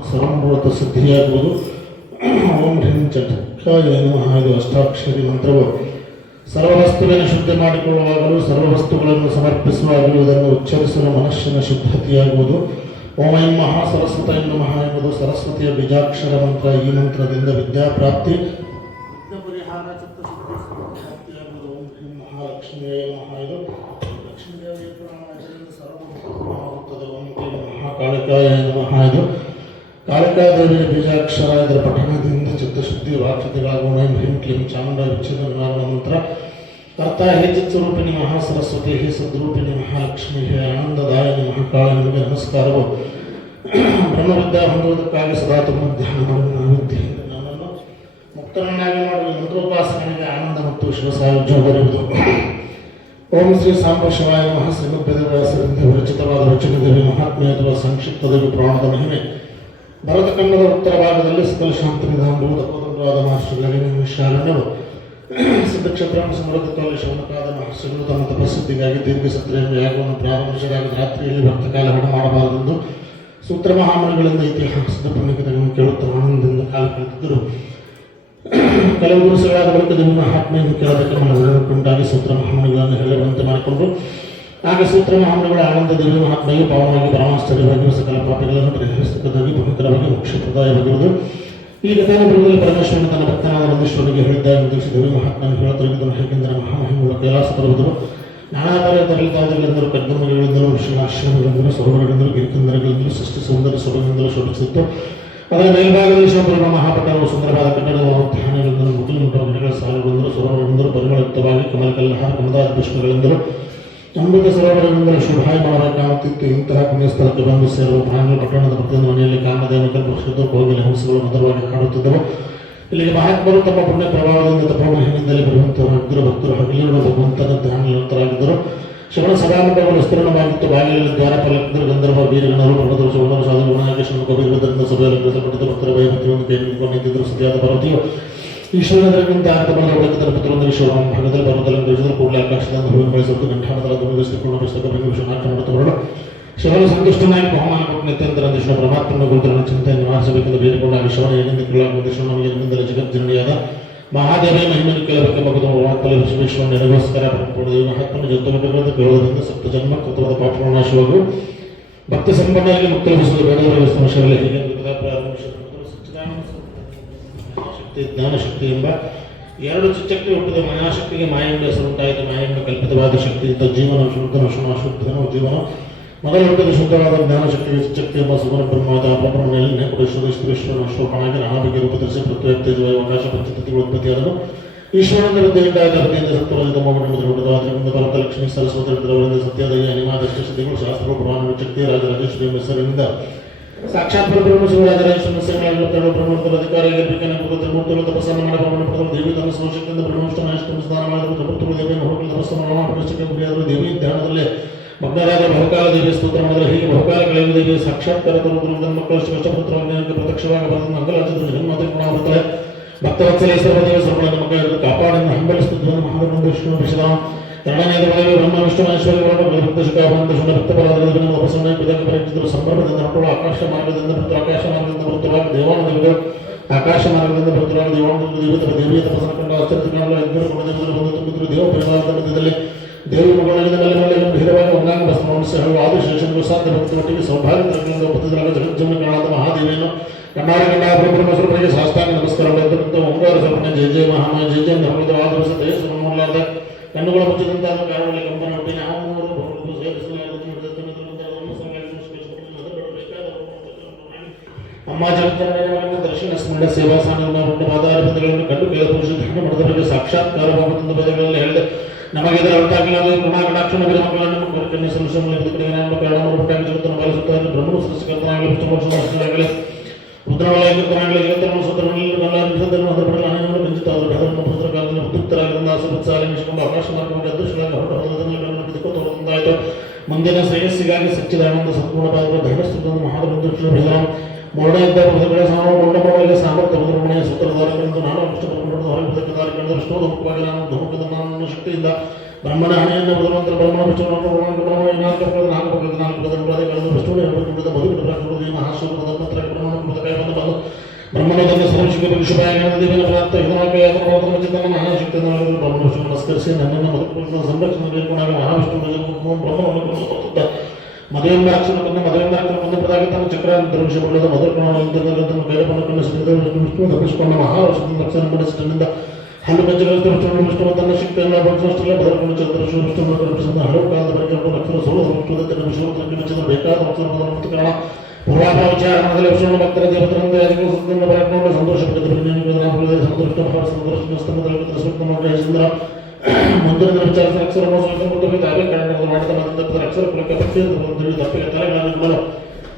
ಸರ್ವಮೂಲತ ಸಿದ್ಧಿಯಾಗುವುದು. ಓಂ ಹ್ರೀಂ ಚಕ್ರಾಯ ನಮಃ ಇದು ಅಷ್ಟಾಕ್ಷರಿ ಮಂತ್ರವು ಸರ್ವವಸ್ತುವಿನ ಶುದ್ಧಿ ಮಾಡಿಕೊಳ್ಳುವಾಗಲೂ ಸರ್ವವಸ್ತುಗಳನ್ನು ಸಮರ್ಪಿಸುವಾಗಲೂ ಇದನ್ನು ಉಚ್ಚರಿಸಲು ಮನಸ್ಸಿನ ಶುದ್ಧತೆಯಾಗುವುದು. ಓಂ ಐಂ ಮಹಾ ಸರಸ್ವತೈ ನಮಃ ಎಂಬುದು ಸರಸ್ವತಿಯ ಬೀಜಾಕ್ಷರ ಮಂತ್ರ. ಈ ಮಂತ್ರದಿಂದ ವಿದ್ಯಾಪ್ರಾಪ್ತಿ ಪರಿಹಾರ ಚಿತ್ತಶುದ್ಧಿಯಾಗುವುದು. ಓಂ ಹ್ರೀಂ ಮಹಾಲಕ್ಷ್ಮಿಯೇ ನಮಃ ಇದು ಲಕ್ಷ್ಮೀದೇವಿಯ ಪ್ರಣಾಮದಿಂದ ಸರ್ವಗುತ್ತದೆ. ಓಂ ಹ್ರೀಂ ಮಹಾಕಾಳಿಕಾಯ ನಮಃ ಇದು ಕಾಳಿಕಾದೇವಿಯ ಬೀಜಾಕ್ಷರ. ಇದರ ಪಠಣದಿಂದ ಚಿತ್ತಶುದ್ಧಿ ವಾಕ್ಯತೆಗಳಾಗುವ. ಓಂ ಹ್ರೀಂ ಕ್ಲೀಂ ಚಾಮುಂಡ ವಿಚ್ಛೇದ ನಿವಾರಣ ಮಂತ್ರ. ಅರ್ಥ ಹೇ ಚಿತ್ಸ್ವರೂಪಿಣಿ ಮಹಾಸರಸ್ವತಿ, ಹೇ ಸದ್ರೂಪಿಣಿ ಮಹಾಲಕ್ಷ್ಮಿ, ಹೇ ಆನಂದದಾಯಿನಿ ಮಹಾಕಾಳಿ, ನಿಮಗೆ ನಮಸ್ಕಾರವು. ಬ್ರಹ್ಮವಿದ್ಯೆ ಹೊಂದುವುದಕ್ಕಾಗಿ ಸದಾ ತುಂಬ ಧ್ಯಾನ ಮಾಡುವ ವಿದ್ಯೆಯಿಂದ ನನ್ನನ್ನು ಮುಕ್ತರನ್ನಾಗಿ ಮಾಡುವ ಮಂತ್ರೋಪಾಸನೆಗೆ ಆನಂದ ಮತ್ತು ಶಿವ ಸಾಯುಜ್ಯ ಬರುವುದು. ಓಂ ಶ್ರೀ ಸಾಂಬ ಶಿವಾಯ ನಮಃ. ಶ್ರೀಮದ್ವೇದವ್ಯಾಸರಿಂದ ವಿರಚಿತವಾದ ವಚನದೇವಿ ಮಹಾತ್ಮೆ ಅಥವಾ ಸಂಕ್ಷಿಪ್ತ ದೇವಿ ಪುರಾಣದ ಮಹಿಮೆ. ಭರತಖಂಡದ ಉತ್ತರ ಭಾಗದಲ್ಲಿ ಸಕಲ ಶಾಂತಿ ನಿಧಾನವಾದ ಮಹರ್ಷಿಗಳಿಗೆ ಶಾರಣ್ಯವು ಸಿದ್ಧಕ್ಷೇತ್ರ ಸಮೃದ್ಧತ್ವದಲ್ಲಿ ಶೌನಕಾದ ಮಹರ್ಷಿಗಳು ತಮ್ಮ ತಪಸ್ಸಿದ್ಧಿಗಾಗಿ ದೀರ್ಘ ಸತ್ರೆಯನ್ನು ಯಾಗವನ್ನು ಪ್ರಾರಂಭಿಸಿದಾಗ ರಾತ್ರಿಯಲ್ಲಿ ಭಕ್ತಕಾಲ ಹೊಡ ಮಾಡಬಾರದೆಂದು ಸೂತ್ರ ಮಹಾಮಣಿಗಳಿಂದ ಇತಿಹಾಸದ ಪುಣ್ಯಕಥೆಗಳನ್ನು ಕೇಳುತ್ತಾ ಆನಂದದಿಂದ ಕಾಲ ಕಳೆದಿದ್ದರು. ಕೆಲವು ದಿವಸಗಳಾದ ಬಳಿಕ ದೇವಿ ಮಹಾತ್ಮೆಯನ್ನು ಕೇಳೋದಕ್ಕೆ ಮನಸ್ಸುಂಟಾಗಿ ಸೂತ್ರ ಮಹಾಮಣಿಗಳನ್ನು ಹೇಳುವಂತೆ ಮಾಡಿಕೊಂಡು ಆಗ ಸೂತ್ರ ಮಹಾಮಣಿಗಳ ಆನಂದ ದೇವಿ ಮಹಾತ್ಮೆಯು ಪಾವನವಾಗಿ ಪರಮಾಶ್ಚರ್ಯವಾಗಿ ಸಕಲ ಪಾಪಿಗಳನ್ನು ಪರಿಹರಿಸತಕ್ಕದಾಗಿ ಪವಿತ್ರವಾಗಿ ಮೋಕ್ಷಪ್ರದಾಯವಾಗಿರುವುದು. ಈ ಕಥೆಯನ್ನು ಬರುವುದರಲ್ಲಿ ಪರಮೇಶ್ವರನ ತನ್ನ ಭಕ್ತನಾದ ನಂದೀಶ್ವರನಿಗೆ ಹೇಳಿದ್ದಾಗ ಉದ್ದೇಶಿಸಿ ದೇವಿ ಮಹಾತ್ಮನ ಹೇಳತೊಡಗಿದನು. ಹೇಗೆಂದರೆ ಮಹಾಮಹಿಮುಗಳ ಕೈಲಾಸ ಪರ್ವತರು ನಾನಾ ಥರ ತರಲಿತಾದಗಳಿಂದಲೂ ಕಡ್ಗಮಗಳಿಂದಲೂ ಋಷಿನಾಶ್ರಮಗಳಿಂದಲೂ ಸರೋವರಗಳಿಂದಲೂ ಗಿರಿಕಂದರಗಳಿಂದಲೂ ಸೃಷ್ಟಿ ಸೌಂದರ್ಯ ಸೊಬಗಿನಿಂದಲೂ ಶೋಭಿಸಿತ್ತು. ಅದರ ಮೇಲ್ಭಾಗದಲ್ಲಿ ಶಿವಪುರ ಮಹಾಪಟ್ಟಣವು ಸುಂದರವಾದ ಕಟ್ಟಡದ ಧ್ಯಾನಗಳಿಂದಲೂ ಮುಗಿಲು ಮನೆಗಳ ಸಾಲುಗಳಿಂದಲೂ ಸರೋವರಗಳಿಂದಲೂ ಪರಿಮಳಯುಕ್ತವಾಗಿ ಕಮಲಕಲ್ಲಹಾರ ಕಮದಾದ ಪುಷ್ಪಗಳಿಂದಲೂ ಅಮೃತ ಸರೋವರಗಳಿಂದಲೂ ಶುಭಾಯಮಾನವಾಗಿ ಕಾಣುತ್ತಿತ್ತು. ಇಂತಹ ಪುಣ್ಯಸ್ಥಳಕ್ಕೆ ಬಂದು ಸೇರುವ ಪ್ರಾಣಿಗಳು ಪಟ್ಟಣದ ಪ್ರತಿಯೊಂದು ಮನೆಯಲ್ಲಿ ಕಾಮದೇವ ಕಲ್ಪಕ್ಷಿತ ಕೋಗಿಲೆ ಹಂಸಗಳು ಮಧುರವಾಗಿ ಹಾಡುತ್ತಿದ್ದವು. ಇಲ್ಲಿಗೆ ಮಹಾತ್ಮರು ತಮ್ಮ ಪುಣ್ಯ ಪ್ರಭಾವದಿಂದ ತಪೋಮಹಿನಿಂದಲೇ ಬರುವಂತಹ ಅಗ್ರ ಭಕ್ತರು ಹಗಲಿರುಳು ಭಗವಂತನ ಧ್ಯಾನ ನಿರತರಾಗಿದ್ದರು. ಶಿವನ ಸಭಾಮಂಡಪಗಳು ವಿಸ್ತೀರ್ಣವಾಗಿತ್ತು. ಬಾಗಿಲಲ್ಲಿ ದ್ವಾರಪಾಲಕರು ಗಂಧರ್ವ ವೀರಗಣರು ಪ್ರಬಂಧರು ಸುವರ್ಣರು ಸಾಧು ಗುಣಾಕೇಶನ ಕವಿರುವುದರಿಂದ ಸಭೆಯಲ್ಲಿ ಕೃತಪಟ್ಟಿದ್ದ ಭಕ್ತರ ಭಯಭಕ್ತಿಯನ್ನು ಕೈ ನಿಂತಿದ್ದರು. ಸತಿಯಾದ ಪಾರ್ವತಿಯು ಈಶ್ವರನಿಂದ ಆರ್ಥಬಲ ಒಳಗಿದ್ದ ಪುತ್ರೊಂದು ವಿಶ್ವ ಭಾಗದಲ್ಲಿ ಪರ್ವತದಲ್ಲಿ ತಿಳಿಸಿದ ಕೂಡಲೇ ಆಕಾಶದಿಂದ ಹೂವಿನ ಬಳಸಿದ್ದು ಗಂಠಾನದ ಧ್ವನಿಪೂರ್ಣ ಪುಸ್ತಕ ವಿಷಯ ನಾಟ್ಯ ಮಾಡುತ್ತಾ ಬರಲು ಶಿವನ ಸಂತುಷ್ಟನಾಗಿ ಬಹುಮಾನ ಕೊಟ್ಟು ನಿತ್ಯಂತರ ದಿಶಣ ಪರಮಾತ್ಮನ ಗುರುತರನ್ನು ಚಿಂತೆ ನಿವಾರಿಸಬೇಕೆಂದು ಬೇಡಿಕೊಂಡಾಗ ಶಿವನ ಏನೆಂದು ಕೇಳಲಾಗುವ ದಿಶಣ ನಮಗೆ ನಿಮ್ಮಿಂದಲೇ ಜಗಜ್ಜನನಿಯಾದ ಮಹಾದೇವೇ ಮಹಿಮೆಯನ್ನು ಕೇಳಬೇಕೆಂಬ ಪರಮಾತ್ಮನ ವಿಶ್ವೇಶ್ವರನ ನೆರವೇರಿಸ್ಕಾರ ಪಡೆದುಕೊಳ್ಳುವುದು. ಮಹಾತ್ಮನ ಜಂತುಗಳನ್ನು ಕೇಳುವುದರಿಂದ ಸಪ್ತ ಜನ್ಮ ಕೃತವಾದ ಪಾಪಗಳ ನಾಶವಾಗು ಭಕ್ತಿ ಸಂಪನ್ನರಿಗೆ ಮುಕ್ತ ಲಭಿಸುವುದು. ಬೇಡದವರಿಗೆ ಸಮಸ್ಯೆಗಳಲ್ಲಿ ಹೀಗೆ ಶಕ್ತಿ ಜ್ಞಾನಶಕ್ತಿ ಎಂಬ 2 ಚಿಚ್ಚಕ್ತಿ ಹುಟ್ಟಿದ ಮಾಯಾಶಕ್ತಿಗೆ ಮಾಯೆಂಬ ಹೆಸರುಂಟಾಯಿತು. ಮಾಯೆಂಬ ಕಲ್ಪಿತವಾದ ಶಕ್ತಿಯಿಂದ ಜೀವನ ಶುದ್ಧನು ಅಶುದ್ಧನು ಜೀವನ ಮೊದಲು ಹುಟ್ಟಿದ ಶುದ್ಧವಾದ ಜ್ಞಾನಶಕ್ತಿಗೆ ಚಿಚ್ಚಕ್ತಿ ಎಂಬ ಸುಮನ ಬ್ರಹ್ಮವಾದ ಅಪಬ್ರಹ್ಮಣೆಯಲ್ಲಿ ನೆಪುರೇಶ್ವರ ಅಶೋಕನಾಗಿ ನಾನಾಭಿಗೆ ರೂಪಧರಿಸಿ ಪ್ರತ್ಯೇಕ ಅವಕಾಶ ಪಂಚತತ್ವಗಳು ಉತ್ಪತ್ತಿಯಾದನು. ಈಶ್ವರನ ವಿದ್ಯೆಯಿಂದ ಗರ್ಭೆಯಿಂದ ಸತ್ವವಾದ ಮೊದಲು ಭರತ ಲಕ್ಷ್ಮೀ ಸರಸ್ವತಿ ಅವರಿಂದ ಸತ್ಯದಯ ಅನಿಮಾದಷ್ಟ ಸಿದ್ಧಿಗಳು ಶಾಸ್ತ್ರಗಳು ಪ್ರಮಾಣ ಶಕ್ತಿ ರಾಜರಾಜೇಶ್ವರಿ ಎಂಬ ಹೆಸರಿನಿಂದ ಸಾಕ್ಷಾತ್ ಬ್ರಹ್ಮ ಶಿವರಾಜರಾಜೇಶ್ವರನ ಹೆಸರುಗಳು ಬ್ರಹ್ಮದ ಅಧಿಕಾರಿಗಳು ತಪಸ್ಸನ್ನು ಮಾಡಬಹುದು. ದೇವಿ ತನ್ನ ಸ್ವಶಕ್ತಿಯಿಂದ ಬ್ರಹ್ಮವಿಷ್ಣು ಸ್ನಾನ ಮಾಡಿದರು. ಪ್ರಭುತ್ವ ದೇವಿಯನ್ನು ಹೋಗಲು ತಪಸ್ಸನ್ನು ಗುರಿಯಾದರು. ದೇವಿ ಧ್ಯಾನದಲ್ಲಿ ಮಗ್ನರಾದ ಬಹುಕಾಲ ದೇವಿಯ ಸ್ತೋತ್ರ ಮಾಡಿದರೆ ಹೀಗೆ ಬಹುಕಾಲ ಕಳೆಯುವ ದೇವಿಯ ಸಾಕ್ಷಾತ್ಕಾರ ತರುವುದರಿಂದ ಮಕ್ಕಳು ಶಿವಪುತ್ರ ಪ್ರತ್ಯಕ್ಷವಾಗಿ ಬರೆದು ಮಂಗಲಾಚರಿಸಿದ ಜನ್ಮದ ಗುಣಾಗುತ್ತಾರೆ. ಭಕ್ತವತ್ಸಲೇಶ್ವರ ದೇವ ಸರ್ವಳ ಮಕ್ಕಳು ಕಾಪಾಡನ್ನು ಹಂಬಲಿಸುತ್ತಿದ್ದನು. ಮಹಾನಂದೇಶ್ವರ ವಿಷದ 2ನೇದ ಒಳಗೆ ಬ್ರಹ್ಮ ವಿಷ್ಣು ಮಹೇಶ್ವರಿಗಳನ್ನು ಭಕ್ತ ಶಿಖಾಭಂತ ಶುಣ ಭಕ್ತಪರಾಧಗಳನ್ನು ಉಪಸಮಯ ಪದಕ್ಕೆ ಪರೀಕ್ಷಿಸಿದರು. ಸಂಭ್ರಮದಿಂದ ನಟಳು ಆಕಾಶ ಮಾರ್ಗದಿಂದ ಭಕ್ತರು ಆಕಾಶ ಮಾರ್ಗದಿಂದ ಭಕ್ತರಾಗಿ ದೇವಾನಂದಗಳು ಆಕಾಶ ಮಾರ್ಗದಿಂದ ಭಕ್ತರಾಗಿ ದೇವಾನಂದ ದೇವಿಯ ತಪಸ್ಸನ್ನು ಕಂಡು ಆಶ್ಚರ್ಯ ಕಾಣಲು ಇಬ್ಬರು ಗುಣದೇವರು ಬಂದು ತುಂಬಿದ್ರು. ದೇವ ಪರಿವಾರದ ಮಧ್ಯದಲ್ಲಿ ದೇವಿ ಮಗಳಾಗಿದ್ದ ಮೇಲೆ ಧೈರ್ಯವಾಗಿ ಒಂದಾಂಗ ಬಸವನಂಶ ಹಾಗೂ ಆದಿಶೇಷನಿಗೂ ಸಾಧ್ಯ ಭಕ್ತಿಯೊಟ್ಟಿಗೆ ಸೌಭಾಗ್ಯ ತರಗಳಿಂದ ಒಪ್ಪುತ್ತಿದ್ದಾಗ ಜಗಜ್ಜನಗಳಾದ ಮಹಾದೇವಿಯನ್ನು ಕಣ್ಣಾರ ಬ್ರಹ್ಮೇಶ್ವರರಿಗೆ ಸಾಷ್ಟಾಂಗ ನಮಸ್ಕಾರಗಳಿಂದ ಓಂಕಾರ ಸಮರ್ಪಣೆ ಜಯ ಜಯ ಮಹಾಮಯ ಜಯ ಜಯ ಧರ್ಮದ ಆದರ್ಶ ದೇಶ ನೋಡಲಾರ್ದ ಕಣ್ಣುಗಳ ಮುಚ್ಚಿದಂತಹ ಕಾರಣದಲ್ಲಿ ಕಂಪನ ಒಟ್ಟಿನ ಅಮ್ಮ ಜಗತ್ತನ್ನ ದರ್ಶನ ಸ್ಮರಣ ಸೇವಾ ಸಾಧನ ಆಧಾರ ಪದಗಳನ್ನು ಕಂಡು ಕೇಳಬಹುದು ಧ್ಯಾನ ಮಾಡಿದವರಿಗೆ ಸಾಕ್ಷಾತ್ಕಾರವಾಗುತ್ತಿದ್ದ ಪದಗಳಲ್ಲಿ ಹೇಳಿದೆ ನಮಗೆ ಇದರ ಅರ್ಥಾಗಿಲ್ಲ ಗುಣಾಕಟಾಕ್ಷಣ ಮಕ್ಕಳನ್ನು ಕೋರಿಕೆಯನ್ನು ಸಲ್ಲಿಸಲು ನಮ್ಮ ಕಾರಣವನ್ನು ಉಂಟಾಗಿ ಜಗತ್ತನ್ನು ಪಾಲಿಸುತ್ತಾರೆ ಬ್ರಹ್ಮನು ಸೃಷ್ಟಿಕರ್ತನಾಗಲಿ ಪುಷ್ಟಮೋಕ್ಷನಾಗಲಿ ರುದ್ರವಲಯ ಕರ್ತನಾಗಲಿ ಜಗತ್ತನ್ನು ಸುತ್ತರನ್ನು ಹೊರಪಡಲು ಅನೇಕರು ಕಂಚಿತಾದರು ಅದನ್ನು ಪುಸ್ತಕಕಾಲದಲ್ಲಿ ಉದ್ಯುಕ್ತರಾಗಿರುವ ಆಸವತ್ಸಾಲ ನಿಷ್ಕೊಂಡು ಆಕಾಶ ಮಾರ್ಗವಾಗಿ ಅದೃಷ್ಟವಾಗಿ ಹೊರಟು ಬಿದ್ದುಕೊಂಡಾಯಿತು ಮುಂದಿನ ಶ್ರೇಯಸ್ಸಿಗಾಗಿ ಸಚ್ಚಿದಾನಂದ ಸಂಪೂರ್ಣ ಪಾದ ಧೈರ್ಯಸ್ಥಿತವನ್ನು ಮಹಾದೃಷ್ಟ ಭೇದಾನ ಮೋಡ ಇದ್ದ ಪದಗಳ ಮೋಡ ಮಾಡಲಿಗೆ ಸಾಮರ್ಥ್ಯ ಮಧುರಮಣೆಯ ಸೂತ್ರಧಾರಗಳಿಂದ ನಾನು ಅಷ್ಟಪಟ್ಟು ಹೊರಬುದಕಧಾರಿಗಳಿಂದ ವಿಷ್ಣುದ ಮುಖವಾಗಿ ನಾನು ಧಮಕದ ನನ್ನ ಶಕ್ತಿಯಿಂದ ಬ್ರಹ್ಮಣ ಹಣೆಯನ್ನು ಬದಲಂತರ ಬ್ರಹ್ಮಣ ವಿಷ್ಣುವಿನ ಮಧುರ ಮಹಾಶೂರದ ಬ್ರಹ್ಮಣದನ್ನು ಸರ್ವಶಿವ ವಿಶ್ವಪಾಯದೇವಿನ ಪ್ರಾಪ್ತ ಹಿತವಾಕ್ಯಯಾತನ ಮಹಾಶಕ್ತಿಯನ್ನು ಬ್ರಹ್ಮ ವಿಷ್ಣು ನಮಸ್ಕರಿಸಿ ನನ್ನನ್ನು ಮಧುಪೂರ್ಣ ಸಂರಕ್ಷಣೆ ಮಹಾವಿಷ್ಣು ಬ್ರಹ್ಮವನ್ನು ಮದುವೆಂಬಾಕ್ಷರವನ್ನು ಮುಂದೆ ಪದಾಗಿ ತನ್ನ ಚಕ್ರ ಧರ್ಮಿಸಿಕೊಳ್ಳದ ಮಧುರವನ್ನು ಕೈಲಪನ್ನು ವಿಷ್ಣು ಧರಿಸಿಕೊಂಡ ಮಹಾವಿಷ್ಣು ರಕ್ಷಣೆ ಮಾಡಿಸಿದ್ದರಿಂದ ಹಲ್ಲು ಪಂಚಗಳ ವಿಷ್ಣು ತನ್ನ ಶಕ್ತಿಯನ್ನು ಬಳಸುವಷ್ಟಲ್ಲ ಬದಲಕೊಂಡು ಚಂದ್ರಶಿವ ವಿಷ್ಣು ಕಲ್ಪಿಸಿದ ಹಲವು ಕಾಲದ ಬಗ್ಗೆ ಅಕ್ಷರ ಸೋಲ ವಿಷ್ಣುದ ವಿಷ್ಣು ಬೇಕಾದ ಅಕ್ಷರ ಕಾರಣ ಪೂರ್ವಾಪಚಾರಣದಲ್ಲಿ ವಿಷ್ಣು ಭಕ್ತರ ದೇವತರಿಂದ ಯಾಜಕರಿಂದ ಬರಕೊಂಡು ಸಂತೋಷಪಟ್ಟಿದ್ದರು ಸಂತೋಷ ಮುಂದಿನ ವಿಚಾರ ಅಕ್ಷರ ಅಕ್ಷರ ತಪ್ಪಿಗೆ ತಲೆಗಳನ್ನು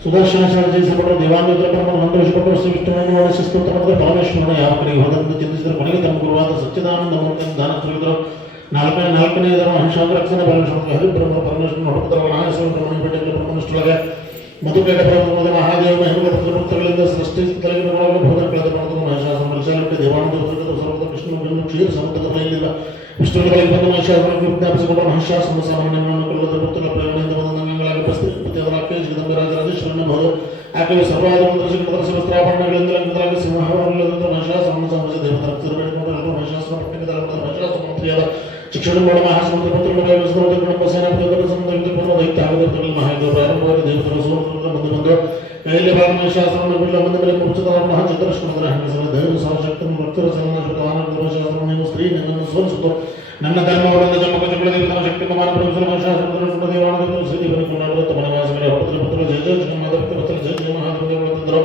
ಸುದರ್ಶನ ಜಯಿಸಿಕೊಂಡು ದೇವಾಂಗ ಸಂತೋಷಪಟ್ಟು ವಿಷ್ಣುವನ್ನು ಶಿಸ್ತುತ್ತ ಪರಮೇಶ್ವರನ ಯಾವ ಕಡೆಗೆ ಹೋದಂತೆ ಚಿಂತಿಸಿದರೆ ಕೊನೆಗೆ ತಮ್ಮ ಗುರುವಾದ ಸಚ್ಚಿದಾನಂದ ದಾನ ತಿಳಿದರು ನಾಲ್ಕನೆಯದರ ಮಹಿಷಾಂತರ ರಕ್ಷಣೆ ಪರಮೇಶ್ವರ ಹರಿಬ್ರಹ್ಮ ಪರಮೇಶ್ವರನ ಹೊರಪುತ್ರ ಮಹಾಶ್ವರ ಬ್ರಹ್ಮನಿಷ್ಠೊಳಗೆ ಮಧುಕೇಟ ಪ್ರಭುತ್ವದ ಮಹಾದೇವ ಮಹಿಮಗಳಿಂದ ಸೃಷ್ಟಿ ತಲೆಗಿನೊಳಗೆ ಭೋದನ ಕಳೆದ ಮಹಿಷಾಸುರ ಮನುಷ್ಯಕ್ಕೆ ದೇವಾನಂದ ಸರ್ವದ ವಿಷ್ಣು ಕ್ಷೀರ ಸಮುದ್ರದ ಬಯಲಿಲ್ಲ ವಿಷ್ಣುಗಳಿಗೆ ಬಂದ ಮಹಿಷಾಸುರನ್ನು ವಿಜ್ಞಾಪಿಸಿಕೊಂಡ ಮಹಿಷಾಸುರ ಸಾಮಾನ್ಯವನ್ನು ಕೊಲ್ಲದ ಪುತ್ರ ಪ್ರೇರಣೆಯಿಂದ ಬಂದ ಅಂಗಗಳಾಗಿ ರಾಜೇಶ್ವರನ ಬಹುದು ಆಕೆಗೆ ಸರ್ವಾಧಾರಗಳಿಂದ ಸಿಂಹಗಳಿಂದ ಮಹಿಷಾಸುರನ್ನು ಸಂಬಂಧಿಸಿ ದೇವತರ ಮಹಿಷಾಸುರ ಪಟ್ಟಣದ ಮಹಿಷಾಸುರ ಶಿಕ್ಷಣ ಮಾಡ ಮಹಾಸಮುದ್ರ ಪುತ್ರನ ಸೇನಾಪತಿ ದೈತ್ಯ ಆಗದಲ್ಲಿ ಮಹಾದೇವ ಪ್ರಾರಂಭವಾಗಿ ದೇವತರ ಮುಂದೆ ಬಂದು ಕೈಯಲ್ಲಿ ಭಾಗ ಮಹಿಷಾಸುರನ್ನು ಬಿಡಲ ಮುಂದೆ ಮೇಲೆ ಮುಚ್ಚದ ಮಹಾಚಿತ್ರಶ್ವರ ಹೆಂಗಸರ ದೈವ ಸಾವಶಕ್ತನ ಭಕ್ತರ ಸಮಾನ ಸ್ತ್ರೀ ನನ್ನನ್ನು ಸೋಲಿಸಿತು ನನ್ನ ಧರ್ಮವನ್ನು ಜನ್ಮಕಚಗಳ ದೇವತನ ಶಕ್ತಿ ಕುಮಾರ ಪ್ರಭುತ್ವ ಮಹಿಷಾಸುರ ದೇವಾಲಯದಲ್ಲಿ ಶ್ರೀದೇವನ ಕೊಂಡಾಡುತ್ತ ಮನವಾಸಗಳ ಹೊರತು ಜಯ ಜಯ ಜಯ ಜಯ ಜಯ ಮಹಾದೇವರು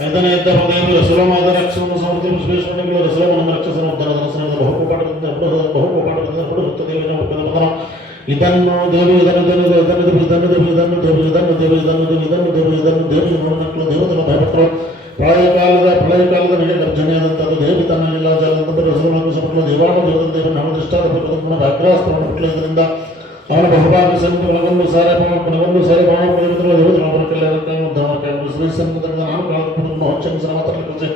ಐದನೇ ಇದ್ದ ಹೃದಯ ಸುಲಮಾದ ರಕ್ಷಣವನ್ನು ಸಮೃದ್ಧಿ ವಿಶ್ವೇಶ್ವರನಿಗಳು ರಸಲವನ್ನು ರಕ್ಷಸನ ಉದ್ಧಾರದ ರಸನದ ಬಹುಕೋಪಾಟದಿಂದ ಹೊಡುತ್ತ ದೇವಿನ ಹುಟ್ಟಿದ ಪದನ ಇದನ್ನು ದೇವಿ ನೋಡನಕ್ಕಳು ದೇವತನ ಭಯಪಟ್ಟರು ಪ್ರಳಯಕಾಲದ ನಡೆ ಗರ್ಜನೆಯಾದಂಥದ್ದು ದೇವಿ ತನ್ನ ಇಲ್ಲ ಜಾಲದಂತೆ ರಸಲನ್ನು ದೇವಾಣ ದೇವದ ದೇವ ನಮ್ಮ ದೃಷ್ಟಾದ ವ್ಯಾಘ್ರಾಸ್ತ್ರವನ್ನು ಹುಟ್ಟಲಿದ್ದರಿಂದ ಅವನ ಬಹುಭಾಗ ಸಮಿತಿ ಒಳಗೊಂಡು ಸಾರಿ ಬಾಣ ದೇವತಗಳ ದೇವತನ ಕಲ್ಯಾಣ ನಾನು ಕಾಲವನ್ನು ಮಾತಾಡಲಿಕ್ಕೆ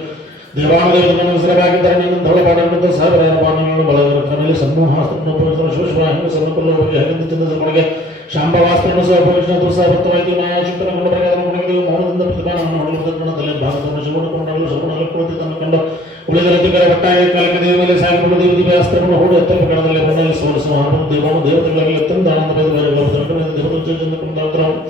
ದೇವಾಣ ದೇವತಗಳನ್ನು ಹೆಸರಾಗಿದ್ದರೆ ನೀನು ಧವಳಪಾಡಲಿದ್ದ ಸಾವಿರಾರು ಬಾಣಗಳನ್ನು ಬಲದಲ್ಲಿ ಸಮೂಹಾಸ್ತ್ರವನ್ನು ಶಿವಶಿವ ಸಮಕಲ್ಲ ಹೋಗಿ ಹರಿದ ಚಿನ್ನದ ಒಳಗೆ ಶಾಂಬವಾಸ್ತ್ರವನ್ನು ಸಹ ಉಪಯೋಗಿಸಿದ ಭಕ್ತವಾಗಿ ಮಾಯಾಶಕ್ತನ ಮೌನದಿಂದ ಪ್ರತಿಭಾನವನ್ನು ಹೊಡೆದುಕೊಂಡದಲ್ಲಿ ಭಾಗವನ್ನು ಶಿವಕೊಂಡಲು ಶವಣಗಳು ಕುಳಿತನ್ನು ಕಂಡು ಉಳಿದ ರತಿಕರ ಬಟ್ಟಾಗಿ ಕಾಲಕ್ಕೆ ದೇವ ಮೇಲೆ ಸಾಗಿಕೊಂಡು ದೇವದಿ ಅಸ್ತ್ರವನ್ನು ಹೂಡಿ ಎತ್ತರ ಕಣದಲ್ಲಿ ಮಣ್ಣಲ್ಲಿ ಸೋಲಿಸುವ ದೇವಾನು ದೇವತೆಗಳಲ್ಲಿ ಎತ್ತಂದ ಆನಂದ ದೇವತೆಗಳು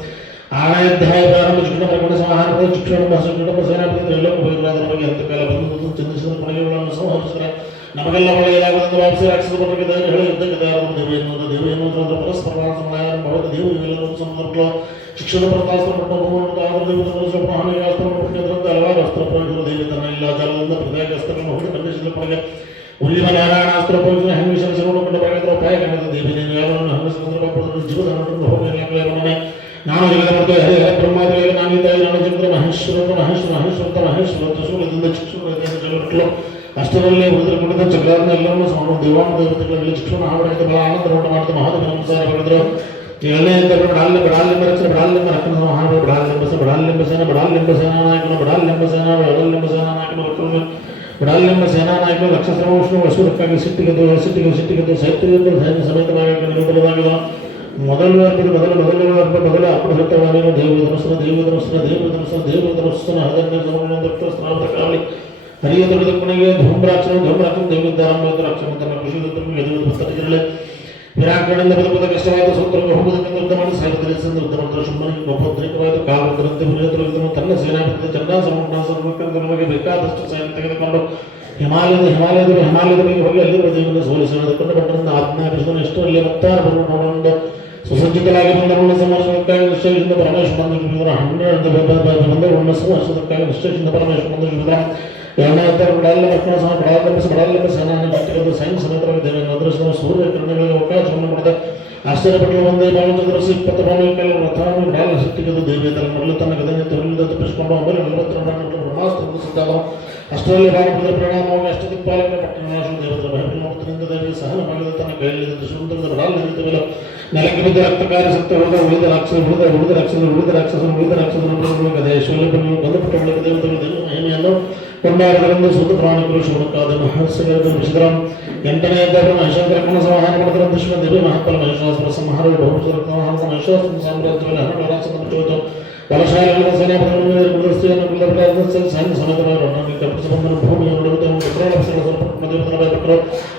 ಆಣಾಧ್ಯಾಯ ಪ್ರಾರಂಭ ಶಿಕ್ಷಣ ಪ್ರಕರಣ ಸಮಾಹಾರ ಶಿಕ್ಷಣ ಸೇನಾಪತಿ ಎಲ್ಲಕ್ಕೂ ಬಯಲಾದ ನಮಗೆ ಅಂತಕಾಲ ಬಂದು ಚಂದ್ರಿಸಿದ ಕೊನೆಗಳನ್ನು ಸಂಹರಿಸಿದರೆ ನಮಗೆಲ್ಲ ಒಳ್ಳೆಯದಾಗುವಂತೆ ಭಾವಿಸಿ ರಾಕ್ಷಸ ಬಗ್ಗೆ ಧೈರ್ಯ ಹೇಳಿ ಯುದ್ಧಕ್ಕೆ ದೇವಿ ಎನ್ನುವುದರ ಪರಸ್ಪರ ಭಗವತ ದೇವು ಇವೆಲ್ಲರೂ ಸಂದರ್ಭಗಳು ಶಿಕ್ಷಣ ಪ್ರತಾಸ್ತ್ರ ಹಲವಾರು ಅಸ್ತ್ರ ಪ್ರಯೋಗಿಸಿದ ದೇವಿ ತನ್ನ ಇಲ್ಲ ಜಲದಿಂದ ಪ್ರತ್ಯೇಕ ಅಸ್ತ್ರಗಳನ್ನು ಹೊಡೆದು ಖಂಡಿಸಿದ ಪಡೆಗೆ ಉಲ್ಲಿನ ನಾರಾಯಣಾಸ್ತ್ರ ಉಪಯೋಗಿಸಿದ ಹೆಂಗಸರು ಕಂಡು ಬರೆದ ಉಪಾಯ ಕಂಡಿದ್ದ ದೇವಿ ನೀನು ಯಾರನ್ನು ಹಂಗಸಿದ ಜೀವದ ಹೋಗಿ ನಾನು ಜಗದ ಮತ್ತು ಹರಿ ಹರ ಬ್ರಹ್ಮಾದಿಗಳಿಗೆ ನಾನಿದ್ದಾಗಿ ನಾನು ಜಗದ ಮಹೇಶ್ವರ ತ್ರಿಶೂಲದಿಂದ ಶಿಕ್ಷಣ ಅಷ್ಟರಲ್ಲೇ ಉಳಿದುಕೊಂಡಿದ್ದ ಚಕ್ರವನ್ನು ಎಲ್ಲರನ್ನೂ ಸಮಾನ ದೇವಾನ ದೇವತೆಗಳಲ್ಲಿ ಶಿಕ್ಷಣ ಹಾಡಾಯಿತು ಬಹಳ ಆನಂದ ನೋಟ ಮಾಡಿದ ಮಹಾದೇವನ ನಮಸ್ಕಾರ ಬರೆದರು ಏಳನೇ ಇದ್ದ ಬಡಾಲ್ಯಂಬ ರಕ್ಷಣೆ ಬಡಾಲ್ಯಂಬ ರಕ್ಷಣೆ ಮಹಾದೇವ ಬಡಾಲ್ಯಂಬ ಸೇನಾನಾಯಕರು ಲಕ್ಷ ವಿಷ್ಣು ವಸುರಕ್ಕಾಗಿ ಸಿಟ್ಟಿಗೆ ಸೈನ್ಯ ಸಮೇತವಾಗಿ ಬರಲಾಗಿದೆ ಮೊದಲು ಅಪೃತವಾದ ದೇವಧನುಸ್ಸನ ಹರಿಯ ಕೊನೆಗೆ ಧೂಮ್ರಾಕ್ಷಣ ದೇವಿದ್ದಾರಾಕ್ಷಣ ತನ್ನ ಕೃಷಿ ವಿರಾಟಗಳಿಂದ ಬದುಕುವ ಕಷ್ಟವಾದ ಸೂತ್ರಕ್ಕೆ ಹೋಗುವುದಕ್ಕೆ ಯುದ್ಧ ಮಾಡಿ ಸಾಯುವುದರಿಂದ ಯುದ್ಧ ಮಾಡಿದ ಶುಂಭನಿಗೆ ಒಬ್ಬೊಬ್ಬರಿಕವಾದ ಕಾಲುವಂತೆ ಮುರಿಯುವುದನ್ನು ತನ್ನ ಸೇನಾಪತಿ ಚಂಡಾಸುರನಿಗೆ ನಮಗೆ ಬೇಕಾದಷ್ಟು ಸೈನ್ಯ ತೆಗೆದುಕೊಂಡು ಹಿಮಾಲಯದ ಬಗ್ಗೆ ಹೋಗಿ ಅಲ್ಲಿರುವ ದೇವರನ್ನು ಸೋಲಿಸಿಕೊಂಡು ಬಂದರಿಂದ ಆಜ್ಞಾಪಿಸಿದ ಎಷ್ಟರಲ್ಲಿ ಮುಕ್ತಾರವನ್ನು ಸುಸಜ್ಜಿತರಾಗಿ ಬಂದವರನ್ನು ಸಂಹರಿಸುವುದಕ್ಕಾಗಿ ನಿಶ್ಚಯದಿಂದ ಪರಮೇಶ್ವರ ಬಂದವರನ್ನು ಸಂಹರಿಸುವುದಕ್ಕಾಗಿ ನಿಶ್ಚಯದಿಂದ ಪರಮೇಶ್ವರ ಬಂದ ಎರಡನೇ ಬಿಡಲ್ಲ ಮಕ್ಕಳ ಸಹ ಬಡಲ್ಲ ಸೇನಾನಿ ಭಕ್ತಿಗಳು ಸೈನ್ಯ ಸಮೇತರಾಗಿ ದೇವರನ್ನು ಅದೃಷ್ಟ ಸೂರ್ಯ ಕಿರಣಗಳಿಗೆ ಅವಕಾಶವನ್ನು ಪಡೆದ ಆಶ್ಚರ್ಯಪಟ್ಟು ಒಂದೇ ಬಾಲಚಂದ್ರಸಿ 20 ಬಾಲಕರ ರಥವನ್ನು ಬಿಡಲ್ಲ ಶಕ್ತಿಗದು ದೇವಿಯತರ ಮೊದಲು ತನ್ನ ಗದೆಯನ್ನು ತೊರಲಿದ ತಪ್ಪಿಸಿಕೊಂಡು ಆಮೇಲೆ 42 ಬ್ರಹ್ಮಾಸ್ತ್ರ ಸಿದ್ಧಾದ ಅಷ್ಟರಲ್ಲಿ ಭಾರತದ ಪರಿಣಾಮವಾಗಿ ಅಷ್ಟದಿಕ್ಪಾಲಕರ ಪಟ್ಟಣ ದೇವರ ಭಯದಿಂದ ದೇವಿ ಸಹನ ಮಾಡಿದ ತನ್ನ ಕೈಯಲ್ಲಿ ಸುಂದರದ ಬಿಡಲ್ಲ ನಿಂತವಲ್ಲ ನೆಲಕ್ಕೆ ಬಿದ್ದ ರಕ್ತಕಾರಿ ಸತ್ತ ಹೋದ ಉಳಿದ ರಾಕ್ಷಸರು ಗದೆ ಶೂಲ್ಯವನ್ನು ಬಂಧುಪಟ್ಟ ಬಳಿಕ ದೇವತೆಗಳು ಮಹಿಮೆಯನ್ನು ಕೊಂಡಾಡದರಿಂದ ಸುತ್ತ ಪ್ರಾಣಿಗಳು ಶೋಣಕಾದ ಮಹರ್ಷಿಗಳ 8ನೇ ಅಧ್ಯಾಯ ಮಹಿಷಾಸುರನ ಸಂಹಾರ ಮಾಡಿದ ದುಶ್ಮನ ದೇವಿ ಮಹಾಫಲ ಮಹಿಷಾಸುರ ಸಂಹಾರ ಮಹಿಷಾಸುರ ಸಾಮ್ರಾಜ್ಯದಲ್ಲಿ 12 ರಾಕ್ಷಸರನ್ನು ಮುಚ್ಚುವುದು ಬಲಶಾಲಿಗಳ ಸೇನಾಪತಿಗಳನ್ನು ಸೈನ್ಯ ಸಮೇತವಾಗಿ ಕಲ್ಪಿಸಿಕೊಂಡರು ಭೂಮಿಯನ್ನು ನೋಡುವುದು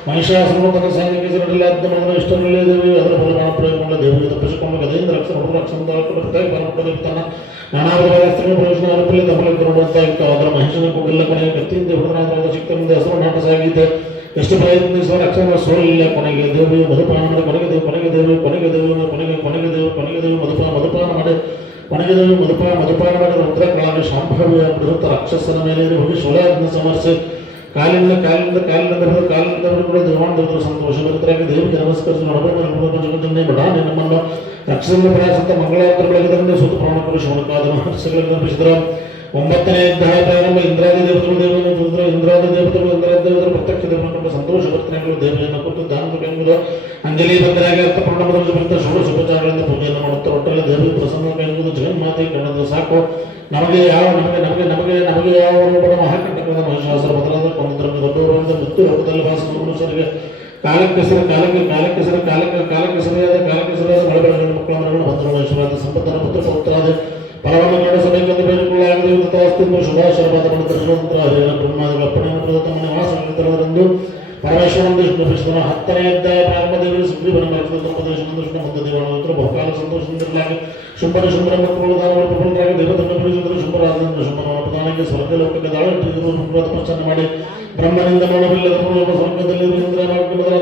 ಮಹಿಷಾಸುರನು ತನ್ನ ಸೈನ್ಯಕ್ಕೆ ಹೆಸರಿಡಲಿಲ್ಲ ಅರ್ಧ ಇಷ್ಟರಲ್ಲೇ ದೇವಿ ಅದರ ಬಲಮಾನ ಪ್ರಯೋಗಗೊಂಡ ದೇವಿಗೆ ತಪ್ಪಿಸಿಕೊಂಡು ಗದೆಯಿಂದ ರಕ್ಷಣೆ ತನ್ನ ನಾನಾ ವಿಧವಾದ ಸ್ತ್ರೀ ಪ್ರಯೋಜನ ಆರೋಪದಲ್ಲಿ ತಮ್ಮಲ್ಲಿ ನೋಡುವಂತಾಗಿತ್ತು ಅದರ ಮಹಿಷನ ಕೊಟ್ಟಿಲ್ಲ ಕೊನೆಗೆ ಕತ್ತಿಯಿಂದ ಹುಡುಗನಾದ ಚಿಕ್ಕನಿಂದ ಹೆಸರು ನಾಟ ಸಾಗಿದೆ ಎಷ್ಟು ಪ್ರಯತ್ನಿಸುವ ರಕ್ಷಣೆ ಸೋಲಿಲ್ಲ ಕೊನೆಗೆ ದೇವಿ ಮಧುಪಾನ ಮಾಡಿ ಕೊನೆಗೆ ದೇವಿ ಮಧುಪಾನ ಮಾಡಿದ ರುದ್ರಕಳಾಗಿ ಶಾಂಭವಿ ಬೃಹತ್ ರಾಕ್ಷಸನ ಮೇಲೆ ಹೋಗಿ ಶೂಲಾಗ್ನಿ ಸಮರ್ಸಿ ಕಾಲಿಂದ ಕೂಡ ದೇವಾಂಡವರು ಸಂತೋಷ ಭರಿತರಾಗಿ ದೇವಿಗೆ ನಮಸ್ಕರಿಸಿ ನೋಡಬೇಕು ಬಡಾನೆ ನಮ್ಮನ್ನು ರಕ್ಷಣೆ ಪ್ರಯಾಸಂತ ಮಂಗಳಾತ್ರಗಳಿಗೆ ಸುತ್ತ ಪ್ರಾಣಕರು ಶೋಣಕಾದ ಮಹರ್ಷಿಗಳನ್ನು ಕಲ್ಪಿಸಿದರು 9ನೇ ಅಧ್ಯಾಯ ಪ್ರಾರಂಭ ಇಂದ್ರಾದಿ ದೇವತೆಗಳು ಪ್ರತ್ಯಕ್ಷ ದೇವರನ್ನು ಸಂತೋಷ ಭರ್ತನೆಗಳು ದೇವಿಯನ್ನು ಕುರಿತು ದಾನ ಅಂಜಲಿ ಬಂದರಾಗಿ ಅರ್ಥಪೂರ್ಣ ಷೋಡಶೋಪಚಾರಗಳಿಂದ ಪೂಜೆಯನ್ನು ಮಾಡುತ್ತಾರೆ ಒಟ್ಟಲ್ಲಿ ದೇವಿ ಪ್ರಸನ್ನ ಕೈಗುವುದು ಜಗನ್ಮಾತೆ ಕಣ್ಣದು ಸಾಕು ನಮಗೆ ಯಾವ ಮಹಾಕಂಟಕದ ಮಹಿಷಾಸುರ ಬದಲಾದ ಕೊಂದರ ದೊಡ್ಡವರಿಂದ ಮೃತ್ಯು ಲೋಕದಲ್ಲಿ ವಾಸಿಸುವ ಮನುಷ್ಯರಿಗೆ ಕಾಲಕ್ಕೆ ಸರಿಯಾದ ಮಳೆಬೆಳಗಿನ ಮಕ್ಕಳ ಮರಗಳು ಬಂದರು ಮನುಷ್ಯರಾದ ಸಂಪತ್ತನ ಪುತ್ರಾದ ಫಲವನ್ನು ನಡೆಸಬೇಕೆಂದು ಬೇಡಿಕೊಳ್ಳಲಾಗಿದೆ ತಥಾಸ್ತಿಂದು ಶುಭಾಶರವಾದ ಮಂತ್ರ ಬ್ರಹ್ಮಾದಿಗಳ ಅಪ್ಪಣೆಯನ್ನು ತಮ್ಮ ನಿವಾಸಗಳಿದ್ದರೆಂದು ಪರಮೇಶ್ವರನ ವಿಷ್ಣು 10ನೇ ಅಧ್ಯಾಯ ಪ್ರಾರಂಭದೇವಿ ಸುಗ್ರೀವನ ಮರಕದ ಉಪದೇಶದಿಂದ ಮುಂದೆ ದೇವಾಲಯಗಳು ಬಹುಕಾಲ ಸಂತೋಷದಿಂದಿರಲಾಗಿ ಶುಂಭರ ಮಕ್ಕಳು ಪ್ರಬಲರಾಗಿ ದೇವತನ್ನು ಬಿಡಿಸಿದರು ಶುಂಭರಾಜೇಂದ್ರ ಶುಂಭನ ಪ್ರಧಾನಕ್ಕೆ ಸ್ವರ್ಗ ಲೋಕಕ್ಕೆ ದಾಳಿಟ್ಟಿದ್ದರು ಪ್ರಚನೆ ಮಾಡಿ ಬ್ರಹ್ಮನಿಂದ ನೋಡವಿಲ್ಲದ ಸ್ವರ್ಗದಲ್ಲಿ ಇಂದ್ರನ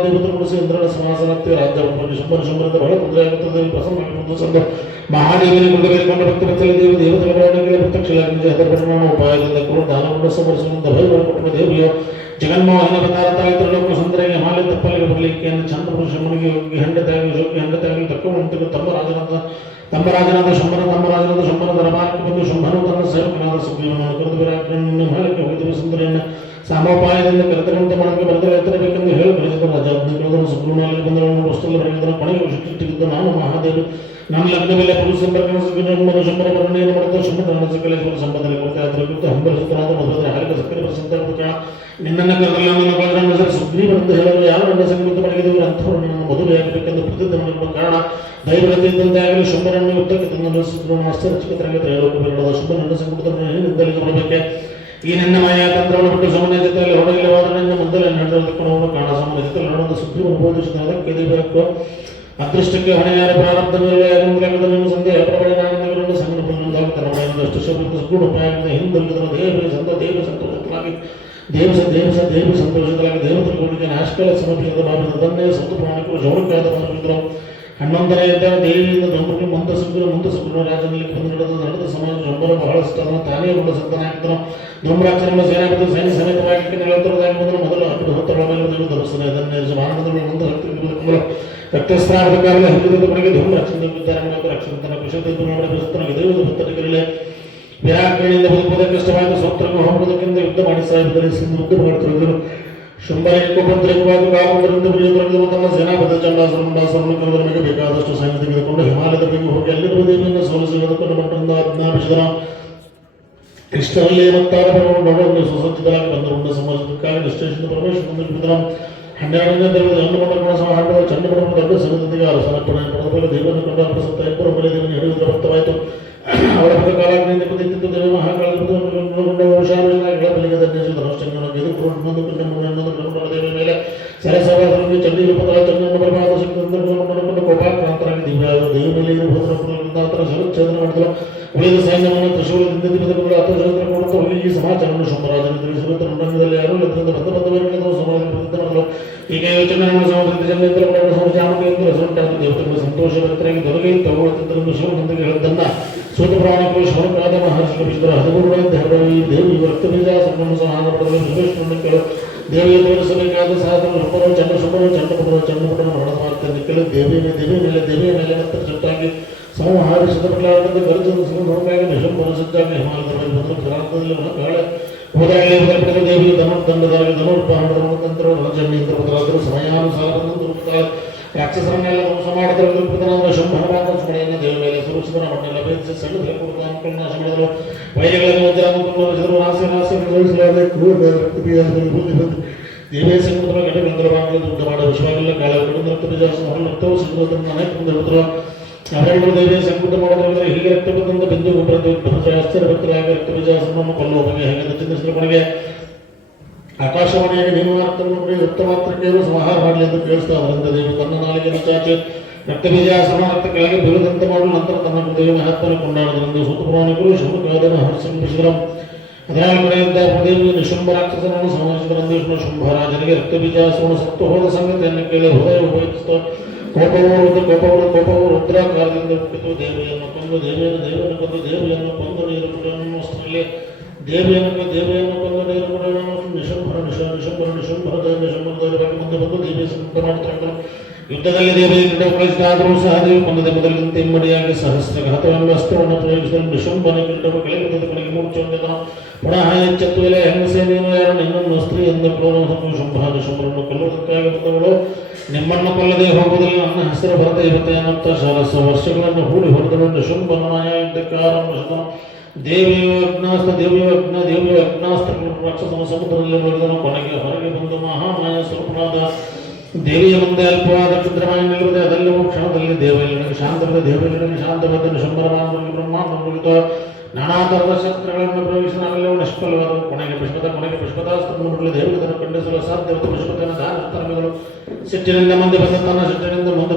ದೇವತರು ಮುಡಿಸಿ ಇಂದ್ರನ ಸಿಂಹಾಸನಕ್ಕೆ ರಾಜ್ಯವನ್ನು ಶುಂಭರಿಂದ ಬಹಳ ತೊಂದರೆಯಾಗುತ್ತದೆ ಪ್ರಸನ್ನ ಸಂದು ಮಹಾದೇವಿನ ಕುಂಡಬೇರಿಕೊಂಡ ಭಕ್ತವತ್ಸಲ ದೇವಿ ದೇವತೆಗಳ ಬರವಣಿಗೆ ಪ್ರತ್ಯಕ್ಷಲಾಗಿ ಅದರ ಉಪಾಯದಿಂದ ಕೂಡ ದಾನವನ್ನು ಸಮರ್ಸುವಂತ ಭಯವನ್ನು ದೇವಿಯ ಜಗನ್ಮೋಹನ ಬತಾರತಾಯಿತರಲೋಕ ಸುಂದರಿಗೆ ಹಿಮಾಲಯ ತಪ್ಪಲಿಗೆ ಬರಲಿಕ್ಕೆಯನ್ನು ಚಂದ್ರಪುರುಷಮನಿಗೆ ಹೆಂಡತಾಗಲಿ ತಕ್ಕುವಂತೆ ತಮ್ಮ ರಾಜನಾದ ಶಂಭನ ದರಬಾರಕ್ಕೆ ಬಂದು ಶಂಭನು ತನ್ನ ಸೇವಕನಾದ ಸುಗ್ರೀವನನ್ನು ಕರೆದು ವಿರಾಟನನ್ನು ಹಿಮಾಲಯಕ್ಕೆ ಹೋಗಿದ್ದರು ಸುಂದರಿಯನ್ನು ಸಾಮೋಪಾಯದಿಂದ ಕರೆತರುವಂತೆ ಮಾಡಕ್ಕೆ ಬರೆದರೆ ಎತ್ತರಬೇಕೆಂದು ಹೇಳಿ ಕಳಿಸಿದ ರಾಜಾಜ್ಞೆಗಳನ್ನು ಸುಗ್ರೀವನಲ್ಲಿ ಬಂದವರನ್ನು ವಸ್ತುಲ್ಲ ಬರೆದಿದ್ದನ್ನು ಕೊನೆಗೆ ವಿಶಿಷ್ಟಿಟ್ಟಿದ್ದು ನಾನು ಮಹಾದೇವಿ ನನ್ನ ಲಗ್ನವಿಲ್ಲ ಪುರುಷ ಶಂಭರ ವರ್ಣನೆಯನ್ನು ಮಾಡಿದ ಶುಂಭನ ಕಲಿಸುವ ಸಂಬಂಧದಲ್ಲಿ ಕೊಡ್ತಾ ಅದರ ಕುರಿತು ಹಂಬಲಿಸುತ್ತನಾದ ಮದುವೆ ಹಾಲಿಗೆ ಸಕ್ಕರೆ ಪ್ರಸಂತ ನಿನ್ನನ್ನು ಕರೆದಲ್ಲ ಸುಗ್ರೀವರೆಂದು ಹೇಳಲು ಯಾರು ನನ್ನ ಸಂಗೀತ ಮಡಗಿದವರು ಅಂಥವರು ನಿನ್ನನ್ನು ಮದುವೆಯಾಗಬೇಕೆಂದು ಪ್ರಸಿದ್ಧ ಮಾಡಿರುವ ಕಾರಣ ದೈವಗತಿಯಿದ್ದಂತೆ ಆಗಲಿ ಶುಂಭರನ್ನು ಯುದ್ಧಕ್ಕೆ ತಂದು ಸುಗ್ರೀವನ ಆಶ್ಚರ್ಯಚಕಿತರಾಗಿ ತ್ರೈಲೋಕ ಬೇಡದ ಶುಂಭನನ್ನು ಸಂಗೀತವನ್ನು ಏನಿಂದಲಿಗೆ ಬರಬೇಕೆ ಈ ನನ್ನ ಮಾಯಾ ತಂತ್ರವನ್ನು ಬಿಟ್ಟು ಸಮಯ ಜೊತೆಯಲ್ಲಿ ಹೊರಗಿಲ್ಲವಾದ ನಿನ್ನ ಮೊದಲೇ ನಡೆದುಕೊಂಡು ಕಾಣ ಸಮಯ ಜೊತೆಯಲ್ಲಿ ನಡೆದ ಸುಗ್ರೀವನು ಬೋಧಿಸಿದ ಅದಕ್ಕೆ ದೇವರಕ್ಕೂ ಅದೃಷ್ಟಕ್ಕೆ ಹೊಣೆಯಾರ ಪ್ರಾರಬ್ಧವಿಲ್ಲ ಸಂದೇಹ ಪ್ರಬಲನಾನಂದಗಳನ್ನು ಸಂಗಡಪಡಿಸುವುದಾಗುತ್ತದೆ ಅಷ್ಟು ಶಬ್ದ ಉಪಾಯದಿಂದ ಹಿಂದಲ್ಲಿದ್ದ ದೇವ ಸಂತೋಷಗಳಾಗಿ ದೇವಿ ಸಂತೋಷಗಳಾಗಿ ದೇವತೆಗಳಿಗೆ ನಾಶಕಲ ಸಮರ್ಪಿಸಿದ ಭಾವಿಸಿದನ್ನೇ ಸತ್ತು ಪ್ರಾಣಿಗಳು ಜೋಡಕ್ಕಾದ ಭಾವಿಸಿದರು 11ನೇ ಅಧ್ಯಾಯ ದೇವಿಯಿಂದ ಧರ್ಮಕ್ಕೆ ಮುಂದೆ ಸುಗ್ರೀವ ರಾಜನಲ್ಲಿ ಬಂದು ನಡೆದ ಸಮಾಜ ಶಂಭರ ಬಹಳಷ್ಟು ತಾನೇ ಕೂಡ ಸಂತನಾಗಿದ್ದನು ಧೂಮ್ರಾಕ್ಷರನ್ನು ಸೇನಾಪತಿ ಸೈನ್ಯ ಸಮೇತವಾಗಿ ನೆಲತರದಾಗಿ ಬಂದರು ಮೊದಲು ಅಟ್ಟು ಹೊತ್ತಗಳ ಮೇಲೆ ದೇವರು ಧರಿಸಿದ ಇದನ್ನೇ ಮಾನವದಲ್ಲಿ ಒಂದು ಹತ್ತಿರ ರಕ್ತಸ್ರಾವದ ಕಾಲದ ಹಿಂದಿನ ಕೊನೆಗೆ ಧೂಮ್ರಾಕ್ಷರನ್ನು ರಕ್ಷಣೆ ಕುಶಲದಿಂದ ನೋಡಬೇಕು ದೇವದ ಭಕ್ತರಿಗರಲೇ ವಿರಾಟಗಳಿಂದ ಬದುಕುವುದ ಕಷ್ಟವಾದ ಸೂತ್ರಕ್ಕೆ ಹೋಗುವುದಕ್ಕಿಂತ ಯುದ್ಧ ಮಾಡಿ ಸಾಯುವುದರಲ್ಲಿ ಯುದ್ಧ ಮಾಡುತ್ತಿರುವರು ಶುಂಭರಿಗೆ ಪುತ್ರಿಕವಾಗಿ ಕಾಲುವುದರಿಂದ ಪ್ರಿಯದೊಳಗಿರುವ ತನ್ನ ಸೇನಾಪತಿ ಚಂಡಾಸುರನು ಕರೆದವನಿಗೆ ಬೇಕಾದಷ್ಟು ಸೈನ್ಯ ತೆಗೆದುಕೊಂಡು ಹಿಮಾಲಯದ ಬಗ್ಗೆ ಹೋಗಿ ಅಲ್ಲಿರುವ ದೇವಿಯನ್ನು ಸೋಲಿಸಿ ಎದುಕೊಂಡು ಮಟ್ಟದಿಂದ ಆಜ್ಞಾಪಿಸಿದನು ಇಷ್ಟರಲ್ಲಿ ಮತ್ತಾರ ಬರುವನ್ನು ಸುಸಜ್ಜಿತರಾಗಿ ಬಂದವನ್ನು ಸಮಾಜಕ್ಕಾಗಿ ನಿಶ್ಚಯಿಸಿದ ಪರಮೇಶ್ವರನ ಬಿದ್ದನು 12ನೇ ದೇವದ ಹೆಣ್ಣುಮಂಡಲಗಳ ಸಹ ಹಾಡುವ ಚಂಡಮಂಡಲದ ದೊಡ್ಡ ಸಮಿತಿಗೆ ಅರಸನಪ್ಪಣೆ ಪಡೆದ ದೇವರನ್ನು ಕಂಡ ಪ್ರಸಕ್ತ ಇಬ್ಬರು ಮೇಲೆ ದೇವನ ಹಿಡಿಯುವುದರ ಭಕ್ತವಾಯಿತು ಅವರ ಕಾಲಾಗ್ನಿಂದ ಕುದಿತಿತ್ತು ದೇವ ಮಹಾಕಾಲದ ಶಾಲೆಗಳ ಬೆಲೆಗೆ ದೇವಿ ಮೇಲೆ ಸರಸವಾದ ಚಂಡಿ ರೂಪದ ಚಂದ್ರನ ಬರಬಾದ ನಂತರ ಶರಚ್ಛೇದನ ಮಾಡಿದರು. ಉಳಿದ ಸೈನ್ಯವನ್ನು ತ್ರಿಶೂಲದಿಂದ ದಿನಗಳು ಅರ್ಥಶಾಸ್ತ್ರ ಕೊಡುತ್ತಾ ಹೋಗಿ ಈ ಸಮಾಚಾರವನ್ನು ಶುಂಭರಾಜನ ತಿಳಿಸಿರುತ್ತ ರಂಗದಲ್ಲಿ ಯಾರು ಇದರಿಂದ ಬಂಧುವರ್ಗದವರು ಸಮಾಜ ಮಾಡಲು ಈಗ ಯೋಚನೆ ಸಮೃದ್ಧಿ ಜನರಿಂದ ಸಮಾಜಾಮತೆಯಿಂದ ಸುಂಟಾದ ದೇವತೆಗಳು ಸಂತೋಷ ವ್ಯಕ್ತರಾಗಿ ದೊರಕಿ ತಗೊಳ್ಳುತ್ತಿದ್ದರೆಂದು ಶಿವನೊಂದಿಗೆ ಹೇಳಿದ್ದನ್ನ ಸೂತ ಪ್ರಾಣಿಗಳು ಶೌನಕಾದ ಮಹರ್ಷಿಗಳು ಬಿದ್ದರು. 13 ದೇವಿ ರಕ್ತಬೀಜ ಸಂಭ್ರಮ ಸಮಾನ ಪಡೆದು ವಿಶ್ವೇಶ್ವರನ್ನು ಕೇಳು ದೇವಿಯ ತೋರಿಸಬೇಕಾದ ಸಾಧನ ಶುಂಭರು ಚಂಡಪುಟನ ಮರಣದ ಮಾರ್ಗದಲ್ಲಿ ಕೇಳಿ ದೇವಿಯ ಮೇಲೆ ನಂತರ ಚಟ್ಟಾಗಿ ಸಂಹಾರಿಸಿದ ಪ್ರಕೃತಿ ಗರ್ಜದ ನೋಡಬೇಕಾಗಿ ನಿಶಂಬರು ಸಜ್ಜಾಗಿ ಹಿಮಾಲಯದ ಮೇಲೆ ಬಂದರು. ಗ್ರಾಮದಲ್ಲಿ ಕಾಳೆ ಹೋದಾಗಲೇ ಪಡೆದ ದೇವಿಯ ದಂಡದಾಗಿ ಧನುರ್ಪಾರಣದ ನಂತರ ರಣಚಂಡಿಯಿಂದ ಬದಲಾದರು. ಸಮಯಾನುಸಾರ ದುರ್ಪತಾಳ ರಾಕ್ಷಸರನ್ನೆಲ್ಲ ಧ್ವಂಸ ಮಾಡಿದರು. ದುರ್ಪತನಾದ ಶುಂಭನ ಸ್ಮರಣೆಯನ್ನು ದೇವಿ ಮೇಲೆ ಸುರಕ್ಷಿತನ ಮಣ್ಣೆಲ್ಲ ಭೇದಿಸಿ ಸಣ್ಣ ಕೊಡುತ್ತಾ ಅನುಕೂಲ ನಾಶ ಮಾಡಿದರು. ವೈರಿಗಳನ್ನು ವಜ್ರಾನುಕೂಲ ರಾಸಿಸಲಾದ ದೇವಿಯ ಸಂಕಟದ ಘಟಕಂತರವಾಗಿ ಉಂಟು ಮಾಡುವ ವಿಶ್ವಾಗಲ್ಲ ಕಾಲ ಕಡಿಮೆ ರಕ್ತ ಬೀಜ ರಕ್ತವು ಸಿಗುವುದನ್ನು ಅನೇಕ ಮುಂದೆ ಹೇಳಿದರು. ಅವರೆಲ್ಲರೂ ದೇವಿಯ ಸಂಕಟ ಮಾಡೋದ್ರಿಂದ ಹೀಗೆ ರಕ್ತ ಬಂದಂತ ಬಿಂದು ಆಶ್ಚರ್ಯಭಕ್ತರಾಗಿ ರಕ್ತ ಬೀಜಾಸನವನ್ನು ಕೊಲ್ಲುವ ಬಗೆ ಹೇಗೆ ಚಿಂತಿಸಿದ ಕೊನೆಗೆ ಆಕಾಶವಾಣಿಯಾಗಿ ನೀನು ಮಾರ್ತನ್ನು ರಕ್ತ ಮಾತ್ರಕ್ಕೆ ಸಂಹಾರ ಮಾಡಲಿ ಎಂದು ಕೇಳಿಸ್ತಾ ಅವರಿಂದ ದೇವಿ ತನ್ನ ನಾಲಿಗೆ ಚಾಚಿ ರಕ್ತ ಬೀಜಾಸನ ರಕ್ತ ಕೆಳಗೆ ಬೀಳದಂತೆ ಮಾಡಲು ನಂತರ ತನ್ನ ದೇವಿಯ ಮಹತ್ವವನ್ನು ಕೊಂಡಾಡದರೆಂದು ಸೂತ ಪುರಾಣಿಕರು ಶುಭಕಾದನ ಹರ್ಷಿಸಿದರು. ಅದರ ಕಡೆಯಿಂದ ದೇವಿಯ ನಿಶುಂಭ ರಾಕ್ಷಸನನ್ನು ಸಂಹರಿಸಿದರೆಂದು ಶುಂಭರಾಜನಿಗೆ ರಕ್ತ ಬೀಜಾಸವನ್ನು ಸತ್ತು ಹೋದ ಸಂಗತಿಯನ್ನು ಕೇಳಿ ಹೃದಯ ಉಪಯೋಗಿಸಿತು. ಕೋಪವು ರುದ್ರಾಕಾರದಿಂದ ಹುಟ್ಟಿತು. ದೇವಿಯನ್ನು ಕೊಂದು ದೇವಿಯನ್ನು ಕೊಂದು ನೀರು ಕುಡಿಯುವಷ್ಟರಲ್ಲಿ ದೇವಿಯನ್ನು ಕೊಂದು ನೀರು ಕುಡಿಯುವ ನಿಶುಂಭರ ಬಗ್ಗೆ ಮುಂದೆ ಬಂದು ದೇವಿಯ ಸಂಕಟ ಮಾಡುತ್ತಾರೆ. ಯುದ್ಧದಲ್ಲಿ ದೇವಿಯ ಕ್ರೀಡೆ ಕಳಿಸಿದಾದರೂ ಸಹ ದೇವಿ ಕೊಂದದೆ ಮೊದಲಿನಂತೆ ಇಮ್ಮಡಿಯಾಗಿ ಸಹಸ್ರಘಾತವೆಂಬ ಅಸ್ತ್ರವನ್ನು ಪ್ರಯೋಗಿಸಿದ ನಿಶುಂಭನ ಕ್ರೀಡವು ಕೆಳಗಿದ್ದ ಕೊನೆಗೆ ಮೂರ್ಛೆಯನ್ನು ಪುನಃ ಎಚ್ಚೆತ್ತು ಎಲೆ ಹೆಂಗಸೆ ನೀನು ಯಾರು ನಿನ್ನನ್ನು ಸ್ತ್ರೀ ಎಂದು ಶುಂಭರನ್ನು ಕೊಲ್ಲುವುದಕ್ಕಾಗಿ ಬಂದವಳು ನಿಮ್ಮನ್ನು ಕೊಲ್ಲದೆ ಹೋಗುವುದಿಲ್ಲ. ನನ್ನ ಹೆಸರು ಭರತ ಇವತ್ತೆ ಅನ್ನುತ್ತ ಶಾಲಸ ವರ್ಷಗಳನ್ನು ಹೂಡಿ ಹೊಡೆದಳು. ಶುಂಭನ ಯುದ್ಧಕ್ಕೆ ಆರಂಭಿಸಿದನು. ದೇವಿಯು ಅಗ್ನಾಸ್ತ್ರ ರಾಕ್ಷಸನ ಸಮುದ್ರದಲ್ಲಿ ಮುಳುಗಿದನು. ಕೊನೆಗೆ ಹೊರಗೆ ಬಂದು ಮಹಾಮಾಯ ಸ್ವರೂಪನಾದ ದೇವಿಯ ಮುಂದೆ ಅಲ್ಪವಾದ ಕ್ಷುದ್ರಮಾಯ ನಿಲ್ಲುವುದೇ ಅದೆಲ್ಲವೂ ಕ್ಷಣದಲ್ಲಿ ದೇವಿಯಲ್ಲಿ ಶಾಂತವಾದ ಶಂಬರ ಬ್ರಹ್ಮಾಂಡ ಮುಗಿತು. ನಾನಾ ತರದ ಶಸ್ತ್ರಗಳನ್ನು ಪ್ರಯೋಗಿಸಿ ನಾವೆಲ್ಲವೂ ನಿಷ್ಫಲವಾದವು. ಕೊನೆಗೆ ಪುಷ್ಪದಾಸ್ತ್ರವನ್ನು ಬಿಡಲು ದೇವಿಗೆ ಅದನ್ನು ಖಂಡಿಸಲು ಸಾಧ್ಯವಾದ ಪುಷ್ಪತೆಯನ್ನು ದಾನಗಳು ಸಿಟ್ಟಿನಿಂದ ಮುಂದೆ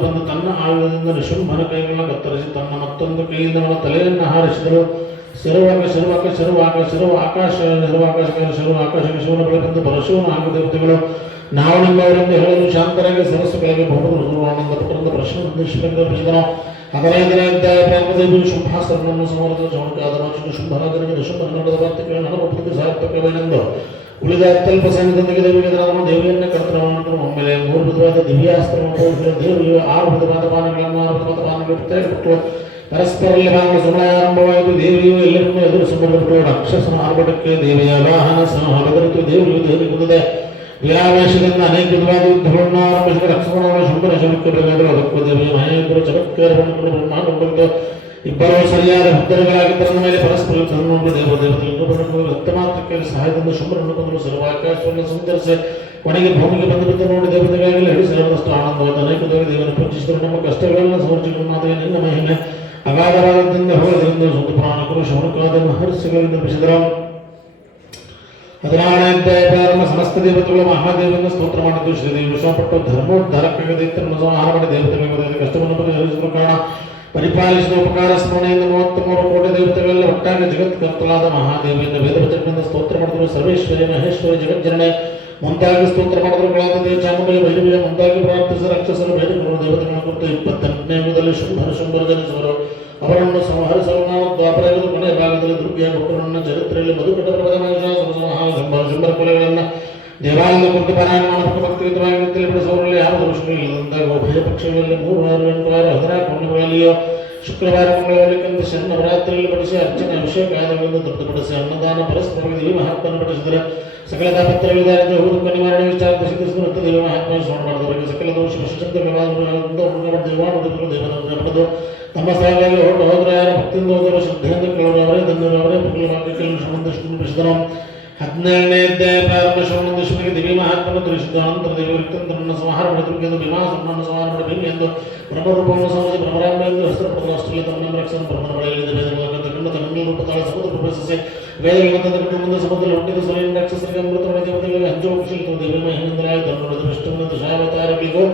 ಬಂದು ತನ್ನ ಆಯುಧದಿಂದ ನಿಶುಂಭನ ಕೈಗಳನ್ನು ಕತ್ತರಿಸಿ ತನ್ನ ಮತ್ತೊಂದು ಕೈಯಿಂದ ಅವನ ತಲೆಯನ್ನು ಹಾರಿಸಿದರು. ಆಕಾಶಕ್ಕೆ ಶಿವನ ಬಳಿ ಬಂದು ಪರಶುವನ ಹಾಗೂ ದೇವತೆಗಳು ನಾವು ನಿಮ್ಮವರೆಂದು ಹೇಳಲು ಶಾಂತರಾಗಿ ಸರಸ್ಸು ಕೆಳಗೆ ಬಹುಮುಖ ಆನಂದ ಪುತ್ರರಿಂದ ಪ್ರಶ್ನೆ ಅದರಿಂದ ದೇವಿ ಶುಂಭಾಸ್ತ್ರವನ್ನು ಸಮರ್ಥ ಚೌಣಿಕಾದ ಶುಂಭರಾಜನಿಗೆ ಶುಂಭ ನಡೆದ ವಾರ್ತೆಗಳ ನಲವತ್ತು ಸಾರ್ಥಕವೇನೆಂದು ಉಳಿದ ಅತ್ಯಲ್ಪ ಸೈನ್ಯದೊಂದಿಗೆ ದೇವಿಗೆ ದೇವಿಯನ್ನೇ ಕರ್ತವ್ಯ ಒಮ್ಮೆಲೆ 3 ವಿಧವಾದ ದಿವ್ಯಾಸ್ತ್ರವನ್ನು ಉಪಯೋಗಿಸಿದ ದೇವಿಯು 6 ವಿಧವಾದ ಪಾನಗಳು ಪ್ರತ್ಯೇಕಪಟ್ಟು ಪರಸ್ಪರಲ್ಲಿ ಭಾಗಗಳ ಸಮಯ ಆರಂಭವಾಯಿತು. ದೇವಿಯು ಎಲ್ಲರನ್ನೂ ಎದುರು ಸಮರ್ಪಿಟ್ಟು ರಾಕ್ಷಸನ ಆರ್ಭಟಕ್ಕೆ ದೇವಿಯ ವಾಹನ ಸಹಬರಿತು. ದೇವಿಯು ದೇವಿ ಕುಂದಿದೆ ವೀರಾವೇಶದಿಂದ ಅನೇಕ ವಿಧವಾದ ಯುದ್ಧಗಳನ್ನು ಆರಂಭಿಸಿದ ರಕ್ಷಣವನ್ನು ಶುಂಭನ ಶಮಕ್ಕೆ ಬೇಕಾದರು. ಅದಕ್ಕೂ ದೇವಿಯ ಮಹೇಂದ್ರ ಚಮತ್ಕಾರವನ್ನು ಬ್ರಹ್ಮಾಂಡ ಬಂತು. ಇಬ್ಬರು ಸರಿಯಾದ ಹುದ್ದೆಗಳಾಗಿದ್ದರ ಮೇಲೆ ಪರಸ್ಪರ ದೇವತೆಗಳು ರಕ್ತ ಮಾತ್ರಕ್ಕೆ ಸಹಾಯದಿಂದ ಶುಂಭರನ್ನು ಕೊಂದಲು ಸರ್ವಾಕಾಶವನ್ನು ಸಂಚರಿಸಿ ಕೊನೆಗೆ ಭೂಮಿಗೆ ಬಂದು ನೋಡಿ ದೇವತೆಗಾಗಿ ಹಿಡಿಸಿದಷ್ಟು ಆನಂದವಾದ ಅನೇಕ ದೇವಿಯನ್ನು ಪೂಜಿಸಿದರು. ನಮ್ಮ ಕಷ್ಟಗಳನ್ನು ಸಮರ್ಚಿಗಳು ಮಾತೆಗೆ ನಿನ್ನ ಮಹಿಮೆ ಅಗಾಧವಾದದಿಂದ ಹೋಗದಿಂದ ಸೂತ ಪುರಾಣಿಕರು ಶೌನಕಾದ ಮಹರ್ಷಿಗಳಿಂದ ಬಿಸಿದರು. 16ನೇ ಸಮಸ್ತ ದೇವತೆಗಳು ಮಹಾದೇವಿಯನ್ನು ಸ್ತೋತ್ರ ಮಾಡಿದ್ದು. ಶ್ರೀದೇವಿ ವಿಶ್ವಪಟ್ಟು ಧರ್ಮೋದ್ಧಾರಕ್ಕಾಗಿ ದೈತ್ಯರನ್ನು ಸಂಹಾರ ಮಾಡಿ ದೇವತೆಗಳಿಗೆ ಕಷ್ಟವನ್ನು ಪರಿಹರಿಸುವ ಕಾರಣ ಪರಿಪಾಲಿಸಿದ ಉಪಕಾರ ಸ್ಮರಣೆಯಿಂದ 33 ಕೋಟಿ ದೇವತೆಗಳೆಲ್ಲ ಒಟ್ಟಾಗಿ ಜಗತ್ ಕರ್ತಲಾದ ಮಹಾದೇವಿಯನ್ನು ವೇದವಚನದಿಂದ ಸ್ತೋತ್ರ ಮಾಡಿದರು. ಸರ್ವೇಶ್ವರಿ ಮಹೇಶ್ವರಿ ಜಗಜ್ಜನನೆ ಮುಂದಾಗಿ ಸ್ತೋತ್ರ ಮಾಡಿದರುಗಳಾದ ಚಾಮುಂಡಿ ಭೈರವಿಯ ಮುಂದಾಗಿ ಪ್ರಾರ್ಥಿಸಿದ ರಾಕ್ಷಸರು ಬೇಡಿಕೊಂಡು ದೇವತೆಗಳ ಕುರಿತು 28ನೇ ಯುಗದಲ್ಲಿ ಶುಂಭರ ಜನಿಸುವರು. ಅವರನ್ನು ಸಂಹರಿಸಲು ನಾವು ದ್ವಾಪರಯುಗದ ಕೊನೆಯ ಭಾಗದಲ್ಲಿ ದುರ್ಗಿಯ ಭಕ್ತರನ್ನು ಚರಿತ್ರೆಯಲ್ಲಿ ಮಧುಕಟ ಶುಂಭರ ಕೊಲೆಗಳನ್ನು ದೇವಾಲಯದ ಕುರಿತು ಪಾರಾಯಣ ಮಾಡಬೇಕು. ಭಕ್ತಿಯುತವಾಗಿ ತಿಳಿಪಡಿಸುವವರಲ್ಲಿ ಯಾವ ದೋಷಗಳು ಇಲ್ಲದಂತಾಗ ಉಭಯ ಪಕ್ಷಗಳಲ್ಲಿ 3 ವಾರ 8 ವಾರ 14 ಹುಣ್ಣಿಮೆಗಳಲ್ಲಿಯೋ ಶುಕ್ರವಾರ ಮಂಗಳವಾರ ಕಂದಿಸಿ ನವರಾತ್ರಿಯಲ್ಲಿ ಪಡಿಸಿ ಅರ್ಚನೆ ಅಭಿಷೇಕ ಆದಗಳಿಂದ ತೃಪ್ತಿಪಡಿಸಿ ಅನ್ನದಾನ ಪರಸ್ಪರವಾಗಿ ದೇವಿ ಮಹಾತ್ಮನ್ನು ಪಡಿಸಿದರೆ ಸಕಲ ದಾಪತ್ರವಿಧಾನ ಹೂದುಕ ನಿವಾರಣೆ ವಿಚಾರದ ಸಿದ್ಧಿಸಿದ ದೇವ ಮಹಾತ್ಮ ಸ್ಮರಣ ಮಾಡಿದವರಿಗೆ ಸಕಲ ದೋಷ ವಿಶೇಷ ದೇವರನ್ನು ಪಡೆದು ತಮ್ಮ ಸ್ಥಳಗಳಲ್ಲಿ ಹೊರಟು ಹೋದರೆ ಯಾರ ಭಕ್ತಿಯಿಂದ ಹೋದರು ಶ್ರದ್ಧೆಯಿಂದ ಕೇಳೋರು ಅವರೇ ಧನ್ಯರು ಅವರೇ ಪುಕ್ಕಲು ಮಾತೃಕೆಯನ್ನು ಶ್ರಮಂದಿಸಿದರು. 17ನೇ ಅಧ್ಯಾಯ ಪ್ರಾರಂಭ ಶ್ರವಣೇಶ್ವರಿಗೆ ದಿವ್ಯ ಮಹಾತ್ಮನ್ನು ತಿಳಿಸಿದ ಅನಂತರ ದೇವರಿತಂತ್ರನ್ನು ಸಂಹಾರ ಮಾಡಿದ್ರು ಎಂದು ಭೀಮಾಸುರನನ್ನು ಸಂಹಾರ ಮಾಡಿ ಭೀಮಿ ಎಂದು ಬ್ರಹ್ಮರೂಪವನ್ನು ಸಂಹರಿಸಿ ಬ್ರಹ್ಮರಾಂಬ ಎಂದು ಹೆಸರು ಪಡೆದ ಅಷ್ಟರಲ್ಲಿ ತಮ್ಮ ರಕ್ಷಣ ಬ್ರಹ್ಮನ ಬಳಿಯಲ್ಲಿ ವೇದಗಳನ್ನು ರೂಪ ತಾಳ ಸಮುದ್ರ ಪ್ರವೇಶಿಸಿ ವೇದಗಳನ್ನು ಮುಂದೆ ಸಮುದ್ರದಲ್ಲಿ ಹುಟ್ಟಿದ ಸೊಲೆಯ ರಾಕ್ಷಸರಿಗೆ ಅಮೃತಗಳ ದೇವತೆಗಳಿಗೆ ಹಂಚುವ ಕುಶಲಿತು ದೇವಿ ಮಹಿಂದ್ರಾಯ ಧರ್ಮದ ವಿಷ್ಣುವಿನ ದಶಾವತಾರಗಳಿಗೂ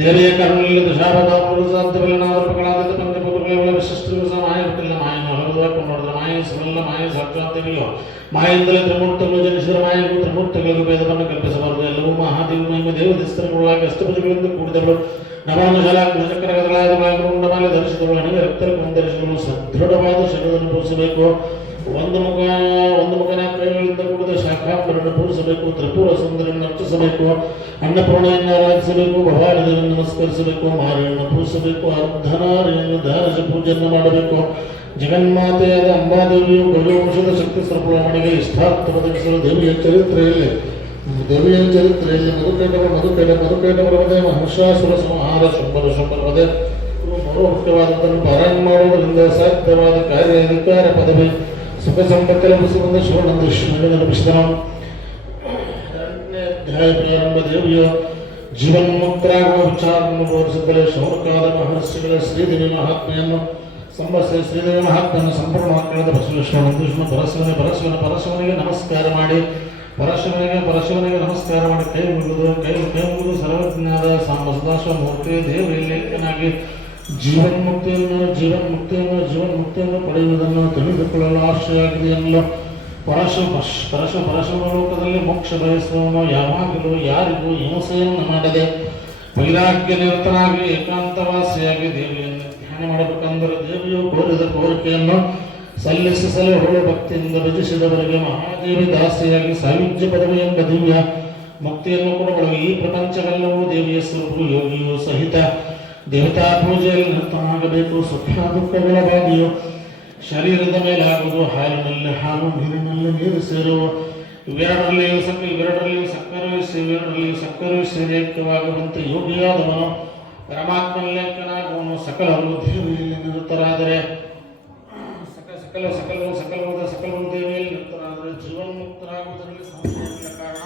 ದೇವಿಯ ಕರ್ಣದಲ್ಲಿ ದಶಾವತಾರಗಳು ಸಾಧ್ಯವಿಲ್ಲ. 4 ರೂಪಗಳಾದ ಪಂಚಭೂತಗಳು ಒಳ ವಿಶಿಷ್ಟರು ಸಹ ಮಾಯ ಬಿಟ್ಟಿಲ್ಲ, ಮಾಯನ್ನು ಹೊರಗೆ ನೋಡಿದ್ರೆ ಮಾಯ ಸಲ್ಲ ಮಾಯ ಸಾಕ್ಷಾತ್ತೆಗಳು ಮಾಯಿಂದಲೇ ತ್ರಿಮೂರ್ತಗಳು ಜನಿಸಿದ ಮಾಯಗೂ ತ್ರಿಮೂರ್ತಗಳಿಗೂ ಭೇದವನ್ನು ಕಲ್ಪಿಸಬಾರದು. ಎಲ್ಲವೂ ಮಹಾದೇವ ಮಹಿಮ ದೇವದಿಸ್ತರಗಳಾಗಿ ಅಷ್ಟಪದಿಗಳಿಂದ ಕೂಡಿದಗಳು. ನವಮಜಲ ಕುಲಚಕ್ರಗಳಾದಗಳಾಗಿ ಧರಿಸಿದಗಳು. ಹಣೆ ರಕ್ತರ ಧರಿಸಿದಗಳು. ಸದೃಢವಾದ ಶರೀರವನ್ನು ಪೂಜಿಸಬೇಕು. ಒಂದು ಮುಖನ ಕೈಗಳಿಂದ ಕೂಡಿದ ಶಾಖಾಂಬರನ್ನು ಪೂಜಿಸಬೇಕು. ತ್ರಿಪುರ ಸುಂದರನ್ನು ಅರ್ಚಿಸಬೇಕು. ಅನ್ನಪೂರ್ಣೆಯನ್ನು ಆರಾಧಿಸಬೇಕು. ಭವಾನಿಯನ್ನು ನಮಸ್ಕರಿಸಬೇಕು. ಮಾರಿಯನ್ನು ಪೂಜಿಸಬೇಕು. ಅರ್ಧನಾರಿಯನ್ನು ಧಾರಿಸಿ ಪೂಜೆಯನ್ನು ಮಾಡಬೇಕು. ಜಗನ್ಮಾತೆಯಾದ ಅಂಬಾದೇವಿಯು ಗೌರವಂಶದ ಶಕ್ತಿ ಸ್ವರೂಪಮಣಿಗೆ ಇಷ್ಟಾರ್ಥ ಒದಗಿಸಲು ದೇವಿಯ ಚರಿತ್ರೆಯಲ್ಲಿ ಮಧುಕೈಟ ಬರುವುದೇ ಮಹಿಷಾಸುರ ಸಂಹಾರ ಶುಂಭರ ವಧೆ ಮುಖ್ಯವಾದದ್ದನ್ನು ಪಾರಾಯಣ ಮಾಡುವುದರಿಂದ ಸಾಧ್ಯವಾದ ಕಾರ್ಯ ಅಧಿಕಾರ ಪದವಿ ಸುಖ ಸಂಪತ್ತು ಲಭಿಸುವಂತೆ ಶಿವನಂದೀಶ್ವರನಿಗೆ ನೆನಪಿಸಿದನು. ಅಧ್ಯಾಯ ಪ್ರಾರಂಭ. ದೇವಿಯ ಜೀವನ್ಮುಕ್ತರಾಗುವ ವಿಚಾರವನ್ನು ಬೋಧಿಸಿದ್ದರೆ ಶೌನಕಾದ ಮಹರ್ಷಿಗಳ ಶ್ರೀದೇವಿ ಮಹಾತ್ಮೆಯನ್ನು ಶ್ರೀದೇವಿ ಮಹಾತ್ಮೆಯನ್ನು ಸಂಪೂರ್ಣವಾಗಿ ಕೇಳಿದ ಬಸವೇಶ್ವರ ನಂದೀಶ್ವರನ ಪರಶಿವನಿಗೆ ನಮಸ್ಕಾರ ಮಾಡಿ ಪರಶಿವನಿಗೆ ನಮಸ್ಕಾರ ಮಾಡಿ ಕೈ ಮುಗಿದು ಸರ್ವಜ್ಞಾದ ಸಾಂಬ ಸದಾಶಿವ ಮೂರ್ತಿ ದೇವರಲ್ಲಿ ಏಕನಾಗಿ ಜೀವನ್ಮುಕ್ತಿಯನ್ನು ಪಡೆಯುವುದನ್ನು ತಿಳಿದುಕೊಳ್ಳಲು ಆಶ್ರಯವಾಗಿದೆ ಎನ್ನಲು ಪರಶುವ ಲೋಕದಲ್ಲಿ ಮೋಕ್ಷ ಬಯಸುವವನು ಯಾವಾಗಲೂ ಯಾರಿಗೂ ಹಿಂಸೆಯನ್ನು ಮಾಡದೆ ವೈರಾಗ್ಯ ನಿರತನಾಗಿ ಏಕಾಂತವಾಸಿಯಾಗಿ ದೇವಿಯನ್ನು ಧ್ಯಾನ ಮಾಡಬೇಕೆಂದರೆ ದೇವಿಯು ಕೋರಿದ ಕೋರಿಕೆಯನ್ನು ಸಲ್ಲಿಸಲು ಹೊರಳು ಭಕ್ತಿಯಿಂದ ಭಜಿಸಿದವರಿಗೆ ಮಹಾದೇವಿ ದಾಸಿಯಾಗಿ ಸಾಯುಜ್ಯ ಪದವಿ ಎಂಬ ದಿವ್ಯ ಮುಕ್ತಿಯನ್ನು ಕೊಡಬಳು. ಈ ಪ್ರಪಂಚವೆಲ್ಲವೂ ದೇವಿಯ ಸ್ವರೂಪವು ಯೋಗಿಯು ಸಹಿತ ದೇವತಾ ಪೂಜೆಯಲ್ಲಿ ನಿರತನಾಗಬೇಕು. ಸುಖ ದುಃಖಗಳ ಬಾದಿಯು ಶರೀರದ ಮೇಲಾಗುವುದು. ಹಾಲಿನಲ್ಲಿ ಹಾಲು, ನೀರಿನಲ್ಲಿ ನೀರು ಸೇರುವ ಇವೆರಡರಲ್ಲಿಯೂ ಸಕ್ಕರೆಯೂ ಸೇರಿಕವಾಗುವಂತೆ ಯೋಗಿಯಾದವನು ಪರಮಾತ್ಮಲೇಖನಾಗುವನು. ಸಕಲರು ದೇವಿಯಲ್ಲಿ ನಿರತರಾದರೆ ಸಕಲವು ದೇವಿಯಲ್ಲಿ ನಿರತರಾದರೆ ಜೀವನ್ಮುಕ್ತರಾಗುವುದರಲ್ಲಿ ಸಂಶಯವಿಲ್ಲ. ಕಾರಣ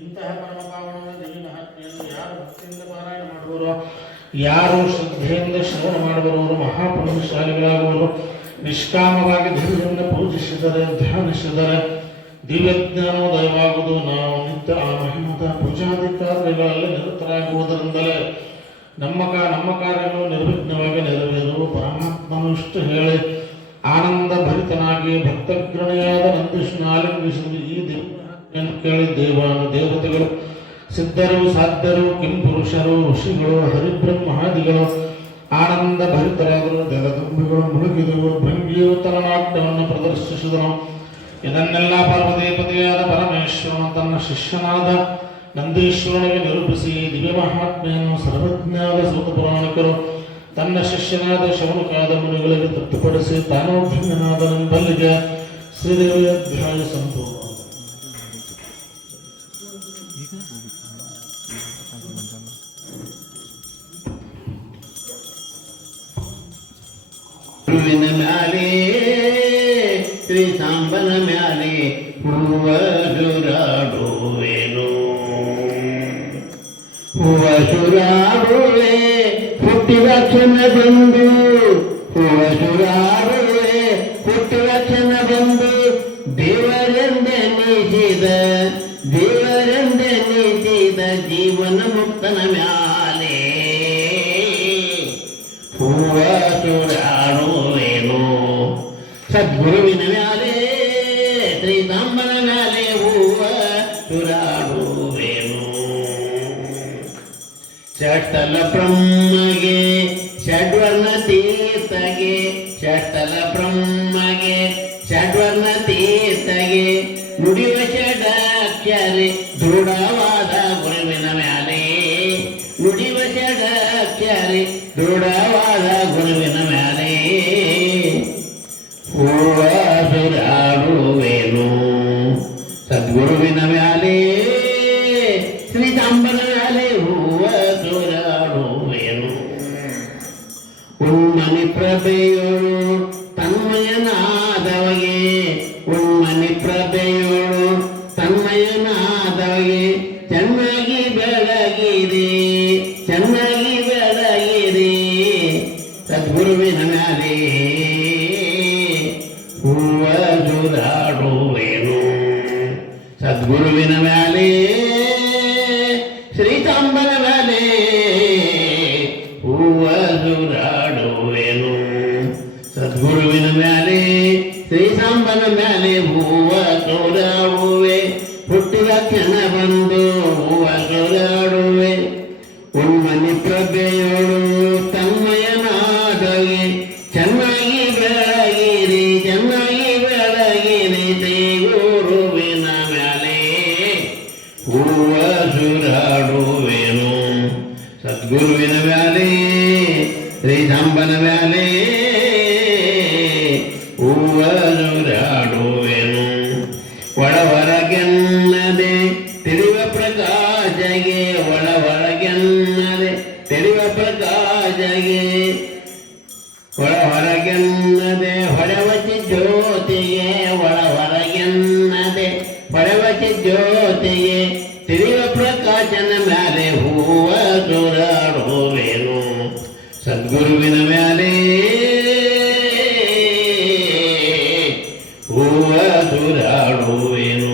ಇಂತಹ ಪರಮಪಾವನದ ದೇವಿ ಮಹಾತ್ಮೆಯನ್ನು ಯಾರು ಭಕ್ತಿಯಿಂದ ಪಾರಾಯಣ ಮಾಡುವರೋ, ಯಾರು ಶ್ರದ್ಧೆಯಿಂದ ಶ್ರವಣ ಮಾಡುವವರು ಮಹಾಪುಣ್ಯಶಾಲಿಗಳಾಗುವರು. ನಿಷ್ಕಾಮವಾಗಿ ದೇವಿಯನ್ನು ಪೂಜಿಸಿದರೆ ಧ್ಯಾನಿಸಿದರೆ ದಿವ್ಯಜ್ಞಾನೋದಯವಾಗುವುದು. ನಾವು ನಿತ್ಯ ಆ ಮಹಿಮದ ಪೂಜಾಧಿಕಾರಿಗಳಲ್ಲಿ ನಿರತರಾಗುವುದರಿಂದಲೇ ನಮ್ಮ ಕಾರ್ಯಗಳು ನಿರ್ವಿಘ್ನವಾಗಿ ನೆರವೇರುವು. ಪರಮಾತ್ಮನು ಇಷ್ಟು ಹೇಳಿ ಆನಂದ ಭರಿತನಾಗಿ ಭಕ್ತಗ್ರಣಿಯಾದ ನಂದೀಶನ ಆಲಿಂಗಿಸಿದ ಈ ದೇವರನ್ನು ಕೇಳಿ ದೇವತೆಗಳು, ಸಿದ್ಧರು, ಸಾಧ್ಯರು, ಕಿಂಪುರುಷರು, ಋಷಿಗಳು, ಹರಿಬ್ರಹ್ಮಾದಿಗಳು ಆನಂದ ಭರಿತರಾದರು. ಜಗದಂಬಿಗಳು ಮುಳುಗಿದವು. ಭಂಗಿಯು ತನ್ನ ನಾಟ್ಯವನ್ನು ಪ್ರದರ್ಶಿಸಿದನು. ಇದನ್ನೆಲ್ಲ ಪಾರ್ವತೀಪತಿಯಾದ ಪರಮೇಶ್ವರನು ತನ್ನ ಶಿಷ್ಯನಾದ ನಂದೀಶ್ವರನಿಗೆ ನಿರೂಪಿಸಿ ದಿವ್ಯ ಮಹಾತ್ಮೆಯನ್ನು ಸರ್ವಜ್ಞಾದ ಸೂತ ಪುರಾಣಿಕರು ತನ್ನ ಶಿಷ್ಯನಾದ ಶೌನಕಾದ ಮುನಿಗಳಿಗೆ ತೃಪ್ತಿಪಡಿಸಿ ತಾನೂ ಭಿನ್ನನಾದನೆಂಬಲ್ಲಿಗೆ ಶ್ರೀದೇವಿಯ ಅಧ್ಯಾಯ ಸಂಪೂರ್ಣ. ಹೂವಿನ ಮ್ಯಾಲೆ ಶ್ರೀ ಸಾಂಬನ ಮ್ಯಾಲೆ ಹೂವ ಸುರಾಡುವೆನು, ಹೂವ ಸುರಾಡುವೆ ಹುಟ್ಟಿದ ಕ್ಷಣ ಬಂದು, ಹೂವ ಸುರಾಡುವೆ ಹುಟ್ಟಿದ ಕ್ಷಣ ಬಂದು ದೇವರೆಂದೆನಿಸಿದ ಜೀವನ ಮುಕ್ತನ ಮ್ಯಾಲೆ ಹೂವ ಸುರಾಡುವೆನು. ಸದ್ಗುರುವಿನ ಮ್ಯಾಲೆ ಶ್ರೀ ಸಾಂಬನ ಮ್ಯಾಲೆ ಹೂವ ಸುರಾಡುವೆನು. ಷಟ್ಟಲ ಬ್ರಹ್ಮಗೆ ಷಡ್ವರ್ಣ ತೀರ್ಥಗೆ, ಷಟ್ಟಲ ಬ್ರಹ್ಮಗೆ ಷಡ್ವರ್ಣ ತೀರ್ಥಗೆ ನುಡಿವ ಷಡಾಕ್ಷರಿ ದೃಢವಾದ ಗುರುವಿನ ಮ್ಯಾಲೆ, ನುಡಿವ ಷಡಾಕ್ಷರಿ ದೃಢವಾದ ಗುರುವಿನ ಮ್ಯಾಲೆ ಹೂವ ಸುರಾಡುವೆನು. ಸದ್ಗುರುವಿನ ಮ್ಯಾಲೆ ಶ್ರೀ ಸಾಂಬನ ಮ್ಯಾಲೆ ಹೂವ ಸುರಾಡುವೆನು. ಉಣ್ಣನಿ ಪ್ರಭೆಯೋಳು ತನ್ಮಯನಾದವಗೆ, ಉಣ್ಣನಿ ಪ್ರಭೆಯೋಳು ತನ್ಮಯನಾದವಗೆ ಚೆನ್ನಾಗಿ ಬೆಳಗಿದೆ, ಚೆನ್ನಾಗಿ ಬೆಳಗಿದೆ. ಸದ್ಗುರುವಿನ ಮ್ಯಾಲೆ ಹೂವ ಸುರಾಡುವೆನು. ಸದ್ಗುರುವಿನ ಮ್ಯಾಲೆ ಶ್ರೀ ಸಾಂಬನ ಮ್ಯಾಲೆ ಹೂವ ಸುರಾಡುವೆನು. ಸುರಾಡುವೆನು ಸದ್ಗುರುವಿನ ಮ್ಯಾಲೆ ಶ್ರೀಸಾಂಬನ ಮ್ಯಾಲೆ ಹೂವ ಸುರಾಡುವೆನು ಒಳವರಗೆನ್ನದೆ ತಿಳಿವ ಪ್ರಕಾಶಗೆ ಒಳವರಗೆನ್ನದೆ ತಿಳಿವ ಪ್ರಕಾಶಗೆ ಒಳವರಗೆನ್ನದೆ ಹೊರವಚಿ ಜ್ಯೋತಿಗೆ ಒಳವರಗೆನ್ನದೆ ಹೊರವಚಿ ಜ್ಯೋತಿಗೆ ತಿಳಿವ ಪ್ರಕಾಶನ ಮ್ಯಾಲೆ ಹೂವ ಸುರಾಡುವೆನು ಸದ್ಗುರುವಿನ ಮ್ಯಾಲೆ ಹೂವ ಸುರಾಡುವೆನು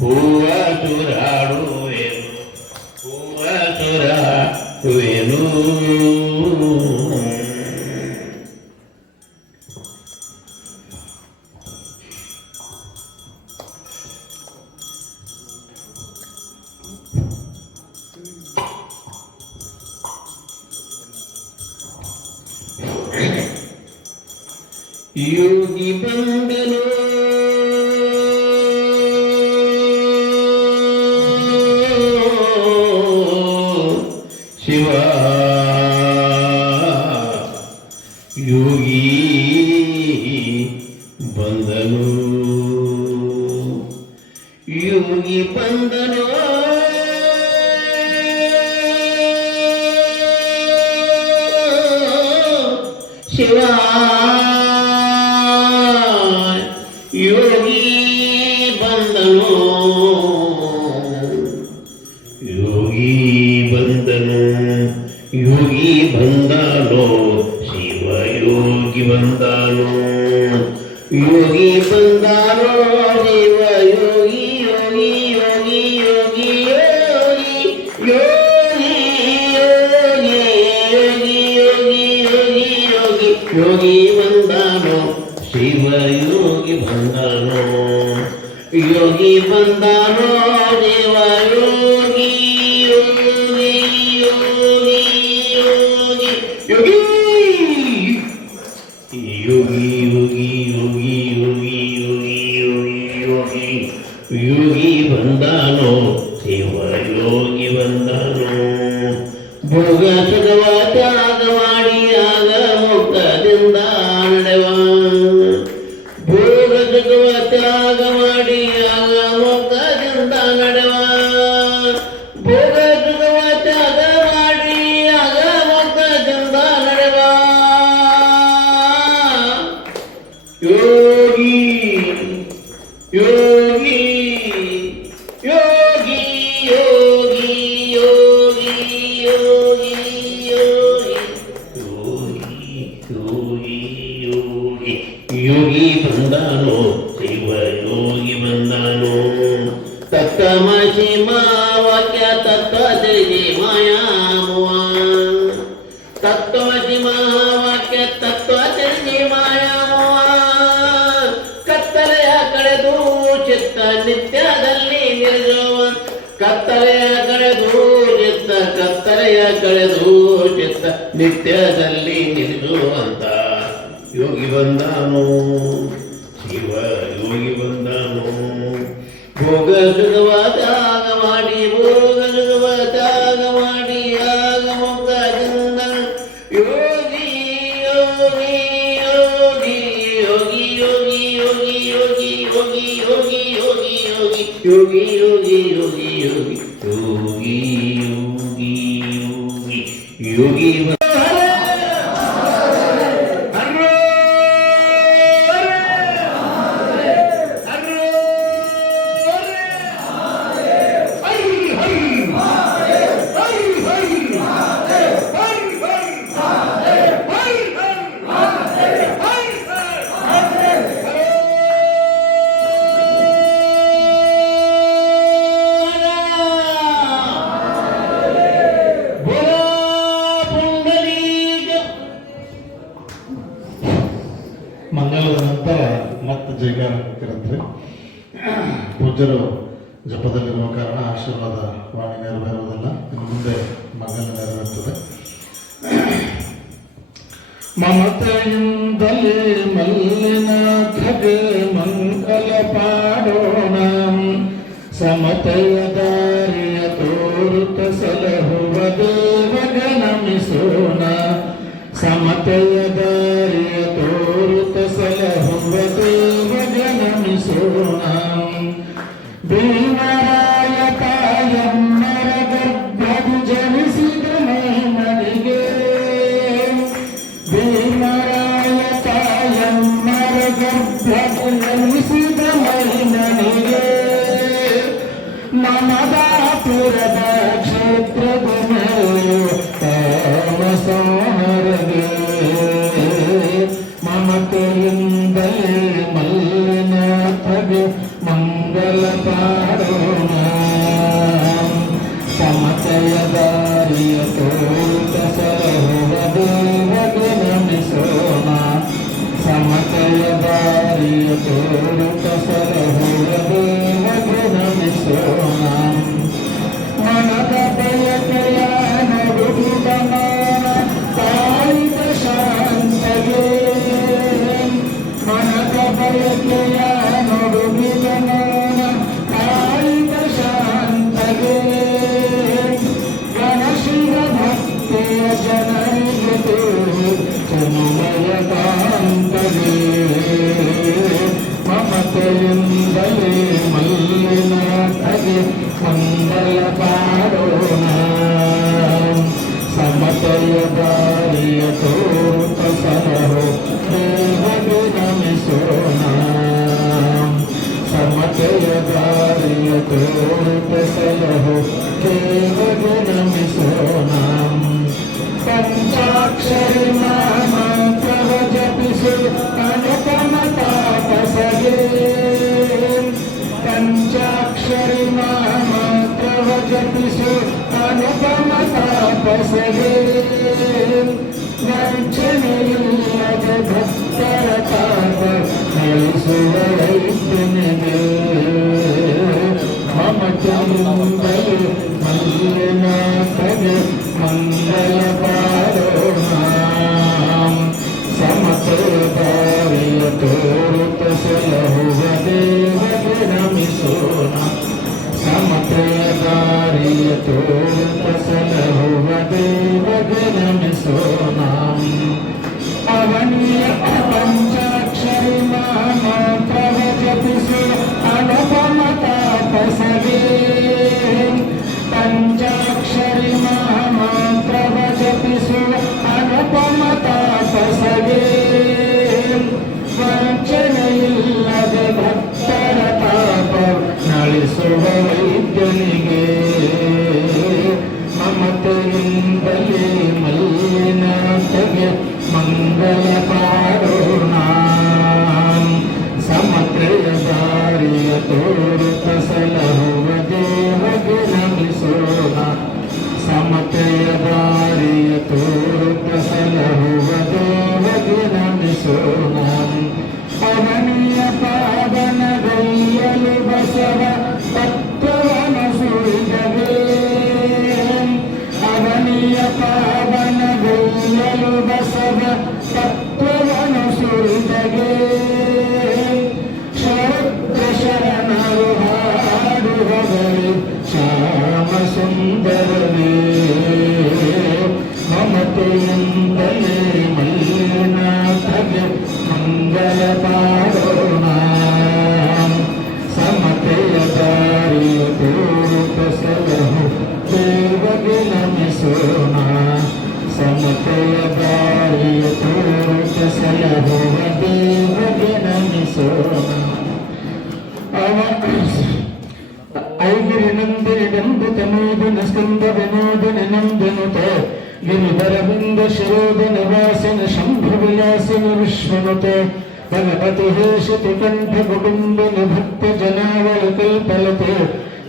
ಹೂವ ಸುರಾಡುವೆನು ಹೂವ ಸುರಾಡುವೆನು ಯೋಗಿ ಬಂದನು ಶಿವ ಯೋಗಿ ಬಂದನು ಯೋಗಿ ಬಂದನು ಶಿವ ಯೋಗಿ ಬಂದನು ಯೋಗಿ ಬಂದನು ಯೋಗಿ ಬಂದನು ಶಿವ ಯೋಗಿ ಬಂದನು ಯೋಗಿ ಬಂದನು ಶಿವ ಯೋಗಿ ಯೋಗಿ ಯೋಗಿ ಯೋಗಿ ಯೋಗಿ ಯೋಗಿ ಯೋಗಿ ಯೋಗಿ ಯೋಗಿ ಯೋಗಿ ಬಂದನು ಶಿವ ಯೋಗಿ ಬಂದನು ಯೋಗಿ ಬಂದನು ದೇವ ಯೋಗಿ ಯೋಗಿ ಯೋಗಿ ಯೋಗಿ ಯೋಗಿ ಯೋಗಿ ಯೋಗಿ ಯೋಗಿ ಯೋಗಿ ಯೋಗಿ ಯೋಗಿ ಯೋಗಿ ಬಂದನು ಶಿವ ಯೋಗಿ ಬಂದನು ಭೋಗ ಸುಖವ ತ್ಯಾಗ ಮಾಡಿ ಆಗ ಮುಕ್ತದಿಂದ ನಡೆವ ಭೋಗ ಸುಖವ ತ್ಯಾಗ ಮಾಡಿ ಆಗ ಮುಕ್ತದಿಂದ ನಡೆವ ಭೋಗ ಸುಖವ ತ್ಯಾಗ ಮಾಡಿ ಆಗ ಮುಕ್ತದಿಂದ ನಡೆವ ಯೋಗಿ ಯೋಗಿ ಯೋಗಿ ಯೋಗಿ ಯೋಗಿ ಯೋಗಿ ಯೋಗಿ ಯೋಗಿ ಯೋಗಿ ಬಂದನು ಶಿವ ಯೋಗಿ ಬಂದನು ತತ್ವಮಸಿ ವಾಕ್ಯ ತತ್ವ ತಿಳಿಸಿ ಮಾಯಾಮುವ ತತ್ವಮಸಿ ವಾಕ್ಯ ತತ್ವ ತಿಳಿಸಿ ಮಾಯಾಮುವ ಕತ್ತಲೆಯ ಕಳೆದು ಚಿತ್ತ ನಿತ್ಯದಲ್ಲಿ ನಿಲ್ಲುವ ಕತ್ತಲೆಯ ಕಳೆದು ಚಿತ್ತ ಕತ್ತಲೆಯ ಕಳೆದು ಚಿತ್ತ ನಿತ್ಯದಲ್ಲಿ ನಿಲ್ಲುವಂತ ಯೋಗಿ ಬಂದನು ಶಿವ ಯೋಗಿ ಬಂದನು ಭೋಗ ಸುಖವ ತ್ಯಾಗ ಮಾಡಿ ಭೋಗ ಸುಖವ ತ್ಯಾಗ ಮಾಡಿ ಆಗ ಮುಕ್ತದಿಂದ ಯೋಗಿ ಯೋಗಿ ಯೋಗಿ ಯೋಗಿ ಯೋಗಿ ಯೋಗಿ ಯೋಗಿ ಯೋಗಿ ಯೋಗಿ ಯೋಗಿ ಯೋಗಿ ಯೋಗಿ ಯೋಗಿ ಯೋಗಿ ಯೋಗಿ ಯೋಗಿ ಯೋಗಿ ಯೋಗಿ ಮಂಗಲದ ನಂತರ ಮತ್ತೆ ಜೈಕಾರ ಹಾಕಿರಂತೆ ಪೂಜ್ಯರು ಜಪದಲ್ಲಿರುವ ಕಾರಣ ಆಶೀರ್ವಾದ ವಾಣಿ ನೆರವೇರುವುದಿಲ್ಲ. ಇನ್ನು ಮುಂದೆ ಮಂಗಲ ನೆರವೇರುತ್ತದೆ. ಮಮತೆಯಿಂದಲೇ ಮಲ್ಲಿನಾಥಗೆ ಮಂಗಲ ಪಾಡೋಣ, ಸಮತೆಯ ದಾರಿಯ ಸಮತೆಯ ದಾರಿಯ ತೋರುತ ಸಲಹುವ ದೇವಗೆ ನಮಿಸೋಣ. ಭೀಮರಾಯ ತಾಯಮ್ಮರ ಗರ್ಭವು ಜನಿಸಿದ ಮಹಿಮನಿಗೆ, ಭೀಮರಾಯ ತಾಯಮ್ಮರ ಗರ್ಭವು ಜನಿಸಿದ ಮಹಿಮನಿಗೆ, ಮಮದಾಪುರದ ಕ್ಷೇತ್ರದ ಸಂಹರಗೆ ಮಮತೆಯಿಂದಲೇ ಮಲ್ಲಿನಾಥಗೆ ಮಂಗಲ ಪಾಡೋಣ. ಸಮತೆಯ ದಾರಿಯ ತೋರುತ ಸಲಹುವ ದೇವಗೆ ನಮಿಸೋಣ. ಸಮತೆಯ ದಾರಿಯ ತೋರುತ ಸಲಹುವ ದೇವಗೆ ನಮಿಸೋಣ. ಮನದ ಬಯಕೆಯ ನಡುಗಿದ ಮೌನ ಕಾಯಿದ ಶಾಂತಗೆ, ಮನದ ಬಯಕೆಯ ನಡುಗಿದ ಮೌನ ಕಾಯಿದ ಶಾಂತಗೆ, ಗಣಶಿವ ಭಕ್ತಿಯ ಜನರಿಗೆ ತನುಮಯ ಕಾಂತಗೆ, ಮಮತೆಯಿಂದಲೇ ಮಲ್ಲಿನಾಥಗೆ ಮಂಗಲ ಪಾಡೋಣ. ಸಮತೆಯ ದಾರಿಯ ತೋರುತ ಸಲಹು ದೇವಗೆ ನಮಿಸೋಣ. ಸಮತೆಯ ದಾರಿಯ ತೋರುತ ಸಲಹು ದೇವಗೆ ನಮಿಸೋಣ. ಪಂಚಾಕ್ಷರಿ ಮಂತ್ರವ ಜಪಿಸು ಅನುಪಮ ತಾಪಸಗೆ, ಪಂಚಾಕ್ಷರಿ ಮಂತ್ರವ ಜಪಿಸು ಅನುಪಮ ತಾಪಸಗೆ, ವಂಚನೆಯಿಲ್ಲದ ಭಕ್ತರ ತಾಪ ನೆಲೆಸುವ ವೈದ್ಯನಿಗೆ, ಮಮತೆಯಿಂದಲೇ ಮಲ್ಲಿನಾಥಗೆ ಮಂಗಲ ಪಾಡೋಣ. ಸಮತೆಯ ದಾರಿಯ ತೋರುತ ಸಲಹುವ ದೇವಗೆ ನಮಿಸೋಣ. ಸಮತೆಯ ದಾರಿಯ ತೋರುತ ಸಲಹುವ ದೇವಗೆ ನಮಿಸೋಣ. ಅವನಿಯ ಪಂಚಾಕ್ಷರಿ ಮಂತ್ರವ ಜಪಿಸು ಅನುಪಮ ತಾಪಸಗೆ, ಪಂಚಾಕ್ಷರಿ ಮಂತ್ರವ ಜಪಿಸು ಅನುಪಮ ತಾಪಸಗೆ, ವಂಚನೆಯಿಲ್ಲದ ಭಕ್ತರ ತಾಪ ನಳಿಸುವ ವೈದ್ಯನಿಗೆ, ಮಮತೆಯಿಂದಲೇ ಮಲ್ಲಿನಾಥಗೆ ಮಂಗಲ ಪಾಡೋಣ. ಸಮತೆಯ ದಾರಿಯ ತೋರುತ ಸಲಹುವ ದೇವಗೆ ನಮಿಸೋಣ. ಸಮತೆಯ ದಾರಿಯ ತೋರುತ ಸಲಹುವ ದೇವಗೆ ನಮಿಸೋಣ. ಅವನಿಯ ಪಾವನಗೈಯಲು ಬಸವ ತತ್ವವನ್ನು ಸುರಿದವೇ, ಅವನಿಯ ಪಾವನಗೈಯಲು ಬಸವ ತತ್ವವನ್ನು ಸುರಿದವೇ, ಶ್ರದ್ಧ ಶರಣರು ಹಾಡುವವರೇ ಶ್ಯಾಮ ಸುಂದರವೇ, ಮಮತೆಯಿಂದಲೇ ಮಲ್ಲಿನಾಥಗೆ ಮಂಗಲ ಪಾಡೋಣ. ಸಮತೆಯ ದಾರಿಯ ತೋರುತ ಸಲಹು ದೇವಗೆ ನಮಿಸೋಣ. ಸಮತೆಯ ದಾರಿಯ ತೋರುತ ಸಲಹುವ ದೇವಗೆ ನಮಿಸೋಣ. ಐಗಿರಿ ನಂದಿನಿ ದಂಬಿತ ಮೋದಿನ ಸ್ಕಂದ ವಿನೋದಿನ ನಂದಿನುತ ಗಿರಿಧರವಿಂದ ಶಿರೋಧ ನಿವಾಸಿನ ಶಂಭು ವಿಲಾಸಿನ ವಿಶ್ವನುತ ಗಣಪತಿ ಹೇಷತಿ ಕಂಠ ಕುಟುಂಬಿನ ಭಕ್ತ ಜನಾವಳ ಕಲ್ಪಲತೆ,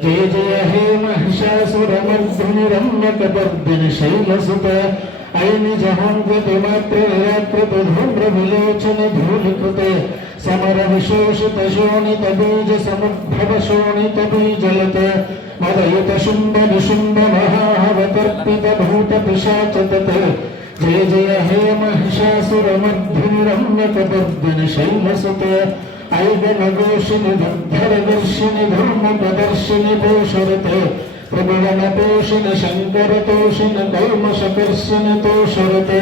ಜಯ ಜಯ ಹೇ ಮಹಿಷಾಸುರ ಮರ್ದಿನಿ ರಮ್ಯಕ ಬರ್ದಿನಿ ಶೈಲಸುತ, ಐನಿ ಜಹಾಂಕೃತಿ ಮಾತ್ರ ನಿರಾಕೃತ ಧೂಮ್ರ ವಿಲೋಚನ ಧೂಲಿಕೃತೆ, ಸಮರ ವಿಶೋಷಿತ ಶೋಣಿತ ಬೀಜ ಸಮುದ್ಭವ ಶೋಣಿತ ಬೀಜಲತೆ, ಮದಯುತ ಶುಂಭ ನಿಶುಂಭ ಮಹಾವಕರ್ಪಿತ ಭೂತ ಪಿಶಾಚತತೆ, ಜಯ ಜಯ ಹೇ ಮಹಿಷಾಸುರ ಮರ್ದಿನಿ ರಮ್ಯಕ ಬರ್ದಿನಿ ಶೈಲಸುತೆ, ಐಗನ ಘೋಷಿನಿ ದುರ್ಧರ ದರ್ಶಿನಿ ಧರ್ಮ ಪ್ರದರ್ಶಿನಿ ಪೋಷರತೆ, ಪ್ರಭುವನ ಪೋಷಣ ಶಂಕರ ತೋಷಣ ಕಲ್ಮಶ ಕರ್ಷಣ ತೋಷರತೆ,